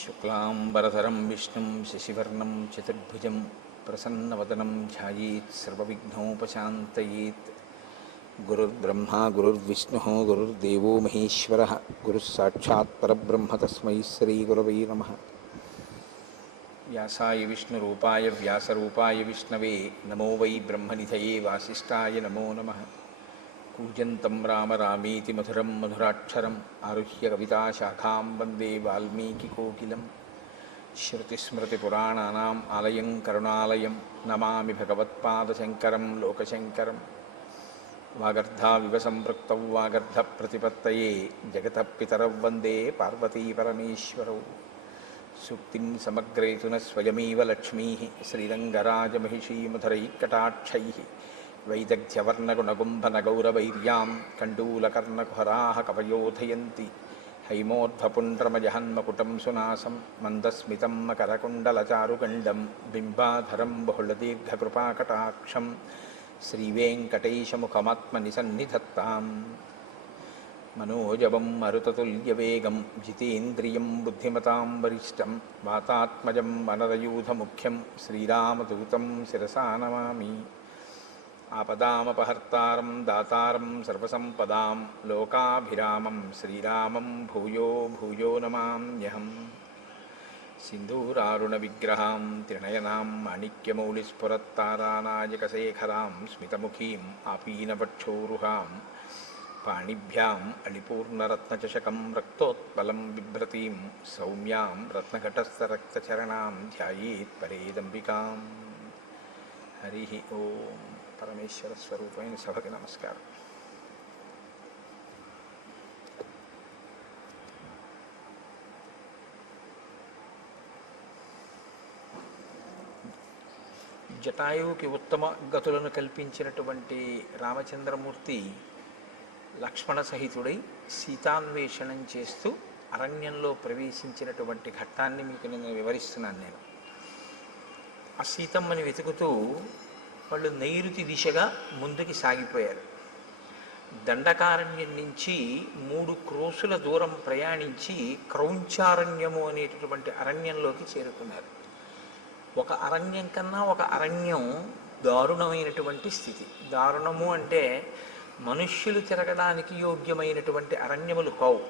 శుక్లాంబరధరం విష్ణుం శశివర్ణం చతుర్భుజం ప్రసన్నవదనం ధ్యాయేత్ సర్వవిఘ్నోపశాంతయేత్. గురుర్బ్రహ్మా గురుర్విష్ణుః గురుర్దేవో మహేశ్వరః గురుః సాక్షాత్ పరబ్రహ్మ తస్మై శ్రీగురవై నమః. వ్యాసాయ విష్ణురూపాయ వ్యాసరూపాయ విష్ణవే నమో వై బ్రహ్మనిధయే వాసిష్ఠాయ నమో నమః. కూజంతం రామ రామేతి మధురం మధురాక్షరం ఆరుహ్య కవితాశాఖాం వందే వాల్మీకికోకిలం. శ్రుతిస్మృతిపురాణానాం ఆలయం కరుణాలయం నమామి భగవత్పాదశంకరం లోకశంకరం. వాగర్ధావివ సంపృక్తౌ వాగర్ధప్రతిపత్తయే జగతః పితరౌ వందే పార్వతీపరమేశ్వరౌ. సూక్తిం సమగ్రేతున స్వయమేవ లక్ష్మీః శ్రీరంగరాజమహిషీమధురైకటాక్షైః వైదగ్ధ్యవర్ణగుణగుంభనగౌరవైర్యాం కండూలకర్ణకుహరాः కవయోధయంతి. హైమోర్ధ్వపుండ్రమజహన్మకుటం సునాసం మందస్మితం మకరకుండలచారుగండం బింబాధరం బహుళదీర్ఘకృపాకటాక్షం శ్రీవేంకటేశముఖమాత్మనిసన్నిధత్తాం. మనోజవం మరుతతుల్యవేగం జితేంద్రియం బుద్ధిమతాం వరిష్టం వాతాత్మజం వనరయూధముఖ్యం శ్రీరామదూతం శిరసా నమామి. ఆపదామపహర్తారం దాతారం సర్వసంపదాం లోకాభిరామం శ్రీరామం భూయో భూయో నమామ్యహం. సింధూరారుణవిగ్రహాం త్రినయనాం మాణిక్యమౌళిస్ఫురత్తారానాయకశేఖరాం స్మితముఖీం ఆపీనవక్షోరుహాం పాణిభ్యాం అళిపూర్ణరత్నచషకం రక్తోత్పలం బిభ్రతీం సౌమ్యాం రత్నఘటస్థరక్తచరణాం ధ్యాయేత్ పరేదంబికాం. హరి ఓం. పరమేశ్వర స్వరూపమైన సభకి నమస్కారం. జటాయువుకి ఉత్తమ గతులను కల్పించినటువంటి రామచంద్రమూర్తి లక్ష్మణ సహితుడై సీతాన్వేషణం చేస్తూ అరణ్యంలో ప్రవేశించినటువంటి ఘట్టాన్ని మీకు నేను వివరిస్తున్నాను. నేను ఆ సీతమ్మని వెతుకుతూ వాళ్ళు నైరుతి దిశగా ముందుకి సాగిపోయారు. దండకారణ్యం నుంచి 3 క్రోసుల దూరం ప్రయాణించి క్రౌంచారణ్యము అనేటటువంటి అరణ్యంలోకి చేరుకున్నారు. ఒక అరణ్యం కన్నా ఒక అరణ్యం దారుణమైనటువంటి స్థితి. దారుణము అంటే మనుష్యులు తిరగడానికి యోగ్యమైనటువంటి అరణ్యములు కావు.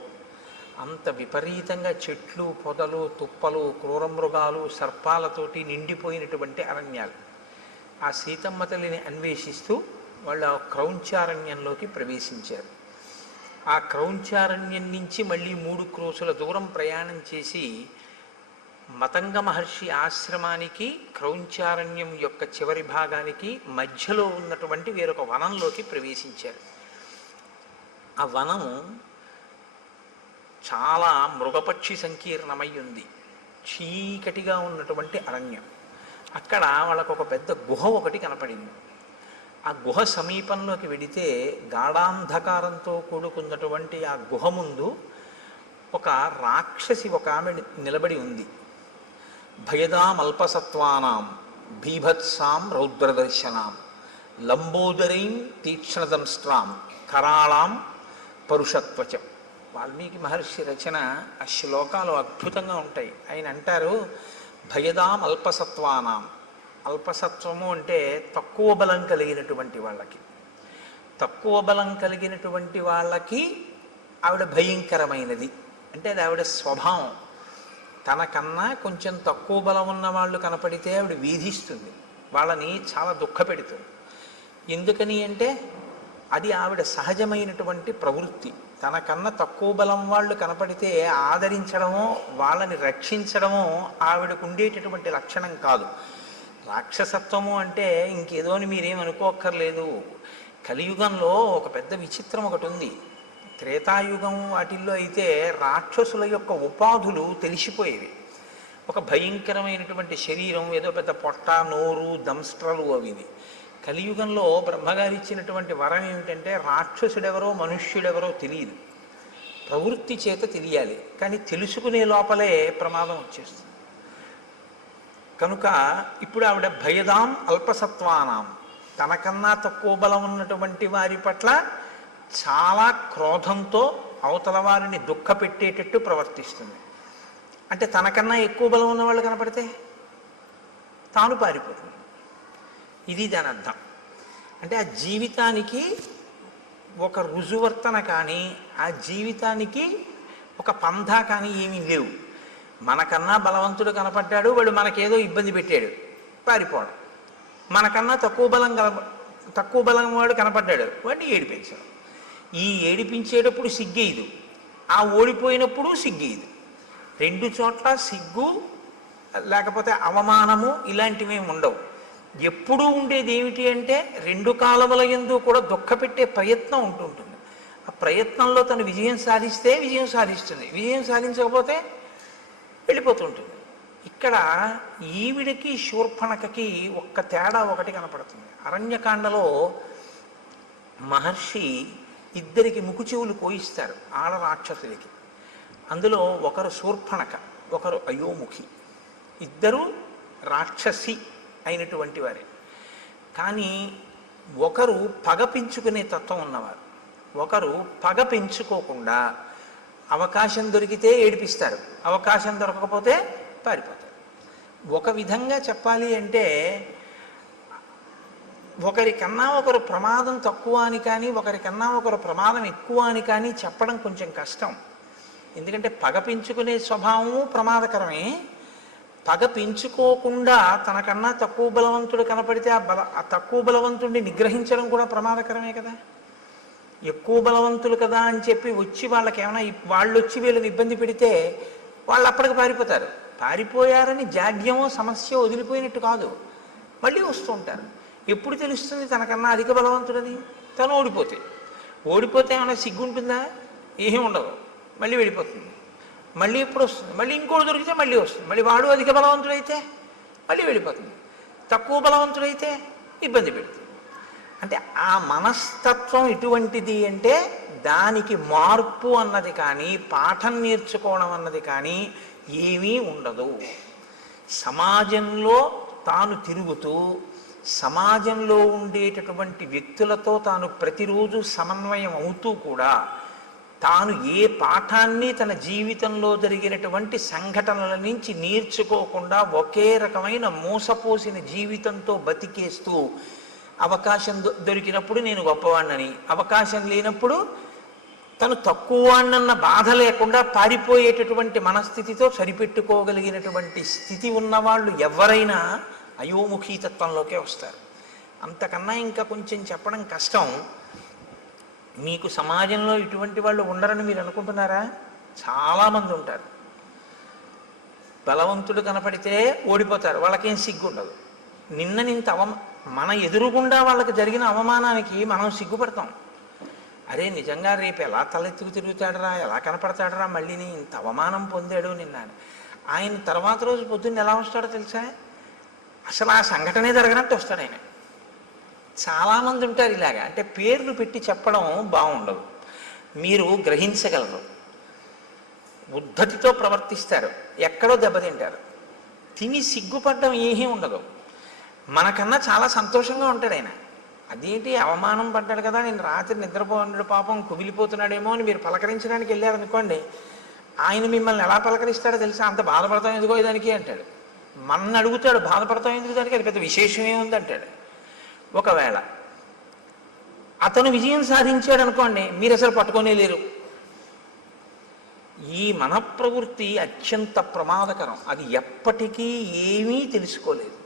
అంత విపరీతంగా చెట్లు పొదలు తుప్పలు క్రూరమృగాలు సర్పాలతోటి నిండిపోయినటువంటి అరణ్యాలు. ఆ సీతమ్మ తల్లిని అన్వేషిస్తూ వాళ్ళు ఆ క్రౌంచారణ్యంలోకి ప్రవేశించారు. ఆ క్రౌంచారణ్యం నుంచి మళ్ళీ 3 క్రోసుల దూరం ప్రయాణం చేసి మతంగ మహర్షి ఆశ్రమానికి క్రౌంచారణ్యం యొక్క చివరి భాగానికి మధ్యలో ఉన్నటువంటి వేరొక వనంలోకి ప్రవేశించారు. ఆ వనం చాలా మృగపక్షి సంకీర్ణమై ఉంది. చీకటిగా ఉన్నటువంటి అరణ్యం. అక్కడ వాళ్ళకు ఒక పెద్ద గుహ ఒకటి కనపడింది. ఆ గుహ సమీపంలోకి వెడితే గాఢాంధకారంతో కూడుకున్నటువంటి ఆ గుహ ముందు ఒక రాక్షసి ఒక ఆమె నిలబడి ఉంది. భయదామల్పసత్వానాం బీభత్సాం రౌద్రదర్శనాం లంబోదరీం తీక్ష్ణదంష్ట్రాం కరాళాం పరుషత్వచం. వాల్మీకి మహర్షి రచన ఆ శ్లోకాలు అద్భుతంగా ఉంటాయి. ఆయన అంటారు, భయదాం అల్పసత్వానాం. అల్పసత్వము అంటే తక్కువ బలం కలిగినటువంటి వాళ్ళకి. తక్కువ బలం కలిగినటువంటి వాళ్ళకి ఆవిడ భయంకరమైనది. అంటే అది ఆవిడ స్వభావం. తనకన్నా కొంచెం తక్కువ బలం ఉన్న వాళ్ళు కనపడితే ఆవిడ వేధిస్తుంది, వాళ్ళని చాలా దుఃఖపెడుతుంది. ఎందుకని అంటే అది ఆవిడ సహజమైనటువంటి ప్రవృత్తి. తనకన్నా తక్కువ బలం వాళ్ళు కనపడితే ఆదరించడమో వాళ్ళని రక్షించడమో ఆవిడకు ఉండేటటువంటి లక్షణం కాదు. రాక్షసత్వము అంటే ఇంకేదో అని మీరేమనుకోక్కర్లేదు. కలియుగంలో ఒక పెద్ద విచిత్రం ఒకటి ఉంది. త్రేతాయుగం వాటిల్లో అయితే రాక్షసుల యొక్క ఉపాధులు తెలిసిపోయేవి. ఒక భయంకరమైనటువంటి శరీరం, ఏదో పెద్ద పొట్ట నోరు దంస్ట్రలు అవివి. కలియుగంలో బ్రహ్మగారు ఇచ్చినటువంటి వరం ఏమిటంటే రాక్షసుడెవరో మనుష్యుడెవరో తెలియదు, ప్రవృత్తి చేత తెలియాలి. కానీ తెలుసుకునే లోపలే ప్రమాదం వచ్చేస్తుంది. కనుక ఇప్పుడు ఆవిడ భయదాం అల్పసత్వానాం, తనకన్నా తక్కువ బలం ఉన్నటువంటి వారి పట్ల చాలా క్రోధంతో అవతల వారిని దుఃఖపెట్టేటట్టు ప్రవర్తిస్తుంది. అంటే తనకన్నా ఎక్కువ బలం ఉన్నవాళ్ళు కనపడితే తాను పారిపోతుంది. ఇది దాని అర్థం. అంటే ఆ జీవితానికి ఒక రుజువర్తన కానీ, ఆ జీవితానికి ఒక పంధా కానీ ఏమీ లేవు. మనకన్నా బలవంతుడు కనపడ్డాడు, వాడు మనకేదో ఇబ్బంది పెట్టాడు, పారిపోవడం. మనకన్నా తక్కువ బలం వాడు కనపడ్డాడు, వాడిని ఏడిపించడం. ఈ ఏడిపించేటప్పుడు సిగ్గేయదు, ఆ ఓడిపోయినప్పుడు సిగ్గేయదు. రెండు చోట్ల సిగ్గు లేకపోతే అవమానము ఇలాంటివి ఉండవు. ఎప్పుడూ ఉండేది ఏమిటి అంటే రెండు కాలముల యందు కూడా దుఃఖపెట్టే ప్రయత్నం ఉంటుంటుంది. ఆ ప్రయత్నంలో తను విజయం సాధిస్తే విజయం సాధిస్తుంది, విజయం సాధించకపోతే వెళ్ళిపోతుంటుంది. ఇక్కడ ఈవిడికి శూర్పణఖకి ఒక్క తేడా ఒకటి కనపడుతుంది. అరణ్యకాండలో మహర్షి ఇద్దరికి ముక్కు చెవులు కోయిస్తారు ఆడ రాక్షసులకి. అందులో ఒకరు శూర్పణఖ, ఒకరు అయోముఖి. ఇద్దరు రాక్షసి అయినటువంటి వారే. కానీ ఒకరు పగ పెంచుకునే తత్వం ఉన్నవారు, ఒకరు పగ పెంచుకోకుండా అవకాశం దొరికితే ఏడిపిస్తారు, అవకాశం దొరకకపోతే పారిపోతారు. ఒక విధంగా చెప్పాలి అంటే ఒకరికన్నా ఒకరు ప్రమాదం తక్కువ అని కానీ, ఒకరికన్నా ఒకరు ప్రమాదం ఎక్కువ అని కానీ చెప్పడం కొంచెం కష్టం. ఎందుకంటే పగ పెంచుకునే స్వభావము ప్రమాదకరమే. పగ పెంచుకోకుండా తనకన్నా తక్కువ బలవంతుడు కనపడితే ఆ తక్కువ బలవంతుడిని నిగ్రహించడం కూడా ప్రమాదకరమే కదా. ఎక్కువ బలవంతులు కదా అని చెప్పి వచ్చి వాళ్ళకి ఏమైనా వాళ్ళు వచ్చి వీళ్ళని ఇబ్బంది పెడితే వాళ్ళు అప్పటికి పారిపోతారు. పారిపోయారని జాడ్యమో సమస్య వదిలిపోయినట్టు కాదు, మళ్ళీ వస్తూ ఉంటారు. ఎప్పుడు తెలుస్తుంది తనకన్నా అధిక బలవంతుడని? తను ఓడిపోతే ఏమైనా సిగ్గుంటుందా? ఏమీ ఉండదు, మళ్ళీ వెళ్ళిపోతుంది. మళ్ళీ ఎప్పుడు వస్తుంది? మళ్ళీ ఇంకోటి దొరికితే మళ్ళీ వస్తుంది. మళ్ళీ వాడు అధిక బలవంతుడైతే మళ్ళీ వెళ్ళిపోతుంది, తక్కువ బలవంతుడైతే ఇబ్బంది పెడుతుంది. అంటే ఆ మనస్తత్వం ఎటువంటిది అంటే దానికి మార్పు అన్నది కానీ, పాఠం నేర్చుకోవడం అన్నది కానీ ఏమీ ఉండదు. సమాజంలో తాను తిరుగుతూ సమాజంలో ఉండేటటువంటి వ్యక్తులతో తాను ప్రతిరోజు సమన్వయం అవుతూ కూడా తాను ఏ పాఠాన్ని తన జీవితంలో జరిగినటువంటి సంఘటనల నుంచి నేర్చుకోకుండా ఒకే రకమైన మోసపోసిన జీవితంతో బతికేస్తూ అవకాశం దొరికినప్పుడు నేను గొప్పవాణ్ణని, అవకాశం లేనప్పుడు తను తక్కువవాణ్ణన్న బాధ లేకుండా పారిపోయేటటువంటి మనస్థితితో సరిపెట్టుకోగలిగినటువంటి స్థితి ఉన్నవాళ్ళు ఎవరైనా అయోముఖీ తత్వంలోకే వస్తారు. అంతకన్నా ఇంకా కొంచెం చెప్పడం కష్టం. మీకు సమాజంలో ఇటువంటి వాళ్ళు ఉండరని మీరు అనుకుంటున్నారా? చాలామంది ఉంటారు. బలవంతుడు కనపడితే ఓడిపోతారు, వాళ్ళకేం సిగ్గు ఉండదు. మన ఎదురుగుండా వాళ్ళకి జరిగిన అవమానానికి మనం సిగ్గుపడతాం. అరే నిజంగా రేపు ఎలా తలెత్తుకు తిరుగుతాడరా, ఎలా కనపడతాడరా, మళ్ళీ ఇంత అవమానం పొందాడు నిన్న. ఆయన తర్వాత రోజు పొద్దున్న ఎలా వస్తాడో తెలుసా? అసలు ఆ సంఘటనే జరగనట్టు వస్తాడు ఆయన. చాలామంది ఉంటారు ఇలాగా. అంటే పేర్లు పెట్టి చెప్పడం బాగుండదు, మీరు గ్రహించగలరు. ఉద్ధతితో ప్రవర్తిస్తారు, ఎక్కడో దెబ్బతింటారు. తిని సిగ్గుపడ్డం ఏమీ ఉండదు. మనకన్నా చాలా సంతోషంగా ఉంటాడు ఆయన. అదేంటి అవమానం పడ్డాడు కదా, నేను రాత్రి నిద్రపోన్నాడు పాపం కుమిలిపోతున్నాడేమో అని మీరు పలకరించడానికి వెళ్ళారనుకోండి, ఆయన మిమ్మల్ని ఎలా పలకరిస్తాడో తెలుసా? అంత బాధపడతాం ఎందుకో దానికి అంటాడు. మన అడుగుతాడు, బాధపడతాం ఎందుకు దానికి, అది పెద్ద విశేషమే ఉంది అంటాడు. ఒకవేళ అతను విజయం సాధించాడు అనుకోండి, మీరు అసలు పట్టుకొనే లేరు. ఈ మనఃప్రవృత్తి అత్యంత ప్రమాదకరం. అది ఎప్పటికీ ఏమీ తెలుసుకోలేదు.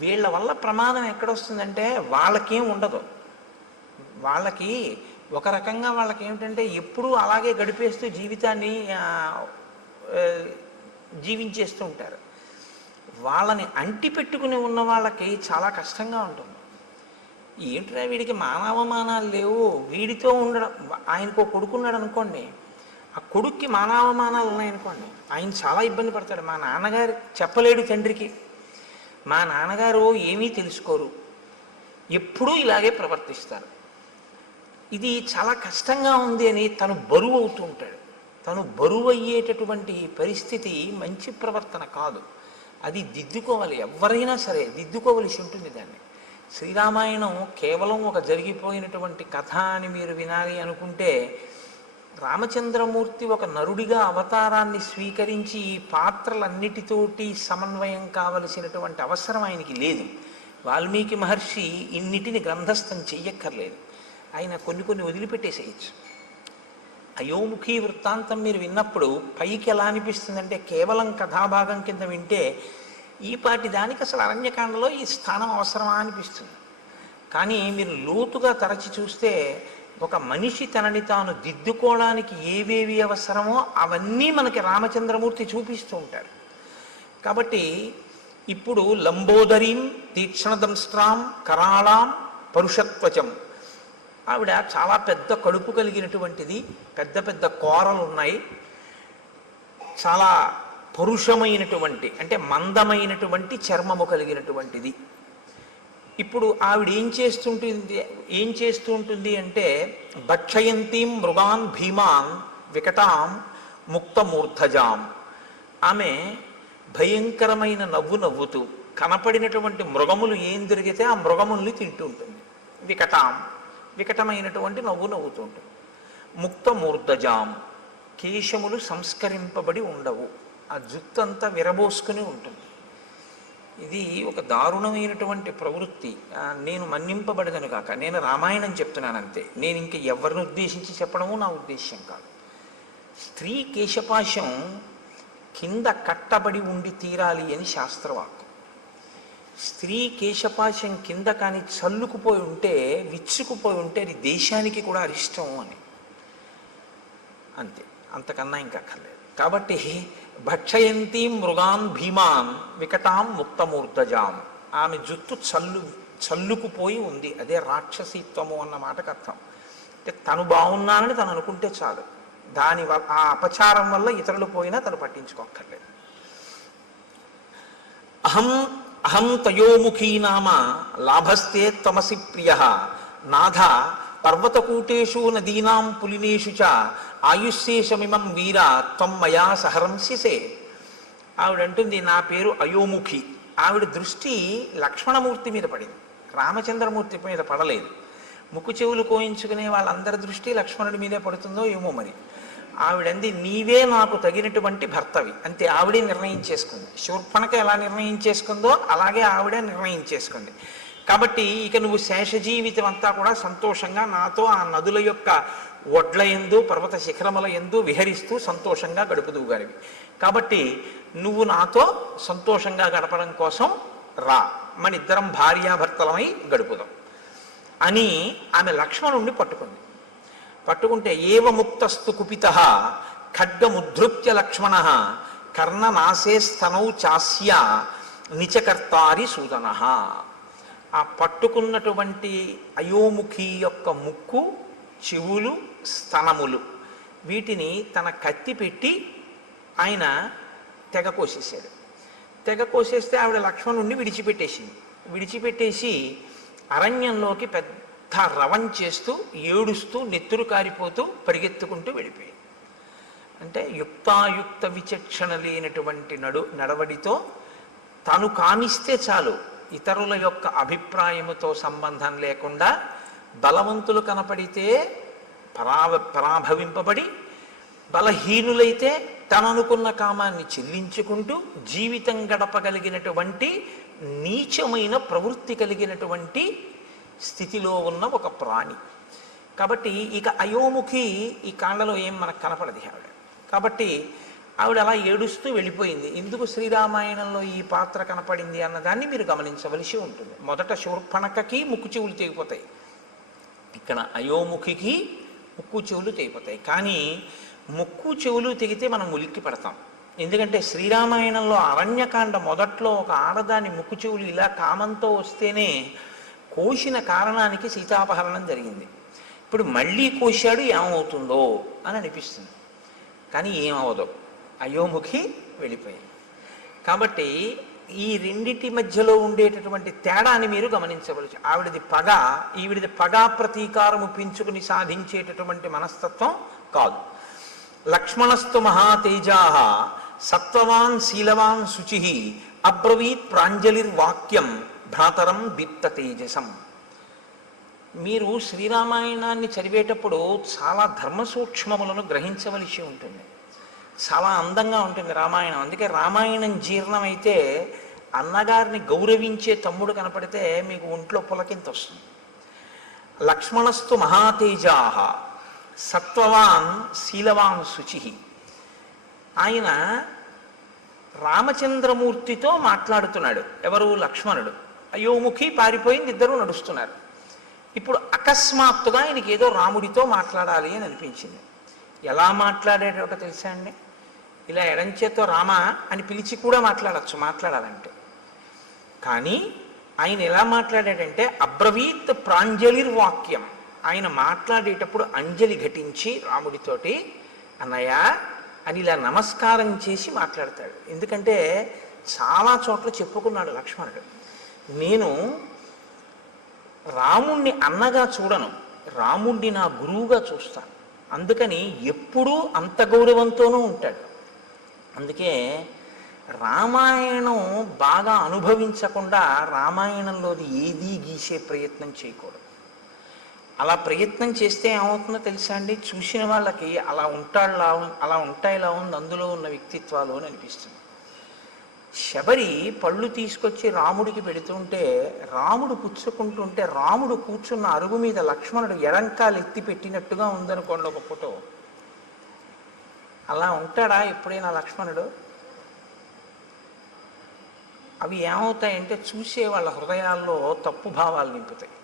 వీళ్ళ వల్ల ప్రమాదం ఎక్కడొస్తుందంటే వాళ్ళకేం ఉండదు. వాళ్ళకి ఒక రకంగా వాళ్ళకి ఏమిటంటే ఎప్పుడూ అలాగే గడిపేస్తూ జీవితాన్ని జీవించేస్తూ ఉంటారు. వాళ్ళని అంటి పెట్టుకుని ఉన్న వాళ్ళకి చాలా కష్టంగా ఉంటుంది. ఏంట్రా వీడికి మానవమానాలు లేవు, వీడితో ఉండడం. ఆయనకు కొడుకున్నాడు అనుకోండి, ఆ కొడుక్కి మానవమానాలు ఉన్నాయనుకోండి, ఆయన చాలా ఇబ్బంది పడతాడు. మా నాన్నగారు చెప్పలేడు తండ్రికి, మా నాన్నగారు ఏమీ తెలుసుకోరు, ఎప్పుడూ ఇలాగే ప్రవర్తిస్తారు. ఇది చాలా కష్టంగా ఉంది అని తను బరువు అవుతూ ఉంటాడు. తను బరువు అయ్యేటటువంటి పరిస్థితి మంచి ప్రవర్తన కాదు. అది దిద్దుకోవాలి, ఎవరైనా సరే దిద్దుకోవలసి ఉంటుంది దాన్ని. శ్రీరామాయణం కేవలం ఒక జరిగిపోయినటువంటి కథ అని మీరు వినాలి అనుకుంటే రామచంద్రమూర్తి ఒక నరుడిగా అవతారాన్ని స్వీకరించి ఈ పాత్రలన్నిటితోటి సమన్వయం కావలసినటువంటి అవసరం ఆయనకి లేదు. వాల్మీకి మహర్షి ఇన్నిటిని గ్రంథస్థం చెయ్యక్కర్లేదు. ఆయన కొన్ని కొన్ని వదిలిపెట్టేసేయచ్చు. అయోముఖి వృత్తాంతం మీరు విన్నప్పుడు పైకి ఎలా అనిపిస్తుందంటే కేవలం కథాభాగం కింద వింటే ఈ పాటి దానికి అసలు అరణ్యకాండలో ఈ స్థానం అవసరమా అనిపిస్తుంది. కానీ మీరు లోతుగా తరచి చూస్తే ఒక మనిషి తనని తాను దిద్దుకోవడానికి ఏవేవి అవసరమో అవన్నీ మనకి రామచంద్రమూర్తి చూపిస్తూ ఉంటారు. కాబట్టి ఇప్పుడు లంబోదరీం తీక్ష్ణదంస్ట్రాం కరాళాం పరుషత్వచం, ఆవిడ చాలా పెద్ద కడుపు కలిగినటువంటిది, పెద్ద పెద్ద కోరలు ఉన్నాయి, చాలా పరుషమైనటువంటి అంటే మందమైనటువంటి చర్మము కలిగినటువంటిది. ఇప్పుడు ఆవిడ ఏం చేస్తూ ఉంటుంది అంటే భక్షయంతీం మృగాన్ భీమాన్ వికటాం ముక్తమూర్ధజాం. ఆమె భయంకరమైన నవ్వు నవ్వుతూ కనపడినటువంటి మృగములు ఏం దొరికితే ఆ మృగముల్ని తింటూ ఉంటుంది. వికటమైనటువంటి నవ్వు నవ్వుతూ ఉంటుంది. ముక్తమూర్ధజాం, కేశములు సంస్కరింపబడి ఉండవు, ఆ జుత్తంతా విరబోసుకుని ఉంటుంది. ఇది ఒక దారుణమైనటువంటి ప్రవృత్తి. నేను మన్నింపబడదను కాక నేను రామాయణం చెప్తున్నాను అంతే. నేను ఇంక ఎవరిని ఉద్దేశించి చెప్పడము నా ఉద్దేశ్యం కాదు. స్త్రీ కేశపాశం కింద కట్టబడి ఉండి తీరాలి అని శాస్త్రవాక్కు. స్త్రీ కేశపాశం కింద కానీ చల్లుకుపోయి ఉంటే, విచ్చుకుపోయి ఉంటే అది దేశానికి కూడా అరిష్టం అని, అంతే, అంతకన్నా ఇంకా అక్కర్లేదు. కాబట్టి భక్షయంతి మృగాన్ భీమాన్ వికటాం ముక్తమూర్ధజాం, ఆమె జుత్తు చల్లుకుపోయి ఉంది, అదే రాక్షసీత్వము అన్న మాటకు అర్థం. అంటే తను బాగున్నానని తను అనుకుంటే చాలు, దానివల్ల ఆ అపచారం వల్ల ఇతరులు పోయినా తను పట్టించుకోక్కర్లేదు. అహం తయోముఖీ నామ లాభస్తే తమసి ప్రియ నాథ పర్వతకూటేషు నదీనాం పులినేషు చ ఆయుష్శేషమిమం వీర త్వం మయా సహరంస్యసే. ఆవిడంటుంది నా పేరు అయోముఖి. ఆవిడ దృష్టి లక్ష్మణమూర్తి మీద పడింది, రామచంద్రమూర్తి మీద పడలేదు. ముక్కు చెవులు కోయించుకునే వాళ్ళందరి దృష్టి లక్ష్మణుడి మీదే పడుతుందో ఏమో మరి. ఆవిడంది నీవే నాకు తగినటువంటి భర్తవి, అంతే. ఆవిడే నిర్ణయించేసుకుంది. శూర్పణఖ ఎలా నిర్ణయించేసుకుందో అలాగే ఆవిడే నిర్ణయించేసుకుంది. కాబట్టి ఇక నువ్వు శేష జీవితం అంతా కూడా సంతోషంగా నాతో ఆ నదుల యొక్క ఒడ్ల యందు పర్వత శిఖరముల యందు విహరిస్తూ సంతోషంగా గడుపుదువుగానివి. కాబట్టి నువ్వు నాతో సంతోషంగా గడపడం కోసం రా, మన ఇద్దరం భార్యాభర్తలమై గడుపుదాం అని ఆమె లక్ష్మణుణ్ణి పట్టుకుంది. పట్టుకుంటే ఏవ ముక్తస్తు కుపిత ఖడ్గముద్ధృత్య లక్ష్మణ కర్ణనాశే స్తనౌ చాస్య నిచకర్తారి సూదన. ఆ పట్టుకున్నటువంటి అయోముఖి యొక్క ముక్కు, చెవులు, స్తనములు వీటిని తన కత్తి పెట్టి ఆయన తెగ కోసేసాడు. తెగ కోసేస్తే ఆవిడ లక్ష్మణుణ్ణి విడిచిపెట్టేసి అరణ్యంలోకి పెద్ద రవం చేస్తూ ఏడుస్తూ నెత్తురు కారిపోతూ పరిగెత్తుకుంటూ వెళ్ళిపోయింది. అంటే యుక్తాయుక్త విచక్షణ లేనటువంటి నడవడితో తను కామిస్తే చాలు, ఇతరుల యొక్క అభిప్రాయముతో సంబంధం లేకుండా బలవంతులు కనపడితే పరాభవింపబడి, బలహీనులైతే తననుకున్న కామాన్ని చెల్లించుకుంటూ జీవితం గడపగలిగినటువంటి నీచమైన ప్రవృత్తి కలిగినటువంటి స్థితిలో ఉన్న ఒక ప్రాణి. కాబట్టి ఇక అయోముఖి ఈ కాండలో ఏం మనకు కనపడదు ఆవిడ. కాబట్టి ఆవిడ అలా ఏడుస్తూ వెళ్ళిపోయింది. ఎందుకు శ్రీరామాయణంలో ఈ పాత్ర కనపడింది అన్నదాన్ని మీరు గమనించవలసి ఉంటుంది. మొదట శూర్పణఖకి ముక్కు చెవులు తెగిపోతాయి, ఇక్కడ అయోముఖికి ముక్కు చెవులు తెగిపోతాయి. కానీ ముక్కు చెవులు తెగితే మనం ఉలిక్కి పడతాం. ఎందుకంటే శ్రీరామాయణంలో అరణ్యకాండ మొదట్లో ఒక ఆడదాని ముక్కు చెవులు ఇలా కామంతో వస్తేనే కోసిన కారణానికి సీతాపహరణం జరిగింది. ఇప్పుడు మళ్ళీ కోశాడు, ఏమవుతుందో అని అనిపిస్తుంది. కానీ ఏమవదు, అయోముఖి వెళ్ళిపోయింది. కాబట్టి ఈ రెండిటి మధ్యలో ఉండేటటువంటి తేడాని మీరు గమనించవచ్చు. ఆవిడది పగ, ఈవిడిది పగా ప్రతీకారము పెంచుకుని సాధించేటటువంటి మనస్తత్వం కాదు. లక్ష్మణస్తు మహాతేజా సత్వవాన్ శీలవాన్ శుచి అబ్రవీత్ ప్రాంజలిర్వాక్యం భ్రాతరం దీప్త తేజసం. మీరు శ్రీరామాయణాన్ని చదివేటప్పుడు చాలా ధర్మ సూక్ష్మములను గ్రహించవలసి ఉంటుంది. చాలా అందంగా ఉంటుంది రామాయణం. అందుకే రామాయణం జీర్ణమైతే అన్నగారిని గౌరవించే తమ్ముడు కనపడితే మీకు ఒంట్లో పులకింత వస్తుంది. లక్ష్మణస్తు మహాతేజా సత్వవాన్ శీలవాన్ శుచి. ఆయన రామచంద్రమూర్తితో మాట్లాడుతున్నాడు. ఎవరు? లక్ష్మణుడు. అయోముఖి పారిపోయింది, ఇద్దరు నడుస్తున్నారు. ఇప్పుడు అకస్మాత్తుగా ఆయనకి ఏదో రాముడితో మాట్లాడాలి అని అనిపించింది. ఎలా మాట్లాడేటో తెలుసా అండి? ఇలా ఎడంచేతో రామ అని పిలిచి కూడా మాట్లాడాలంటే. కానీ ఆయన ఎలా మాట్లాడాడంటే అబ్రవీత్ ప్రాంజలిర్వాక్యం. ఆయన మాట్లాడేటప్పుడు అంజలి ఘటించి రాముడితోటి అన్నయ్య అని ఇలా నమస్కారం చేసి మాట్లాడతాడు. ఎందుకంటే చాలా చోట్ల చెప్పుకున్నాడు లక్ష్మణుడు, నేను రాముణ్ణి అన్నగా చూడను, రాముణ్ణి నా గురువుగా చూస్తాను. అందుకని ఎప్పుడూ అంత గౌరవంతోనూ ఉంటాడు. అందుకే రామాయణం బాగా అనుభవించకుండా రామాయణంలోది ఏదీ గీసే ప్రయత్నం చేయకూడదు. అలా ప్రయత్నం చేస్తే ఏమవుతుందో తెలుసా అండి? చూసిన వాళ్ళకి అలా ఉంటాయిలా ఉంది అందులో ఉన్న వ్యక్తిత్వాలు అని అనిపిస్తుంది. శబరి పళ్ళు తీసుకొచ్చి రాముడికి పెడుతుంటే రాముడు పుచ్చుకుంటుంటే రాముడు కూర్చున్న అరుగు మీద లక్ష్మణుడు ఎడంకాలు ఎత్తి పెట్టినట్టుగా ఉందనుకోండి ఒక ఫోటో. అలా ఉంటాడా ఎప్పుడైనా లక్ష్మణుడు? అవి ఏమవుతాయంటే చూసే వాళ్ళ హృదయాల్లో తప్పు భావాలు నింపుతాయి.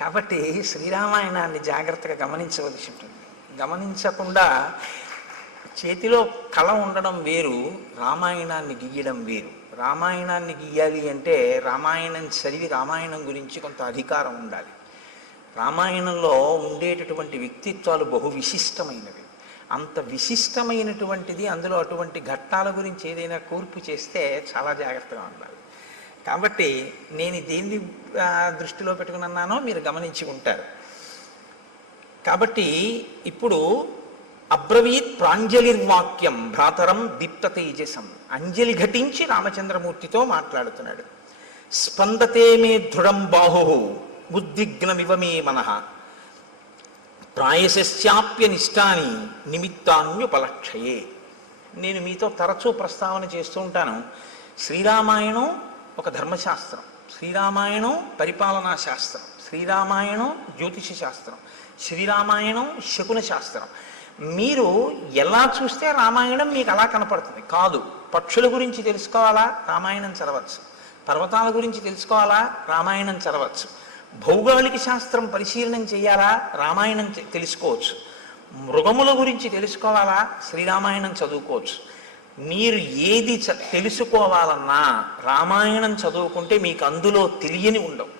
కాబట్టి శ్రీరామాయణాన్ని జాగ్రత్తగా గమనించవలసి ఉంటుంది. గమనించకుండా చేతిలో కళ ఉండడం వేరు, రామాయణాన్ని గీయడం వేరు. రామాయణాన్ని గీయాలి అంటే రామాయణం చదివి రామాయణం గురించి కొంత అధికారం ఉండాలి. రామాయణంలో ఉండేటటువంటి వ్యక్తిత్వాలు బహు విశిష్టమైనవి. అంత విశిష్టమైనటువంటిది, అందులో అటువంటి ఘట్టాల గురించి ఏదైనా కూర్పు చేస్తే చాలా జాగ్రత్తగా ఉండాలి. కాబట్టి నేను దేన్ని దృష్టిలో పెట్టుకున్నానో మీరు గమనించి ఉంటారు. కాబట్టి ఇప్పుడు అబ్రవీత్ ప్రాంజలిర్వాక్యం భ్రాతరం దీప్త తేజసం. అంజలి ఘటించి రామచంద్రమూర్తితో మాట్లాడుతున్నాడు. స్పందతే మే దృఢం బాహు ఉద్విగ్నమివ మే మనః ప్రాయశ్చాప్య నిష్టాని నిమిత్తాన్యుపలక్షయే. నేను మీతో తరచూ ప్రస్తావన చేస్తూ ఉంటాను. శ్రీరామాయణం ఒక ధర్మశాస్త్రం, శ్రీరామాయణం పరిపాలనా శాస్త్రం, శ్రీరామాయణం జ్యోతిష శాస్త్రం, శ్రీరామాయణం శకున శాస్త్రం. మీరు ఎలా చూస్తే రామాయణం మీకు అలా కనపడుతుంది. కాదు, పక్షుల గురించి తెలుసుకోవాలా? రామాయణం చదవచ్చు. పర్వతాల గురించి తెలుసుకోవాలా? రామాయణం చదవచ్చు. భౌగోళిక శాస్త్రం పరిశీలనం చేయాలా? రామాయణం తెలుసుకోవచ్చు. మృగముల గురించి తెలుసుకోవాలా? శ్రీరామాయణం చదువుకోవచ్చు. మీరు ఏది తెలుసుకోవాలన్నా రామాయణం చదువుకుంటే మీకు అందులో తెలియని ఉండవు.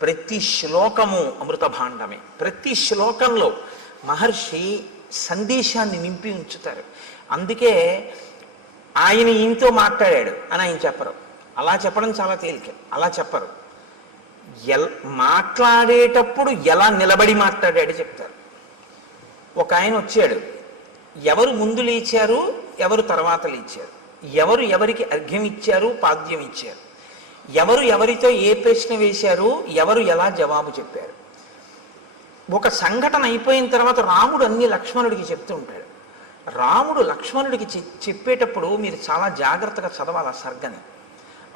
ప్రతి శ్లోకము అమృత భాండమే. ప్రతి శ్లోకంలో మహర్షి సందేశాన్ని నింపి ఉంచుతారు. అందుకే ఆయన ఈయనతో మాట్లాడాడు అని ఆయన చెప్పరు. అలా చెప్పడం చాలా తేలిక. అలా చెప్పరు. మాట్లాడేటప్పుడు ఎలా నిలబడి మాట్లాడాడు చెప్తారు. ఒక ఆయన వచ్చాడు, ఎవరు ముందు లేచారు, ఎవరు తర్వాత లేచారు, ఎవరు ఎవరికి అర్ఘ్యం ఇచ్చారు, పాద్యం ఇచ్చారు, ఎవరు ఎవరితో ఏ ప్రశ్న వేశారు, ఎవరు ఎలా జవాబు చెప్పారు. ఒక సంఘటన అయిపోయిన తర్వాత రాముడు అన్ని లక్ష్మణుడికి చెప్తూ ఉంటాడు. రాముడు లక్ష్మణుడికి చెప్పేటప్పుడు మీరు చాలా జాగ్రత్తగా చదవాలి ఆ సర్గని.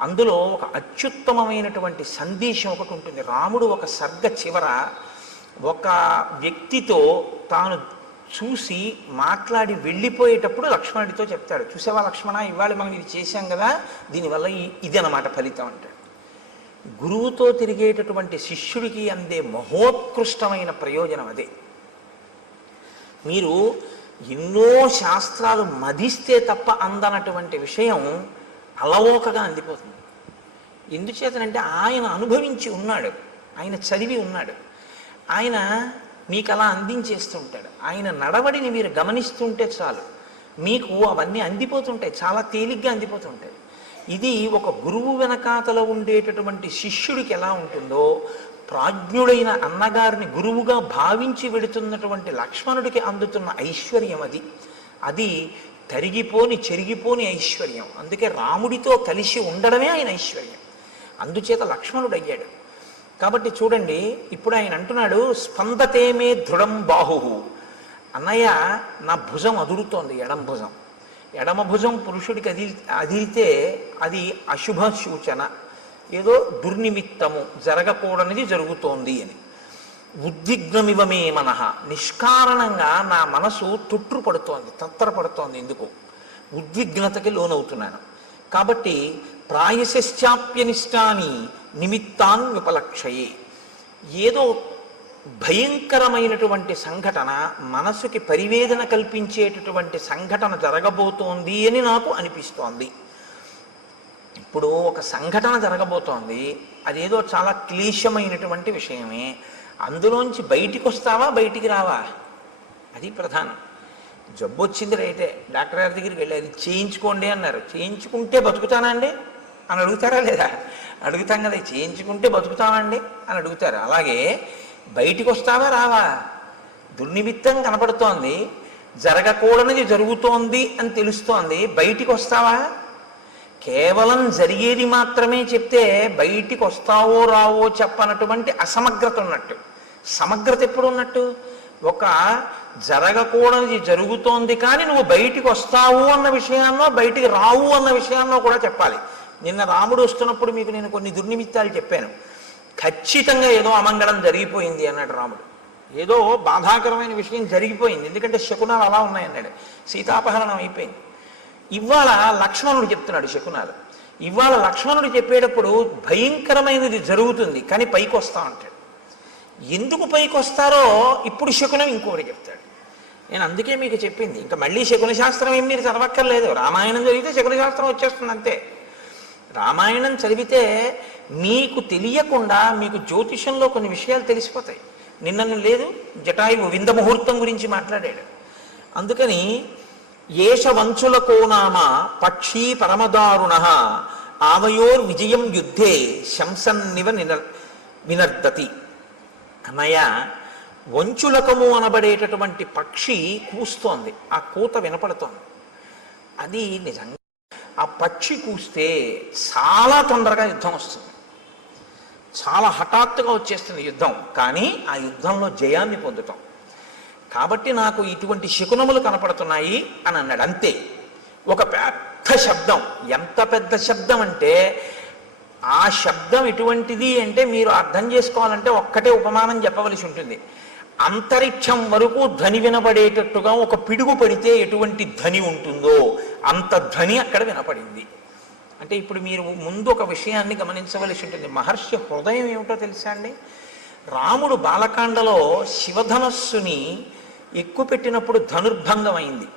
అందులో ఒక అత్యుత్తమమైనటువంటి సందేశం ఒకటి ఉంటుంది. రాముడు ఒక సర్గ చివర ఒక వ్యక్తితో తాను చూసి మాట్లాడి వెళ్ళిపోయేటప్పుడు లక్ష్మణుడితో చెప్తాడు, చూసావా లక్ష్మణ, ఇవాళ మనం ఇది చేశాం కదా, దీనివల్ల ఇది అన్నమాట ఫలితం అంటాడు. గురువుతో తిరిగేటటువంటి శిష్యుడికి అందే మహోత్కృష్టమైన ప్రయోజనం అదే. మీరు ఎన్నో శాస్త్రాలు మదిస్తే తప్ప అందనటువంటి విషయం అలవోకగా అందిపోతుంది. ఎందుచేతనంటే ఆయన అనుభవించి ఉన్నాడు, ఆయన చదివి ఉన్నాడు, ఆయన మీకు అలా అందించేస్తుంటాడు. ఆయన నడవడిని మీరు గమనిస్తుంటే చాలు మీకు అవన్నీ అందిపోతుంటాయి, చాలా తేలిగ్గా అందిపోతుంటాయి. ఇది ఒక గురువు వెనకాతల ఉండేటటువంటి శిష్యుడికి ఎలా ఉంటుందో ప్రాజ్ఞుడైన అన్నగారిని గురువుగా భావించి వెడుతున్నటువంటి లక్ష్మణుడికి అందుతున్న ఐశ్వర్యం అది. అది తరిగిపోని చెరిగిపోని ఐశ్వర్యం. అందుకే రాముడితో కలిసి ఉండడమే ఆయన ఐశ్వర్యం. అందుచేత లక్ష్మణుడు అయ్యాడు. కాబట్టి చూడండి, ఇప్పుడు ఆయన అంటున్నాడు స్పందతే మే దృఢం బాహు. అన్నయ్య, నా భుజం అదురుతోంది, ఎడమ భుజం. ఎడమ భుజం పురుషుడికి అదిరితే అది అశుభ సూచన, ఏదో దుర్నిమిత్తము, జరగకూడనిది జరుగుతోంది అని. ఉద్విగ్నమివమే మనః, నిష్కారణంగా నా మనసు తొట్టుపడుతోంది, తత్తరపడుతోంది. ఎందుకు? ఉద్విగ్నతకి లోనవుతున్నాను. కాబట్టి ప్రాయశ్చాప్యనిష్టాని నిమిత్తాన్ విపలక్షయే, ఏదో భయంకరమైనటువంటి సంఘటన, మనసుకి పరివేదన కల్పించేటటువంటి సంఘటన జరగబోతోంది అని నాకు అనిపిస్తోంది. ఇప్పుడు ఒక సంఘటన జరగబోతోంది, అదేదో చాలా క్లేశమైనటువంటి విషయమే. అందులోంచి బయటికి వస్తావా, బయటికి రావా? అది ప్రధానం. జబ్బు వచ్చింది రైతే, డాక్టర్ గారి దగ్గరికి వెళ్ళి అది చేయించుకోండి అన్నారు. చేయించుకుంటే బతుకుతానా అండి అని అడుగుతారా లేదా? అడుగుతాం కదా, చేయించుకుంటే బతుకుతామండి అని అడుగుతారు. అలాగే బయటికి వస్తావా, రావా? దుర్నిమిత్తం కనపడుతోంది, జరగకూడనిది జరుగుతోంది అని తెలుస్తోంది, బయటికి వస్తావా? కేవలం జరిగేది మాత్రమే చెప్తే బయటికి వస్తావో రావో చెప్పనటువంటి అసమగ్రత ఉన్నట్టు. సమగ్రత ఎప్పుడు ఉన్నట్టు? ఒక జరగకూడనిది జరుగుతోంది కానీ నువ్వు బయటికి వస్తావు అన్న విషయాన్నో బయటికి రావు అన్న విషయాన్నో కూడా చెప్పాలి. నిన్న రాముడు వస్తున్నప్పుడు మీకు నేను కొన్ని దుర్నిమిత్తాలు చెప్పాను. ఖచ్చితంగా ఏదో అమంగళం జరిగిపోయింది అన్నాడు రాముడు. ఏదో బాధాకరమైన విషయం జరిగిపోయింది, ఎందుకంటే శకునాలు అలా ఉన్నాయన్నాడు. సీతాపహరణం అయిపోయింది. ఇవాళ లక్ష్మణుడు చెప్తున్నాడు శకునాలు. ఇవాళ లక్ష్మణుడు చెప్పేటప్పుడు భయంకరమైనది జరుగుతుంది కానీ పైకి వస్తా అంటాడు. ఎందుకు పైకి వస్తారో ఇప్పుడు శకునం ఇంకోటి చెప్తాడు. నేను అందుకే మీకు చెప్పింది, ఇంకా మళ్ళీ శకున శాస్త్రం ఏం మీరు చదవక్కర్లేదు. రామాయణం చదివితే శకున శాస్త్రం వచ్చేస్తుంది అంతే. రామాయణం చదివితే మీకు తెలియకుండా మీకు జ్యోతిషంలో కొన్ని విషయాలు తెలిసిపోతాయి. నిన్న లేదు, జటాయువు వింద ముహూర్తం గురించి మాట్లాడాడు. అందుకని ఏష వంచులకో నామ పక్షీ పరమదారుణ ఆవయోర్ విజయం యుద్ధే శంసన్నివ వినర్దతి. అన్నయ్య, వంచులకము అనబడేటటువంటి పక్షి కూస్తోంది, ఆ కూత వినపడుతోంది. అది నిజంగా ఆ పక్షి కూస్తే చాలా తొందరగా యుద్ధం వస్తుంది, చాలా హఠాత్తుగా వచ్చేస్తుంది యుద్ధం. కానీ ఆ యుద్ధంలో జయాన్ని పొందుతాం. కాబట్టి నాకు ఇటువంటి శకునములు కనపడుతున్నాయి అని అన్నాడు. అంతే. ఒక పెద్ద శబ్దం, ఎంత పెద్ద శబ్దం అంటే ఆ శబ్దం ఎటువంటిది అంటే మీరు అర్థం చేసుకోవాలంటే ఒక్కటే ఉపమానం చెప్పవలసి ఉంటుంది. అంతరిక్షం వరకు ధ్వని వినపడేటట్టుగా ఒక పిడుగు పడితే ఎటువంటి ధ్వని ఉంటుందో అంత ధ్వని అక్కడ వినపడింది. అంటే ఇప్పుడు మీరు ముందు ఒక విషయాన్ని గమనించవలసి ఉంటుంది. మహర్షి హృదయం ఏమిటో తెలుసా అండి? రాముడు బాలకాండలో శివధనస్సుని ఎక్కుపెట్టినప్పుడు ధనుర్భంగం అయింది.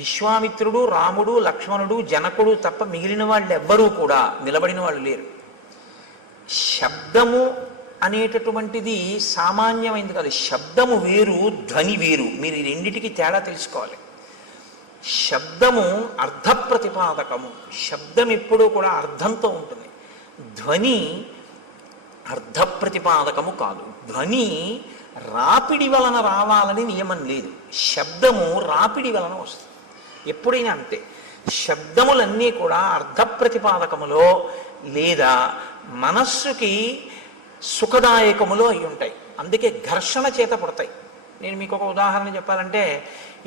విశ్వామిత్రుడు, రాముడు, లక్ష్మణుడు, జనకుడు తప్ప మిగిలిన వాళ్ళు ఎవ్వరూ కూడా నిలబడిన వాళ్ళు లేరు. శబ్దము అనేటటువంటిది సామాన్యమైంది కాదు. శబ్దము వేరు, ధ్వని వేరు. మీరు ఈ రెండిటికి తేడా తెలుసుకోవాలి. శబ్దము అర్థ ప్రతిపాదకము. శబ్దం ఎప్పుడూ కూడా అర్థంతో ఉంటుంది. ధ్వని అర్థ ప్రతిపాదకము కాదు. ధ్వని రాపిడి వలన రావాలని నియమం లేదు. శబ్దము రాపిడి వలన వస్తుంది ఎప్పుడైనా అంతే. శబ్దములన్నీ కూడా అర్థ ప్రతిపాదకములో లేదా మనస్సుకి సుఖదాయకములో అయి ఉంటాయి. అందుకే ఘర్షణ చేత పడతాయి. నేను మీకు ఒక ఉదాహరణ చెప్పాలంటే,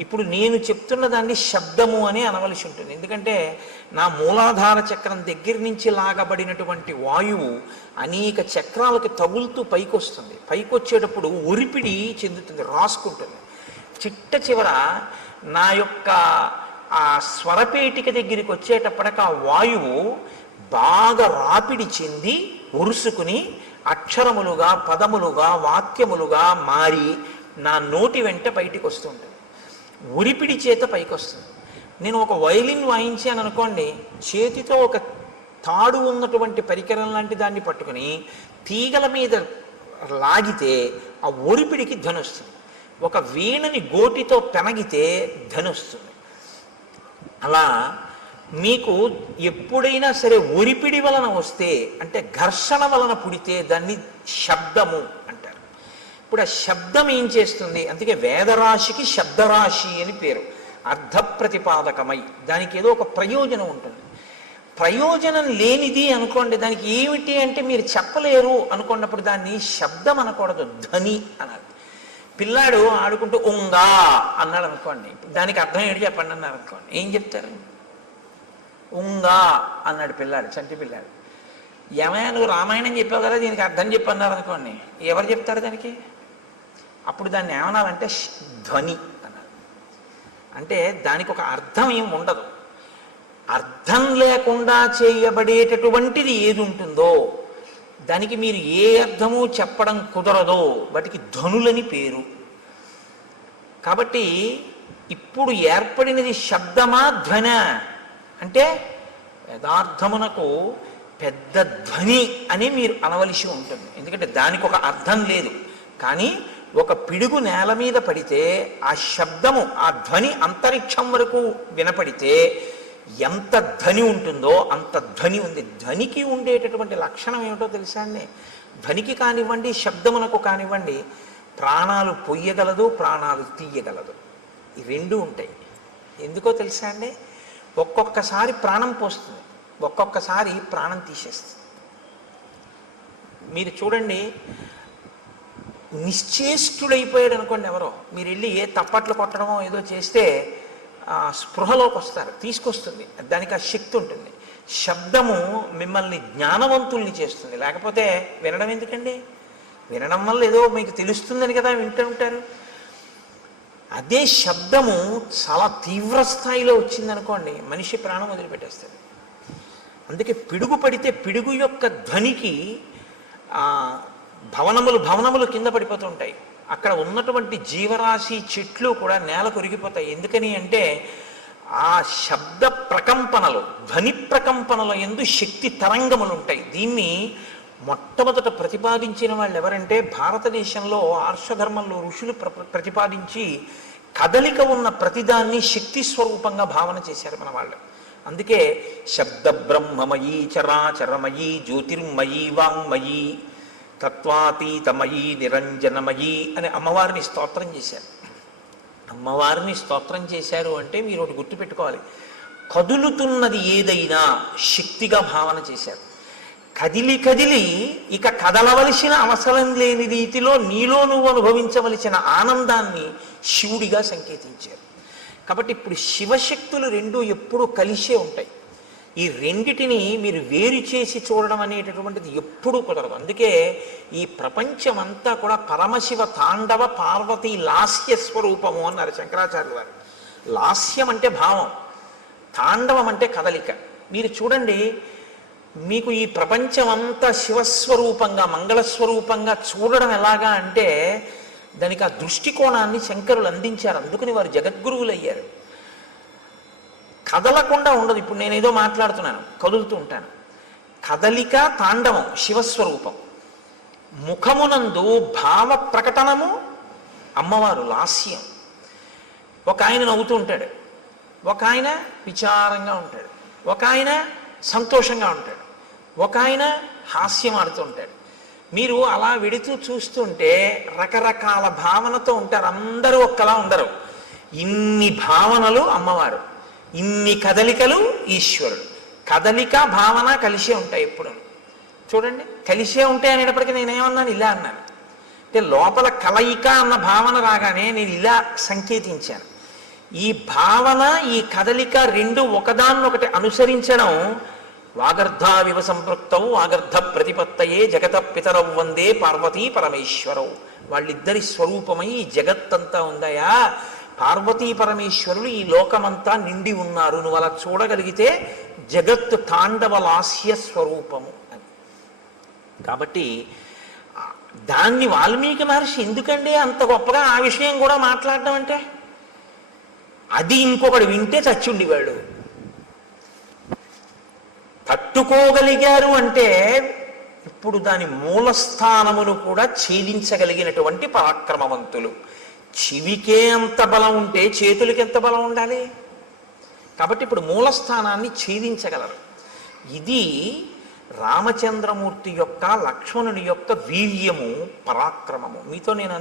ఇప్పుడు నేను చెప్తున్న దాన్ని శబ్దము అని అనవలసి ఉంటుంది. ఎందుకంటే నా మూలాధార చక్రం దగ్గర నుంచి లాగబడినటువంటి వాయువు అనేక చక్రాలకి తగులుతూ పైకి వస్తుంది. పైకి వచ్చేటప్పుడు ఒరిపిడి చెందుతుంది, రాసుకుంటుంది. చిట్ట చివర నా యొక్క ఆ స్వరపేటిక దగ్గరికి వచ్చేటప్పటికి ఆ వాయువు బాగా రాపిడి చెంది ఉరుసుకుని అక్షరములుగా, పదములుగా, వాక్యములుగా మారి నా నోటి వెంట బయటికి వస్తుంటుంది. ఉరిపిడి చేత పైకి వస్తుంది. నేను ఒక వయలిన్ వాయించాను అనుకోండి, చేతితో ఒక తాడు ఉన్నటువంటి పరికరం లాంటి దాన్ని పట్టుకుని తీగల మీద లాగితే ఆ ఒరిపిడికి ధ్వని వస్తుంది. ఒక వీణని గోటితో పెనగితే ధ్వని వస్తుంది. అలా మీకు ఎప్పుడైనా సరే ఒరిపిడి వలన వస్తే, అంటే ఘర్షణ వలన పుడితే దాన్ని శబ్దము అంటారు. ఇప్పుడు ఆ శబ్దం ఏం చేస్తుంది? అందుకే వేదరాశికి శబ్దరాశి అని పేరు. అర్థ ప్రతిపాదకమై దానికి ఏదో ఒక ప్రయోజనం ఉంటుంది. ప్రయోజనం లేనిది అనుకోండి, దానికి ఏమిటి అంటే మీరు చెప్పలేరు అనుకున్నప్పుడు దాన్ని శబ్దం అనకూడదు, ధ్వని అనాలి. పిల్లాడు ఆడుకుంటూ ఉంగా అన్నాడు అనుకోండి, దానికి అర్థం ఏంటి చెప్పండి అన్నారు అనుకోండి, ఏం చెప్తారు? ఉంగా అన్నాడు పిల్లాడు, చంటి పిల్లాడు. ఏమైనా నువ్వు రామాయణం చెప్పావు కదా, దీనికి అర్థం చెప్పన్నారు అనుకోండి, ఎవరు చెప్తారు దానికి? అప్పుడు దాన్ని ఏమనాలంటే ధ్వని అన్నారు. అంటే దానికి ఒక అర్థం ఏం ఉండదు. అర్థం లేకుండా చేయబడేటటువంటిది ఏది ఉంటుందో దానికి మీరు ఏ అర్థము చెప్పడం కుదరదో వాటికి ధ్వనులని పేరు. కాబట్టి ఇప్పుడు ఏర్పడినది శబ్దమా ధ్వన అంటే యథార్థమునకు పెద్ద ధ్వని అని మీరు అనవలసి ఉంటుంది. ఎందుకంటే దానికి ఒక అర్థం లేదు. కానీ ఒక పిడుగు నేల మీద పడితే ఆ శబ్దము, ఆ ధ్వని అంతరిక్షం వరకు వినపడితే ఎంత ధ్వని ఉంటుందో అంత ధ్వని ఉంది. ధ్వనికి ఉండేటటువంటి లక్షణం ఏమిటో తెలుసా అండి? ధ్వనికి కానివ్వండి, శబ్దమునకు కానివ్వండి, ప్రాణాలు పొయ్యగలదు, ప్రాణాలు తీయగలదు. ఈ రెండు ఉంటాయి. ఎందుకో తెలుసా అండి? ఒక్కొక్కసారి ప్రాణం పోస్తుంది, ఒక్కొక్కసారి ప్రాణం తీసేస్తుంది. మీరు చూడండి, నిశ్చేష్టుడైపోయాడు అనుకోండి ఎవరో, మీరు వెళ్ళి ఏ తప్పట్లు కొట్టడమో ఏదో చేస్తే స్పృహలోకి వస్తారు, తీసుకొస్తుంది, దానికి ఆ శక్తి ఉంటుంది. శబ్దము మిమ్మల్ని జ్ఞానవంతుల్ని చేస్తుంది, లేకపోతే వినడం ఎందుకండి? వినడం వల్ల ఏదో మీకు తెలుస్తుందని కదా వింటూ ఉంటారు. అదే శబ్దము చాలా తీవ్ర స్థాయిలో వచ్చిందనుకోండి, మనిషి ప్రాణం వదిలిపెట్టేస్తుంది. అందుకే పిడుగు పడితే పిడుగు యొక్క ధ్వనికి భవనములు కింద పడిపోతూ ఉంటాయి. అక్కడ ఉన్నటువంటి జీవరాశి, చెట్లు కూడా నేల కొరిగిపోతాయి. ఎందుకని అంటే ఆ శబ్ద ప్రకంపనలు, ధ్వని ప్రకంపనల యందు శక్తి తరంగములు ఉంటాయి. దీన్ని మొట్టమొదట ప్రతిపాదించిన వాళ్ళు ఎవరంటే, భారతదేశంలో ఆర్షధర్మంలో ఋషులు ప్రతిపాదించి కదలిక ఉన్న ప్రతిదాన్ని శక్తి స్వరూపంగా భావన చేశారు మన వాళ్ళు. అందుకే శబ్ద బ్రహ్మమయీ చరాచరమయీ జ్యోతిర్మయీ వాంగ్మయీ తత్వాతీతమయీ నిరంజనమయీ అని అమ్మవారిని స్తోత్రం చేశారు. అమ్మవారిని స్తోత్రం చేశారు అంటే మీరు ఒకటి గుర్తుపెట్టుకోవాలి, కదులుతున్నది ఏదైనా శక్తిగా భావన చేశారు. కదిలి కదిలి ఇక కదలవలసిన అవసరం లేని రీతిలో నీలో నువ్వు అనుభవించవలసిన ఆనందాన్ని శివుడిగా సంకేతించారు. కాబట్టి ఇప్పుడు శివశక్తులు రెండు ఎప్పుడూ కలిసే ఉంటాయి. ఈ రెండిటిని మీరు వేరు చేసి చూడడం అనేటటువంటిది ఎప్పుడూ కుదరదు. అందుకే ఈ ప్రపంచమంతా కూడా పరమశివ తాండవ పార్వతీ లాస్య స్వరూపము అన్నారు శంకరాచార్యులు వారు. లాస్యం అంటే భావం, తాండవం అంటే కదలిక. మీరు చూడండి, మీకు ఈ ప్రపంచమంతా శివస్వరూపంగా, మంగళస్వరూపంగా చూడడం ఎలాగా అంటే దానికి ఆ దృష్టికోణాన్ని శంకరులు అందించారు. అందుకని వారు జగద్గురువులు అయ్యారు. కదలకుండా ఉండదు. ఇప్పుడు నేను ఏదో మాట్లాడుతున్నాను, కదులుతూ ఉంటాను. కదలిక తాండవం శివస్వరూపం. ముఖమునందు భావ ప్రకటనము అమ్మవారు లాస్యం. ఒక ఆయన నవ్వుతూ ఉంటాడు, ఒక ఆయన విచారంగా ఉంటాడు, ఒక ఆయన సంతోషంగా ఉంటాడు, ఒక ఆయన హాస్యం ఆడుతూ ఉంటాడు. మీరు అలా వెడుతూ చూస్తుంటే రకరకాల భావనతో ఉంటారు. అందరూ ఒక్కలా ఉండరు. ఇన్ని భావనలు అమ్మవారు, ఇన్ని కదలికలు ఈశ్వరుడు. కదలిక భావన కలిసే ఉంటాయి ఎప్పుడు. చూడండి, కలిసే ఉంటాయి అనేటప్పటికీ నేనేమన్నాను, ఇలా అన్నాను. అంటే లోపల కలయిక అన్న భావన రాగానే నేను ఇలా సంకేతించాను. ఈ భావన, ఈ కదలిక రెండు ఒకదాన్నొకటి అనుసరించడం. వాగర్ధావివ సంపృక్తౌ వాగర్ధ ప్రతిపత్తయే జగత పితరౌ వందే పార్వతీ పరమేశ్వరౌ. వాళ్ళిద్దరి స్వరూపమై ఈ జగత్తంతా ఉందయా. పార్వతీ పరమేశ్వరులు ఈ లోకమంతా నిండి ఉన్నారు. నువ్వు అలా చూడగలిగితే జగత్తు తాండవ లాస్య స్వరూపము అని. కాబట్టి దాన్ని వాల్మీకి మహర్షి ఎందుకండి అంత గొప్పగా ఆ విషయం కూడా మాట్లాడడం అంటే, అది ఇంకొకడు వింటే చచ్చుండివాడు. తట్టుకోగలిగారు అంటే ఇప్పుడు దాని మూలస్థానమును కూడా ఛేదించగలిగినటువంటి పరాక్రమవంతులు. చెవికే అంత బలం ఉంటే చేతులకి ఎంత బలం ఉండాలి? కాబట్టి ఇప్పుడు మూలస్థానాన్ని ఛేదించగలరు. ఇది రామచంద్రమూర్తి యొక్క, లక్ష్మణుని యొక్క వీర్యము, పరాక్రమము. మీతో నేను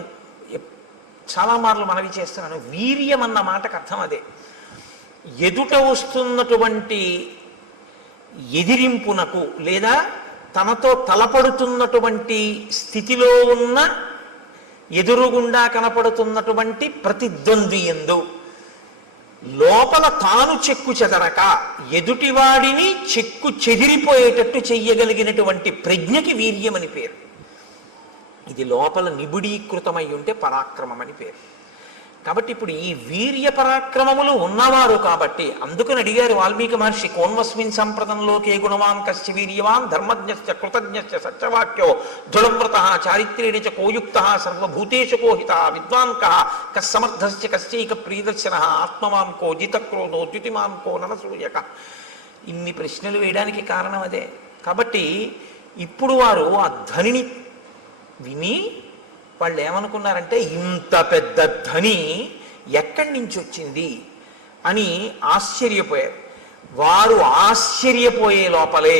చాలా మార్లు మనవి చేస్తున్నాను, వీర్యం అన్న మాటకు అర్థం అదే. ఎదుట వస్తున్నటువంటి ఎదిరింపునకు లేదా తనతో తలపడుతున్నటువంటి స్థితిలో ఉన్న ఎదురుగుండా కనపడుతున్నటువంటి ప్రతిద్వంద్వి యందు లోపల తాను చెక్కు చెదరక ఎదుటివాడిని చెక్కు చెదిరిపోయేటట్టు చెయ్యగలిగినటువంటి ప్రజ్ఞకి వీర్యమని పేరు. ఇది లోపల నిబిడీకృతమై ఉంటే పరాక్రమం అని పేరు. కాబట్టి ఇప్పుడు ఈ వీర్య పరాక్రమములు ఉన్నవారు కాబట్టి అందుకని అడిగారు వాల్మీకి మహర్షి, కోన్వస్మిన్ సంప్రదంలోకే గుణవాన్ కశ్య వీర్యవాన్ ధర్మజ్ఞశ్చ కృతజ్ఞశ్చ సత్యవాక్యో దృఢవ్రత చారిత్రేణ చ కోయుక్త సర్వభూతేషు కోహిత విద్వాన్ కస్సమర్థశ్చ కశ్చైక ప్రియదర్శన ఆత్మవాన్ కో జితక్రోధో ద్యుతిమాన్ కో నరసూయక. ఇన్ని ప్రశ్నలు వేయడానికి కారణం అదే. కాబట్టి ఇప్పుడు వారు ఆ ధ్వనిని విని వాళ్ళు ఏమనుకున్నారంటే ఇంత పెద్ద ధ్వని ఎక్కడి నుంచి వచ్చింది అని ఆశ్చర్యపోయారు. వారు ఆశ్చర్యపోయే లోపలే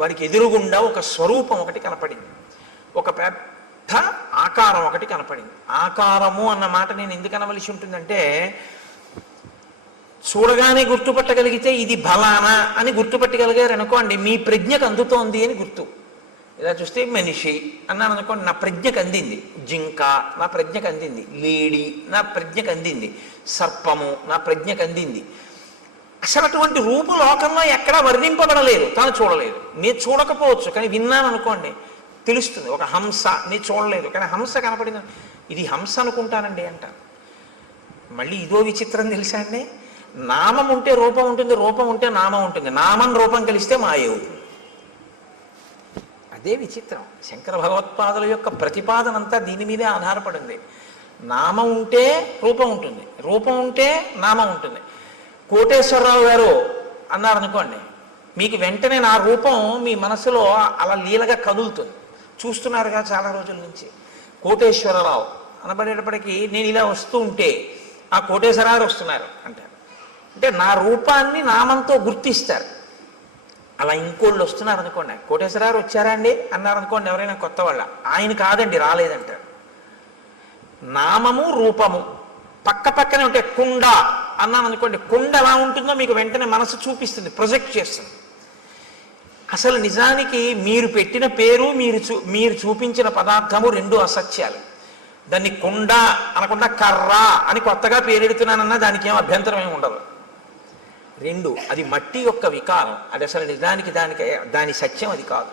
వారికి ఎదురుగుండా ఒక స్వరూపం ఒకటి కనపడింది, ఒక పెద్ద ఆకారం ఒకటి కనపడింది. ఆకారము అన్న మాట నేను ఎందుకు అనవలసి ఉంటుందంటే, చూడగానే గుర్తుపట్టగలిగితే ఇది బలానా అని గుర్తుపట్టగలిగారు అనుకోండి, మీ ప్రజ్ఞకు అందుతోంది అని గుర్తు. ఇలా చూస్తే మనిషి అన్నాను అనుకోండి, నా ప్రజ్ఞకు అందింది. జింక నా ప్రజ్ఞకు అందింది, లేడి నా ప్రజ్ఞకు అందింది, సర్పము నా ప్రజ్ఞకు అందింది. అసలు అటువంటి రూపు లోకంలో ఎక్కడా వర్ణింపబడలేదు, తాను చూడలేదు. నేను చూడకపోవచ్చు కానీ విన్నాను అనుకోండి తెలుస్తుంది. ఒక హంస నేను చూడలేదు కానీ హంస కనపడింది, ఇది హంస అనుకుంటానండి అంటాను. మళ్ళీ ఇదో విచిత్రం తెలుసా అండి, నామం ఉంటే రూపం ఉంటుంది, రూపం ఉంటే నామం ఉంటుంది, నామం రూపం కలిస్తే మాయ అవుతుంది. అదే విచిత్రం. శంకర భగవత్పాదుల యొక్క ప్రతిపాదన అంతా దీని మీదే ఆధారపడింది. నామం ఉంటే రూపం ఉంటుంది, రూపం ఉంటే నామం ఉంటుంది. కోటేశ్వరరావు గారు అన్నారనుకోండి, మీకు వెంటనే నా రూపం మీ మనసులో అలా లీలగా కదులుతుంది. చూస్తున్నారుగా చాలా రోజుల నుంచి. కోటేశ్వరరావు అనబడేటప్పటికీ నేను ఇలా వస్తూ ఉంటే ఆ కోటేశ్వరరావు వస్తున్నారు అంటారు. అంటే నా రూపాన్ని నామంతో గుర్తిస్తారు. అలా ఇంకోళ్ళు వస్తున్నారు అనుకోండి, కోటేశ్వరరావు వచ్చారా అండి అన్నారనుకోండి ఎవరైనా కొత్త వాళ్ళ, ఆయన కాదండి రాలేదంటారు. నామము రూపము పక్క పక్కనే ఉంటే కుండ అన్నాను అనుకోండి, కుండ ఎలా ఉంటుందో మీకు వెంటనే మనసు చూపిస్తుంది, ప్రొజెక్ట్ చేస్తుంది. అసలు నిజానికి మీరు పెట్టిన పేరు మీరు చూపించిన పదార్థము రెండు అసత్యాలు. దాన్ని కుండ అనకుండా కర్ర అని కొత్తగా పేరెడుతున్నానన్నా దానికి ఏం అభ్యంతరం ఏమి ఉండదు. రెండు, అది మట్టి యొక్క వికారం, అది అసలు నిజానికి దాని సత్యం అది కాదు.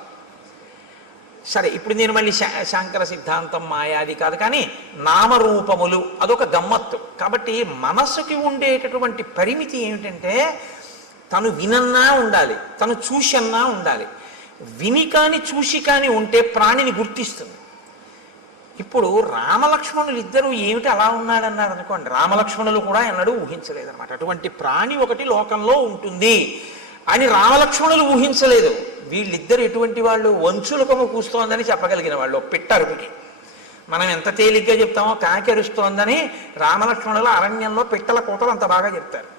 సరే, ఇప్పుడు నేను మళ్ళీ శాంకర సిద్ధాంతం మాయాది కాదు కానీ నామరూపములు అదొక గమ్మత్తు. కాబట్టి మనసుకి ఉండేటటువంటి పరిమితి ఏమిటంటే, తను వినన్నా ఉండాలి, తను చూసన్నా ఉండాలి. విని కానీ చూసి కానీ ఉంటే ప్రాణిని గుర్తిస్తుంది. ఇప్పుడు రామలక్ష్మణులు ఇద్దరు ఏమిటి అలా ఉన్నాడన్నారు అనుకోండి, రామలక్ష్మణులు కూడా ఎన్నడూ ఊహించలేదన్నమాట. అటువంటి ప్రాణి ఒకటి లోకంలో ఉంటుంది అని రామలక్ష్మణులు ఊహించలేదు. వీళ్ళిద్దరు ఎటువంటి వాళ్ళు, వంచులకము కూస్తోందని చెప్పగలిగిన వాళ్ళు. పిట్టరుపుకి మనం ఎంత తేలిగ్గా చెప్తామో కాకెరుస్తోందని రామలక్ష్మణులు అరణ్యంలో పిట్టల కూతలు అంత బాగా చెప్తారు.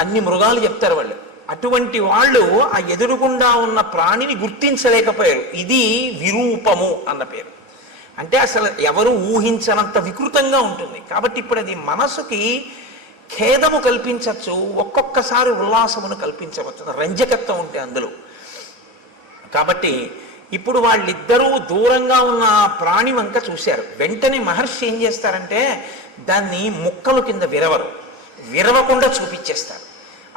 అన్ని మృగాలు చెప్తారు వాళ్ళు. అటువంటి వాళ్ళు ఆ ఎదురుగుండా ఉన్న ప్రాణిని గుర్తించలేకపోయారు. ఇది విరూపము అన్న పేరు. అంటే అసలు ఎవరు ఊహించనంత వికృతంగా ఉంటుంది. కాబట్టి ఇప్పుడు అది మనసుకి ఖేదము కల్పించవచ్చు, ఒక్కొక్కసారి ఉల్లాసమును కల్పించవచ్చు, రంజకత్వం ఉంటే అందులో. కాబట్టి ఇప్పుడు వాళ్ళిద్దరూ దూరంగా ఉన్న ఆ ప్రాణి వంక చూశారు. వెంటనే మహర్షి ఏం చేస్తారంటే దాన్ని ముక్కలు కింద విరవకుండా చూపించేస్తారు.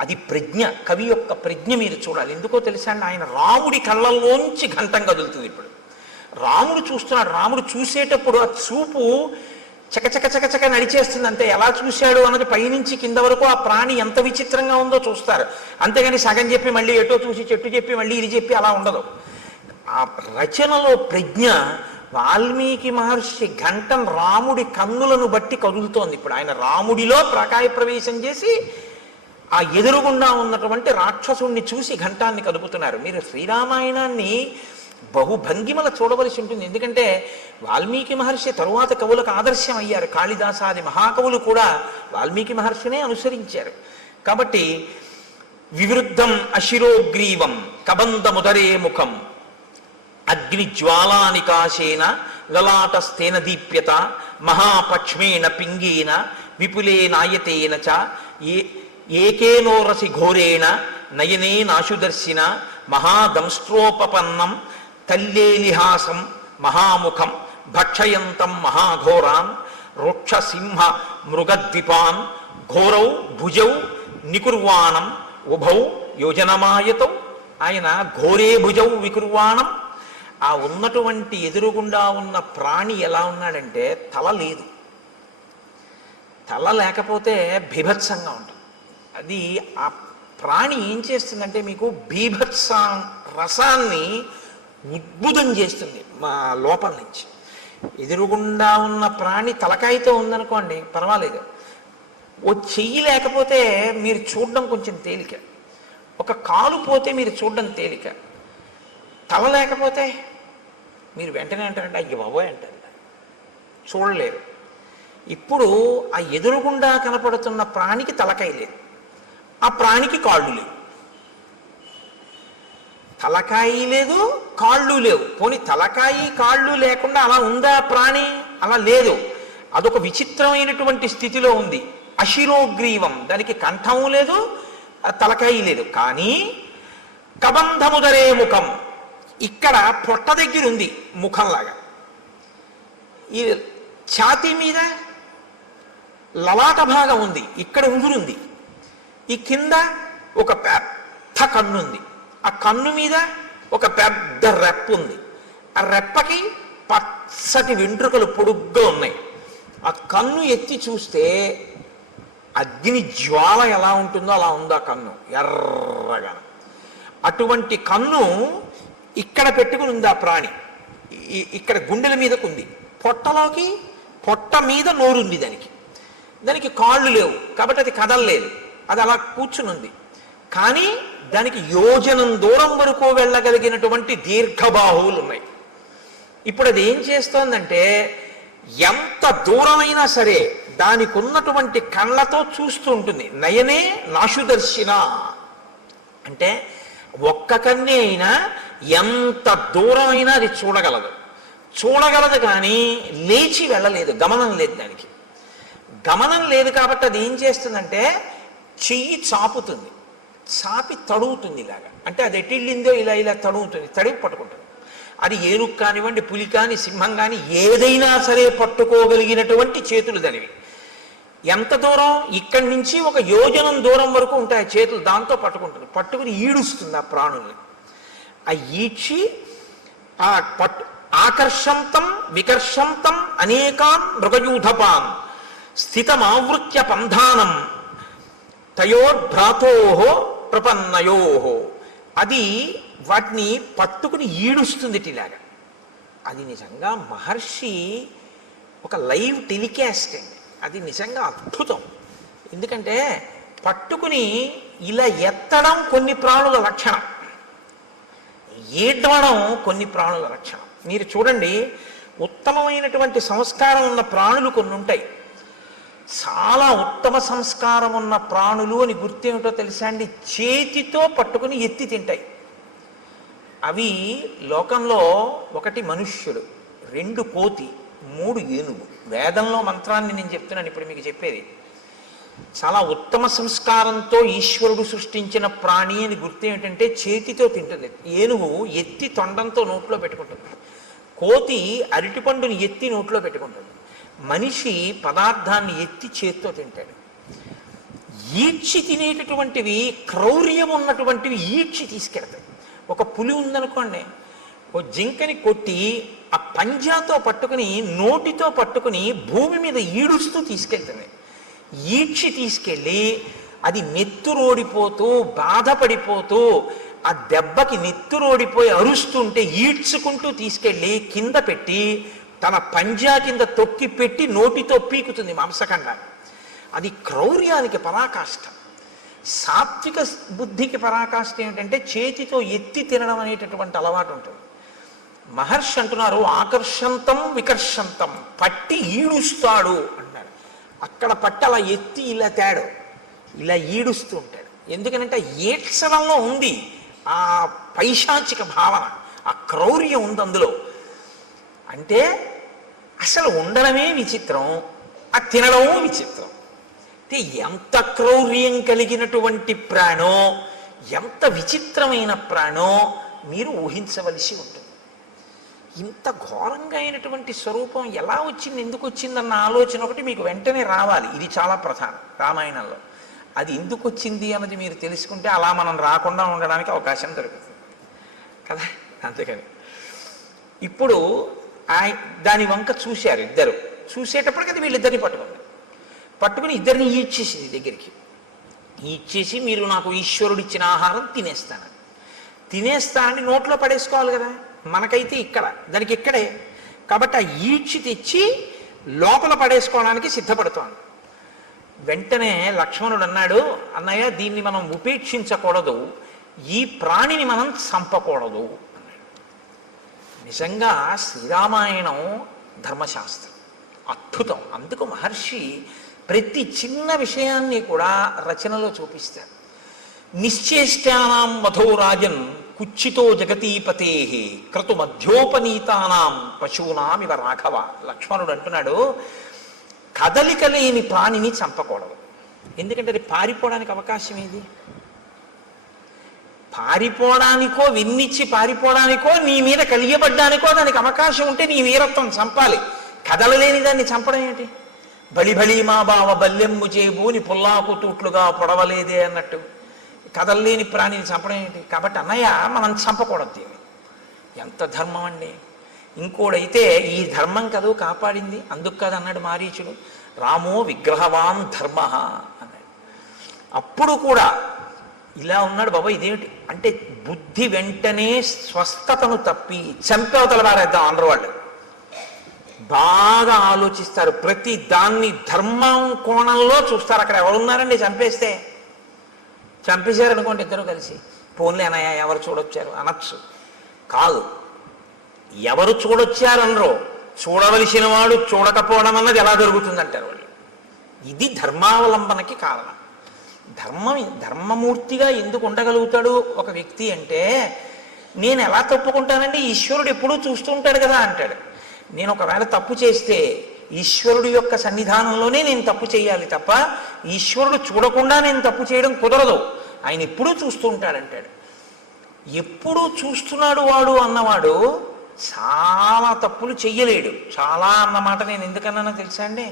అది ప్రజ్ఞ, కవి యొక్క ప్రజ్ఞ మీరు చూడాలి. ఎందుకో తెలుసా అండి, ఆయన రాముడి కళ్ళల్లోంచి ఘంటం కదులుతుంది. ఇప్పుడు రాముడు చూస్తున్నాడు, రాముడు చూసేటప్పుడు ఆ చూపు చకచక చకచక నడిచేస్తుంది. అంతే, ఎలా చూశాడు అన్నది పైనుంచి కింద వరకు ఆ ప్రాణి ఎంత విచిత్రంగా ఉందో చూస్తారు. అంతేగాని సగం చెప్పి మళ్ళీ ఎటో చూసి చెట్టు చెప్పి మళ్ళీ ఇది చెప్పి అలా ఉండదు. ఆ రచనలో ప్రజ్ఞ. వాల్మీకి మహర్షి ఘంటం రాముడి కన్నులను బట్టి కదులుతోంది. ఇప్పుడు ఆయన రాముడిలో ప్రకాయ ప్రవేశం చేసి ఆ ఎదురుగుండా ఉన్నటువంటి రాక్షసుణ్ణి చూసి ఘంటాన్ని కదుపుతున్నారు. మీరు శ్రీరామాయణాన్ని బహుభంగిమల చూడవలసి ఉంటుంది. ఎందుకంటే వాల్మీకి మహర్షి తరువాత కవులకు ఆదర్శం అయ్యారు. కాళిదాసాది మహాకవులు కూడా వాల్మీకి మహర్షినే అనుసరించారు. కాబట్టి వివృద్ధం అశిరోగ్రీవం కబంధముదరే ముఖం అగ్నిజ్వాలానికాశేన లలాటస్థేన దీప్యత మహాపక్ష్మేణ పింగేన విపులే నాయతేన చ ఏకేనోరసి ఘోరేణ నయనే నాశుదర్శిన మహాదంస్ట్రోపపన్నం తల్లేలిహాసం మహాముఖం భక్షయంతం మహాఘోరాన్ రుక్షసింహ మృగద్విపాన్ ఘోరౌ భుజౌ నికుర్వాణం ఉభౌ యోజనమాయతౌ. ఆయన ఘోరే భుజౌ వికుర్వాణం. ఆ ఉన్నటువంటి ఎదురుగుండా ఉన్న ప్రాణి ఎలా ఉన్నాడంటే తల లేదు. తల లేకపోతే బీభత్సంగా ఉంటుంది. అది ఆ ప్రాణి ఏం చేస్తుందంటే మీకు బీభత్స రసాన్ని ఉద్భుతం చేస్తుంది మా లోపల నుంచి. ఎదురుగుండా ఉన్న ప్రాణి తలకాయతో ఉందనుకోండి పర్వాలేదు, ఓ చెయ్యి లేకపోతే మీరు చూడడం కొంచెం తేలిక, ఒక కాలు పోతే మీరు చూడడం తేలిక, తల లేకపోతే మీరు వెంటనే అంటారంటే అయ్య బాబోయ్ అంటారు, చూడలేరు. ఇప్పుడు ఆ ఎదురుగుండా కనపడుతున్న ప్రాణికి తలకాయ లేదు, ఆ ప్రాణికి కాళ్ళు లేవు. తలకాయి లేదు, కాళ్ళు లేవు. పోనీ తలకాయి కాళ్ళు లేకుండా అలా ఉందా ప్రాణి? అలా లేదు. అదొక విచిత్రమైనటువంటి స్థితిలో ఉంది. అశిరోగ్రీవం, దానికి కంఠము లేదు, తలకాయి లేదు. కానీ కబంధముదరే ముఖం, ఇక్కడ పొట్ట దగ్గర ఉంది ముఖంలాగా. ఈ ఛాతీ మీద లలాట భాగం ఉంది, ఇక్కడ ఉంగురుంది. ఈ కింద ఒక పెద్ద కన్ను ఉంది, ఆ కన్ను మీద ఒక పెద్ద రెప్ప ఉంది. ఆ రెప్పకి పచ్చటి వెంట్రుకలు పొడుగ్గా ఉన్నాయి. ఆ కన్ను ఎత్తి చూస్తే అగ్ని జ్వాల ఎలా ఉంటుందో అలా ఉంది ఆ కన్ను, ఎర్రగా. అటువంటి కన్ను ఇక్కడ పెట్టుకుని ఉంది ఆ ప్రాణి. ఇక్కడ గుండెల మీదకు ఉంది. పొట్టలోకి, పొట్ట మీద నోరుంది దానికి. దానికి కాళ్ళు లేవు కాబట్టి అది కదలలేదు, అది అలా కూర్చుని ఉంది. కానీ దానికి యోజనం దూరం వరకు వెళ్ళగలిగినటువంటి దీర్ఘబాహువులు ఉన్నాయి. ఇప్పుడు అది ఏం చేస్తోందంటే ఎంత దూరమైనా సరే దానికి ఉన్నటువంటి కళ్ళతో చూస్తూ ఉంటుంది. నయనే నాశుదర్శిన అంటే ఒక్క కన్నే అయినా ఎంత దూరమైనా అది చూడగలదు కానీ లేచి వెళ్ళలేదు, గమనం లేదు. దానికి గమనం లేదు కాబట్టి అది ఏం చేస్తుందంటే చెయ్యి చాపుతుంది, చాపి తడుగుతుంది ఇలాగా. అంటే అది ఎటిళ్ళిందో ఇలా ఇలా తడుగుతుంది, తడివి పట్టుకుంటుంది. అది ఏనుగు కానివ్వండి, పులి కాని, సింహం కానీ ఏదైనా సరే పట్టుకోగలిగినటువంటి చేతులు దానివి. ఎంత దూరం? ఇక్కడి నుంచి ఒక యోజనం దూరం వరకు ఉంటాయి చేతులు, దాంతో పట్టుకుంటుంది. పట్టుకుని ఈడుస్తుంది ఆ ప్రాణుల్ని. ఆ ఈడ్చి ఆ ఆకర్షంతం వికర్షంతం అనేకాన్ మృగయూధపాన్ స్థితమావృత్య పంధానం తయోర్భ్రాతోహో ప్రపన్నయోహో. అది వాటిని పట్టుకుని ఈడుస్తుంది ఇలాగా. అది నిజంగా మహర్షి ఒక లైవ్ టెలికాస్ట్ అండి. అది నిజంగా అద్భుతం. ఎందుకంటే పట్టుకుని ఇలా ఎత్తడం కొన్ని ప్రాణుల లక్షణం, ఏడవడం కొన్ని ప్రాణుల లక్షణం. మీరు చూడండి, ఉత్తమమైనటువంటి సంస్కారం ఉన్న ప్రాణులు కొన్ని ఉంటాయి. చాలా ఉత్తమ సంస్కారం ఉన్న ప్రాణులు అని గుర్తేమిటో తెలుసా అండి? చేతితో పట్టుకుని ఎత్తి తింటాయి. అవి లోకంలో ఒకటి మనుష్యుడు, 2 కోతి, 3 ఏనుగు. వేదంలో మంత్రాన్ని నేను చెప్తున్నాను ఇప్పుడు మీకు చెప్పేది. చాలా ఉత్తమ సంస్కారంతో ఈశ్వరుడు సృష్టించిన ప్రాణి అని గుర్తు ఏమిటంటే చేతితో తింటుంది. ఏనుగు ఎత్తి తొండంతో నోట్లో పెట్టుకుంటుంది, కోతి అరటిపండుని ఎత్తి నోట్లో పెట్టుకుంటుంది, మనిషి పదార్థాన్ని ఎత్తి చేత్తో తింటాడు. ఈడ్చి తినేటటువంటివి, క్రౌర్యం ఉన్నటువంటివి ఈడ్చి తీసుకెడతాయి. ఒక పులి ఉందనుకోండి, ఓ జింకని కొట్టి ఆ పంజాతో పట్టుకుని, నోటితో పట్టుకుని భూమి మీద ఈడుస్తూ తీసుకెళ్తుంది. ఈడ్చి తీసుకెళ్ళి అది నెత్తురోడిపోతూ బాధపడిపోతూ ఆ దెబ్బకి నెత్తురోడిపోయి అరుస్తుంటే ఈడ్చుకుంటూ తీసుకెళ్ళి కింద పెట్టి తన పంజా కింద తొక్కి పెట్టి నోటితో పీకుతుంది మాంసఖండాన్ని. అది క్రౌర్యానికి పరాకాష్ట. సాత్విక బుద్ధికి పరాకాష్ట ఏమిటంటే చేతితో ఎత్తి తినడం అనేటటువంటి అలవాటు ఉంటుంది. మహర్షి అంటున్నారు ఆకర్షంతం వికర్షంతం, పట్టి ఈడుస్తాడు అన్నాడు. అక్కడ పట్టి అలా ఎత్తి ఇలా తేడు, ఇలా ఈడుస్తూ ఉంటాడు. ఎందుకనంటే ఏడ్చడంలో ఉంది ఆ పైశాచిక భావన, ఆ క్రౌర్యం ఉంది అందులో. అంటే అసలు ఉండడమే విచిత్రం, ఆ తినడము విచిత్రం. అంటే ఎంత క్రౌర్యం కలిగినటువంటి ప్రాణో, ఎంత విచిత్రమైన ప్రాణో మీరు ఊహించవలసి ఉంటుంది. ఇంత ఘోరంగా అయినటువంటి స్వరూపం ఎలా వచ్చింది, ఎందుకు వచ్చిందన్న ఆలోచన ఒకటి మీకు వెంటనే రావాలి. ఇది చాలా ప్రధానం రామాయణంలో. అది ఎందుకు వచ్చింది అన్నది మీరు తెలుసుకుంటే అలా మనం రాకుండా ఉండడానికి అవకాశం దొరుకుతుంది కదా. అంతేకాని ఇప్పుడు దాని వంక చూశారు ఇద్దరు. చూసేటప్పటికి అది వీళ్ళిద్దరిని పట్టుకుని ఇద్దరిని ఈడ్చేసింది దగ్గరికి. ఈడ్చేసి మీరు నాకు ఈశ్వరుడు ఇచ్చిన ఆహారం తినేస్తానని నోట్లో పడేసుకోవాలి కదా. మనకైతే ఇక్కడ, దానికి ఇక్కడే. కాబట్టి ఆ ఈడ్చి తెచ్చి లోపల పడేసుకోవడానికి సిద్ధపడుతోంది. వెంటనే లక్ష్మణుడు అన్నాడు, అన్నయ్య దీన్ని మనం ఉపేక్షించకూడదు, ఈ ప్రాణిని మనం చంపకూడదు అన్నాడు. నిజంగా శ్రీరామాయణం ధర్మశాస్త్రం అద్భుతం. అందుకు మహర్షి ప్రతి చిన్న విషయాన్ని కూడా రచనలో చూపిస్తారు. నిశ్చేష్టానాం వధోరాజన్ కుచ్చితో జగతీపతే క్రతు మధ్యోపనీతానాం పశూనామివ రాఘవ. లక్ష్మణుడు అంటున్నాడు, కదలిక లేని ప్రాణిని చంపకూడదు. ఎందుకంటే అది పారిపోవడానికి అవకాశం ఏది? పారిపోవడానికో, విన్నిచ్చి పారిపోవడానికో, నీ మీద కలియబడ్డానికో దానికి అవకాశం ఉంటే నీ వీరత్వం చంపాలి. కదలలేని దాన్ని చంపడం ఏంటి? బళి మా బావ బల్లెమ్ము చేబూని పుల్లాకు తూట్లుగా పొడవలేదే అన్నట్టు కదలలేని ప్రాణిని చంపడం ఏంటి? కాబట్టి అన్నయ్య మనం చంపకూడదు దీన్ని. ఎంత ధర్మం అండి! ఇంకోడైతే ఈ ధర్మం కదూ కాపాడింది, అందుకు కదా అన్నాడు మారీచుడు, రామో విగ్రహవాన్ ధర్మ అన్నాడు. అప్పుడు కూడా ఇలా ఉన్నాడు. బాబా ఇదేమిటి అంటే బుద్ధి వెంటనే స్వస్థతను తప్పి చంపేవతల వారేద్దాం అందరూ. వాళ్ళు బాగా ఆలోచిస్తారు, ప్రతి దాన్ని ధర్మం కోణంలో చూస్తారు. అక్కడ ఎవరున్నారండి చంపేశారనుకోండి ఇద్దరు కలిసి, పోన్లే అన్నయ్య ఎవరు చూడొచ్చారు అనొచ్చు. కాదు, ఎవరు చూడొచ్చారనరో, చూడవలసిన వాడు చూడకపోవడం అన్నది ఎలా జరుగుతుందంటారు వాళ్ళు. ఇది ధర్మావలంబనకి కారణం. ధర్మమూర్తిగా ఎందుకు ఉండగలుగుతాడు ఒక వ్యక్తి అంటే, నేను ఎలా తప్పుకుంటానండి, ఈశ్వరుడు ఎప్పుడూ చూస్తూ ఉంటాడు కదా అంటాడు. నేను ఒకవేళ తప్పు చేస్తే ఈశ్వరుడు యొక్క సన్నిధానంలోనే నేను తప్పు చేయాలి తప్ప ఈశ్వరుడు చూడకుండా నేను తప్పు చేయడం కుదరదు. ఆయన ఎప్పుడూ చూస్తూ ఉంటాడంటాడు. ఎప్పుడూ చూస్తున్నాడు వాడు అన్నవాడు చాలా తప్పులు చెయ్యలేడు. చాలా అన్నమాట నేను ఎందుకన్నానో తెలుసా అండి,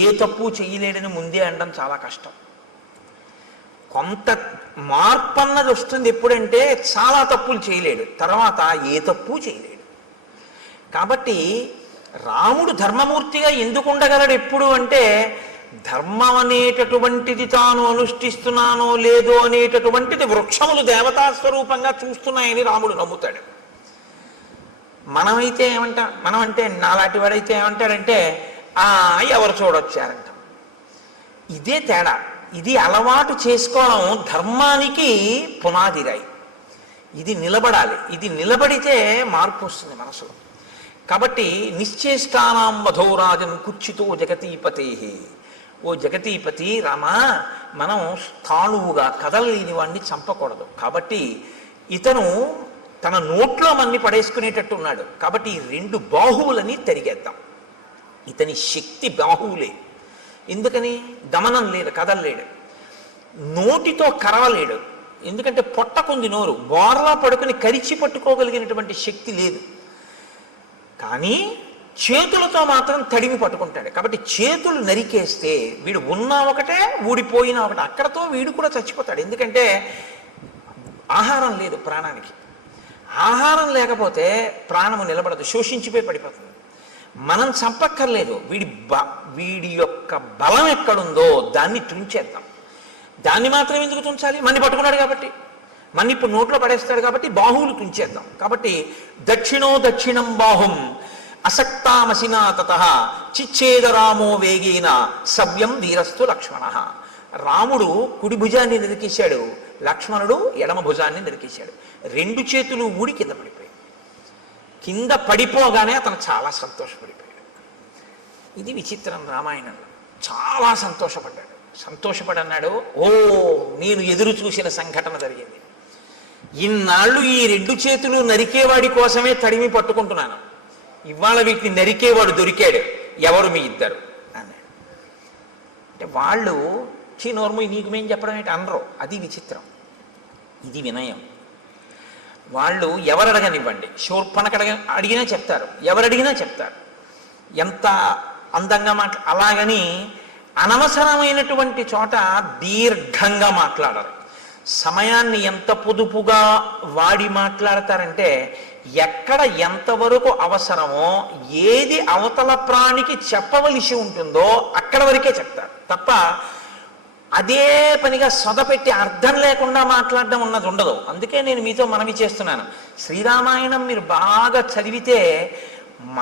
ఏ తప్పు చెయ్యలేడని ముందే అనడం చాలా కష్టం. కొంత మార్పు అన్నది వస్తుంది ఎప్పుడంటే చాలా తప్పులు చేయలేడు, తర్వాత ఏ తప్పు చేయలేడు. కాబట్టి రాముడు ధర్మమూర్తిగా ఎందుకు ఉండగలడు ఎప్పుడు అంటే, ధర్మం అనేటటువంటిది తాను అనుష్ఠిస్తున్నానో లేదో అనేటటువంటిది వృక్షములు దేవతా స్వరూపంగా చూస్తున్నాయని రాముడు నమ్ముతాడు. మనం అంటే నాలాంటి వాడైతే ఏమంటాడంటే ఎవరు చూడొచ్చారంటాం. ఇదే తేడా. ఇది అలవాటు చేసుకోవడం ధర్మానికి పునాదిరాయి. ఇది నిలబడాలి. ఇది నిలబడితే మార్పు వస్తుంది మనసులో. కాబట్టి నిశ్చేష్టానాం వధోరాజన్ కుచ్చితో జగతీపతే. ఓ జగతీపతి రామా, మనం స్థాణువుగా కదలలేని వాడిని చంపకూడదు. కాబట్టి ఇతను తన నోట్లో మన్ని పడేసుకునేటట్టు ఉన్నాడు. కాబట్టి ఈ రెండు బాహువులని తరిగేద్దాం. ఇతని శక్తి బాహువులే. ఎందుకని? దమనం లేదు, కదలలేడు. నోటితో కరవలేడు, ఎందుకంటే పొట్టకుంది నోరు. బోర్లా పడుకుని కరిచి పట్టుకోగలిగినటువంటి శక్తి లేదు. కానీ చేతులతో మాత్రం తడిమి పట్టుకుంటాడు. కాబట్టి చేతులు నరికేస్తే వీడు ఉన్నా ఒకటే, ఊడిపోయినా ఒకటే. అక్కడతో వీడు కూడా చచ్చిపోతాడు. ఎందుకంటే ఆహారం లేదు ప్రాణానికి. ఆహారం లేకపోతే ప్రాణము నిలబడదు, శోషించిపోయి పడిపోతుంది. మనం చంపక్కర్లేదు, వీడి యొక్క బలం ఎక్కడుందో దాన్ని తుంచేద్దాం. దాన్ని మాత్రం ఎందుకు తుంచాలి? మన్ని పట్టుకున్నాడు కాబట్టి, మన్ని ఇప్పుడు నోట్లో పడేస్తాడు కాబట్టి బాహువులు తుంచేద్దాం. కాబట్టి దక్షిణం బాహుం అసక్తామసినా తతః చిచ్ఛేద రామో వేగేన సవ్యం వీరస్తు లక్ష్మణ. రాముడు కుడి భుజాన్ని నిరికేశాడు, లక్ష్మణుడు ఎడమ భుజాన్ని నిరికేశాడు. రెండు చేతులు ఊడి కింద పడిపోయాయి. కింద పడిపోగానే అతను చాలా సంతోషపడిపోయాడు. ఇది విచిత్రం రామాయణంలో. చాలా సంతోషపడన్నాడు. ఓ, నేను ఎదురు చూసిన సంఘటన జరిగింది. ఇన్నాళ్ళు ఈ రెండు చేతులు నరికేవాడి కోసమే తడిమి పట్టుకుంటున్నాను, ఇవాళ వీటిని నరికేవాడు దొరికాడు. ఎవరు మీ ఇద్దరు అన్నాడు. అంటే వాళ్ళు నోర్ము నీకు మేం చెప్పడం ఏంటి అనరు. అది విచిత్రం. ఇది వినయం. వాళ్ళు ఎవరు అడగనివ్వండి, శూర్పణఖ అడిగినా చెప్తారు, ఎవరు అడిగినా చెప్తారు, ఎంత అందంగా అలాగని అనవసరమైనటువంటి చోట దీర్ఘంగా మాట్లాడరు. సమయాన్ని ఎంత పొదుపుగా వాడి మాట్లాడతారంటే ఎక్కడ ఎంతవరకు అవసరమో, ఏది అవతల ప్రాణికి చెప్పవలసి ఉంటుందో అక్కడ వరకే చెప్తారు తప్ప అదే పనిగా సొదపెట్టి అర్థం లేకుండా మాట్లాడడం ఉన్నది ఉండదు. అందుకే నేను మీతో మనవి చేస్తున్నాను, శ్రీరామాయణం మీరు బాగా చదివితే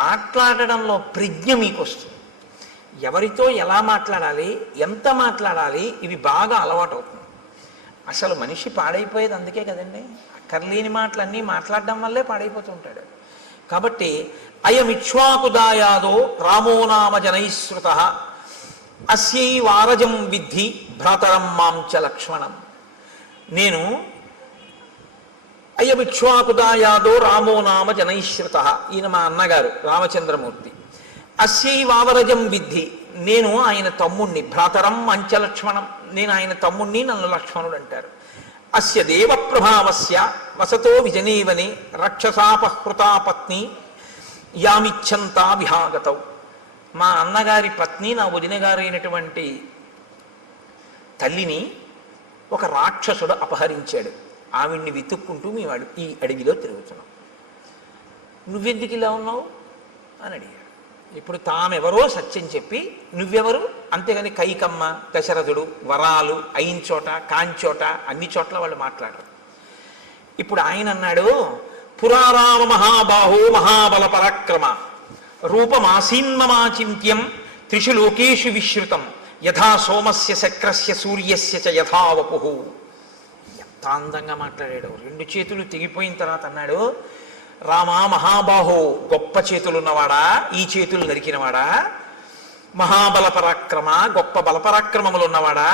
మాట్లాడడంలో ప్రజ్ఞ మీకు వస్తుంది. ఎవరితో ఎలా మాట్లాడాలి, ఎంత మాట్లాడాలి, ఇవి బాగా అలవాటు అవుతుంది. అసలు మనిషి పాడైపోయేది అందుకే కదండి, అక్కర్లేని మాటలన్నీ మాట్లాడడం వల్లే పాడైపోతూ ఉంటాడు. కాబట్టి అయమిక్ష్వాకుదాయాదో రామో నామ జనైశ్రుత అస్యై వారజం విద్ధి భ్రాతరం మాంచ లక్ష్మణం. నేను అయమిక్ష్వాకుదాయాదో రామో నామ జనైశ్రుత, ఈయన మా అన్నగారు రామచంద్రమూర్తి. అస్యై వావరజం విద్ధి, నేను ఆయన తమ్ముణ్ణి. భ్రాతరం మంచ లక్ష్మణం, నేను ఆయన తమ్ముణ్ణి, నన్ను లక్ష్మణుడు అంటారు. అస్య దేవ ప్రభావస్య వసతో విజనీవని రక్షసాపహృతా పత్ని యామిచ్చంతా విహాగతౌ. మా అన్నగారి పత్ని, నా వదిన గారు అయినటువంటి తల్లిని ఒక రాక్షసుడు అపహరించాడు. ఆవిడ్ని వెతుక్కుంటూ మేము ఈ అడవిలో తిరుగుతున్నాం. నువ్వెందుకు ఇలా ఉన్నావు అని అడిగాడు. ఇప్పుడు తామెవరో సత్యం చెప్పి నువ్వెవరు, అంతేగాని కైకమ్మ, దశరథుడు, వరాలు అయిన చోట కాంచోట అన్ని చోట్ల వాళ్ళు మాట్లాడరు. ఇప్పుడు ఆయన అన్నాడు, పురారామ మహాబాహో మహాబల పరాక్రమ రూపమాసీన్మమాచింత్యం త్రిషు లోకేషు విశ్రుతం యథా సోమస్య శక్రస్య సూర్యస్య చ యథా వపుః. ఎంత అందంగా మాట్లాడాడు. రెండు చేతులు తెగిపోయిన తర్వాత అన్నాడు, రామా మహాబాహో, గొప్ప చేతులున్నవాడా, ఈ చేతులు నరికినవాడా, మహాబల పరాక్రమ, గొప్ప బలపరాక్రమములు ఉన్నవాడా,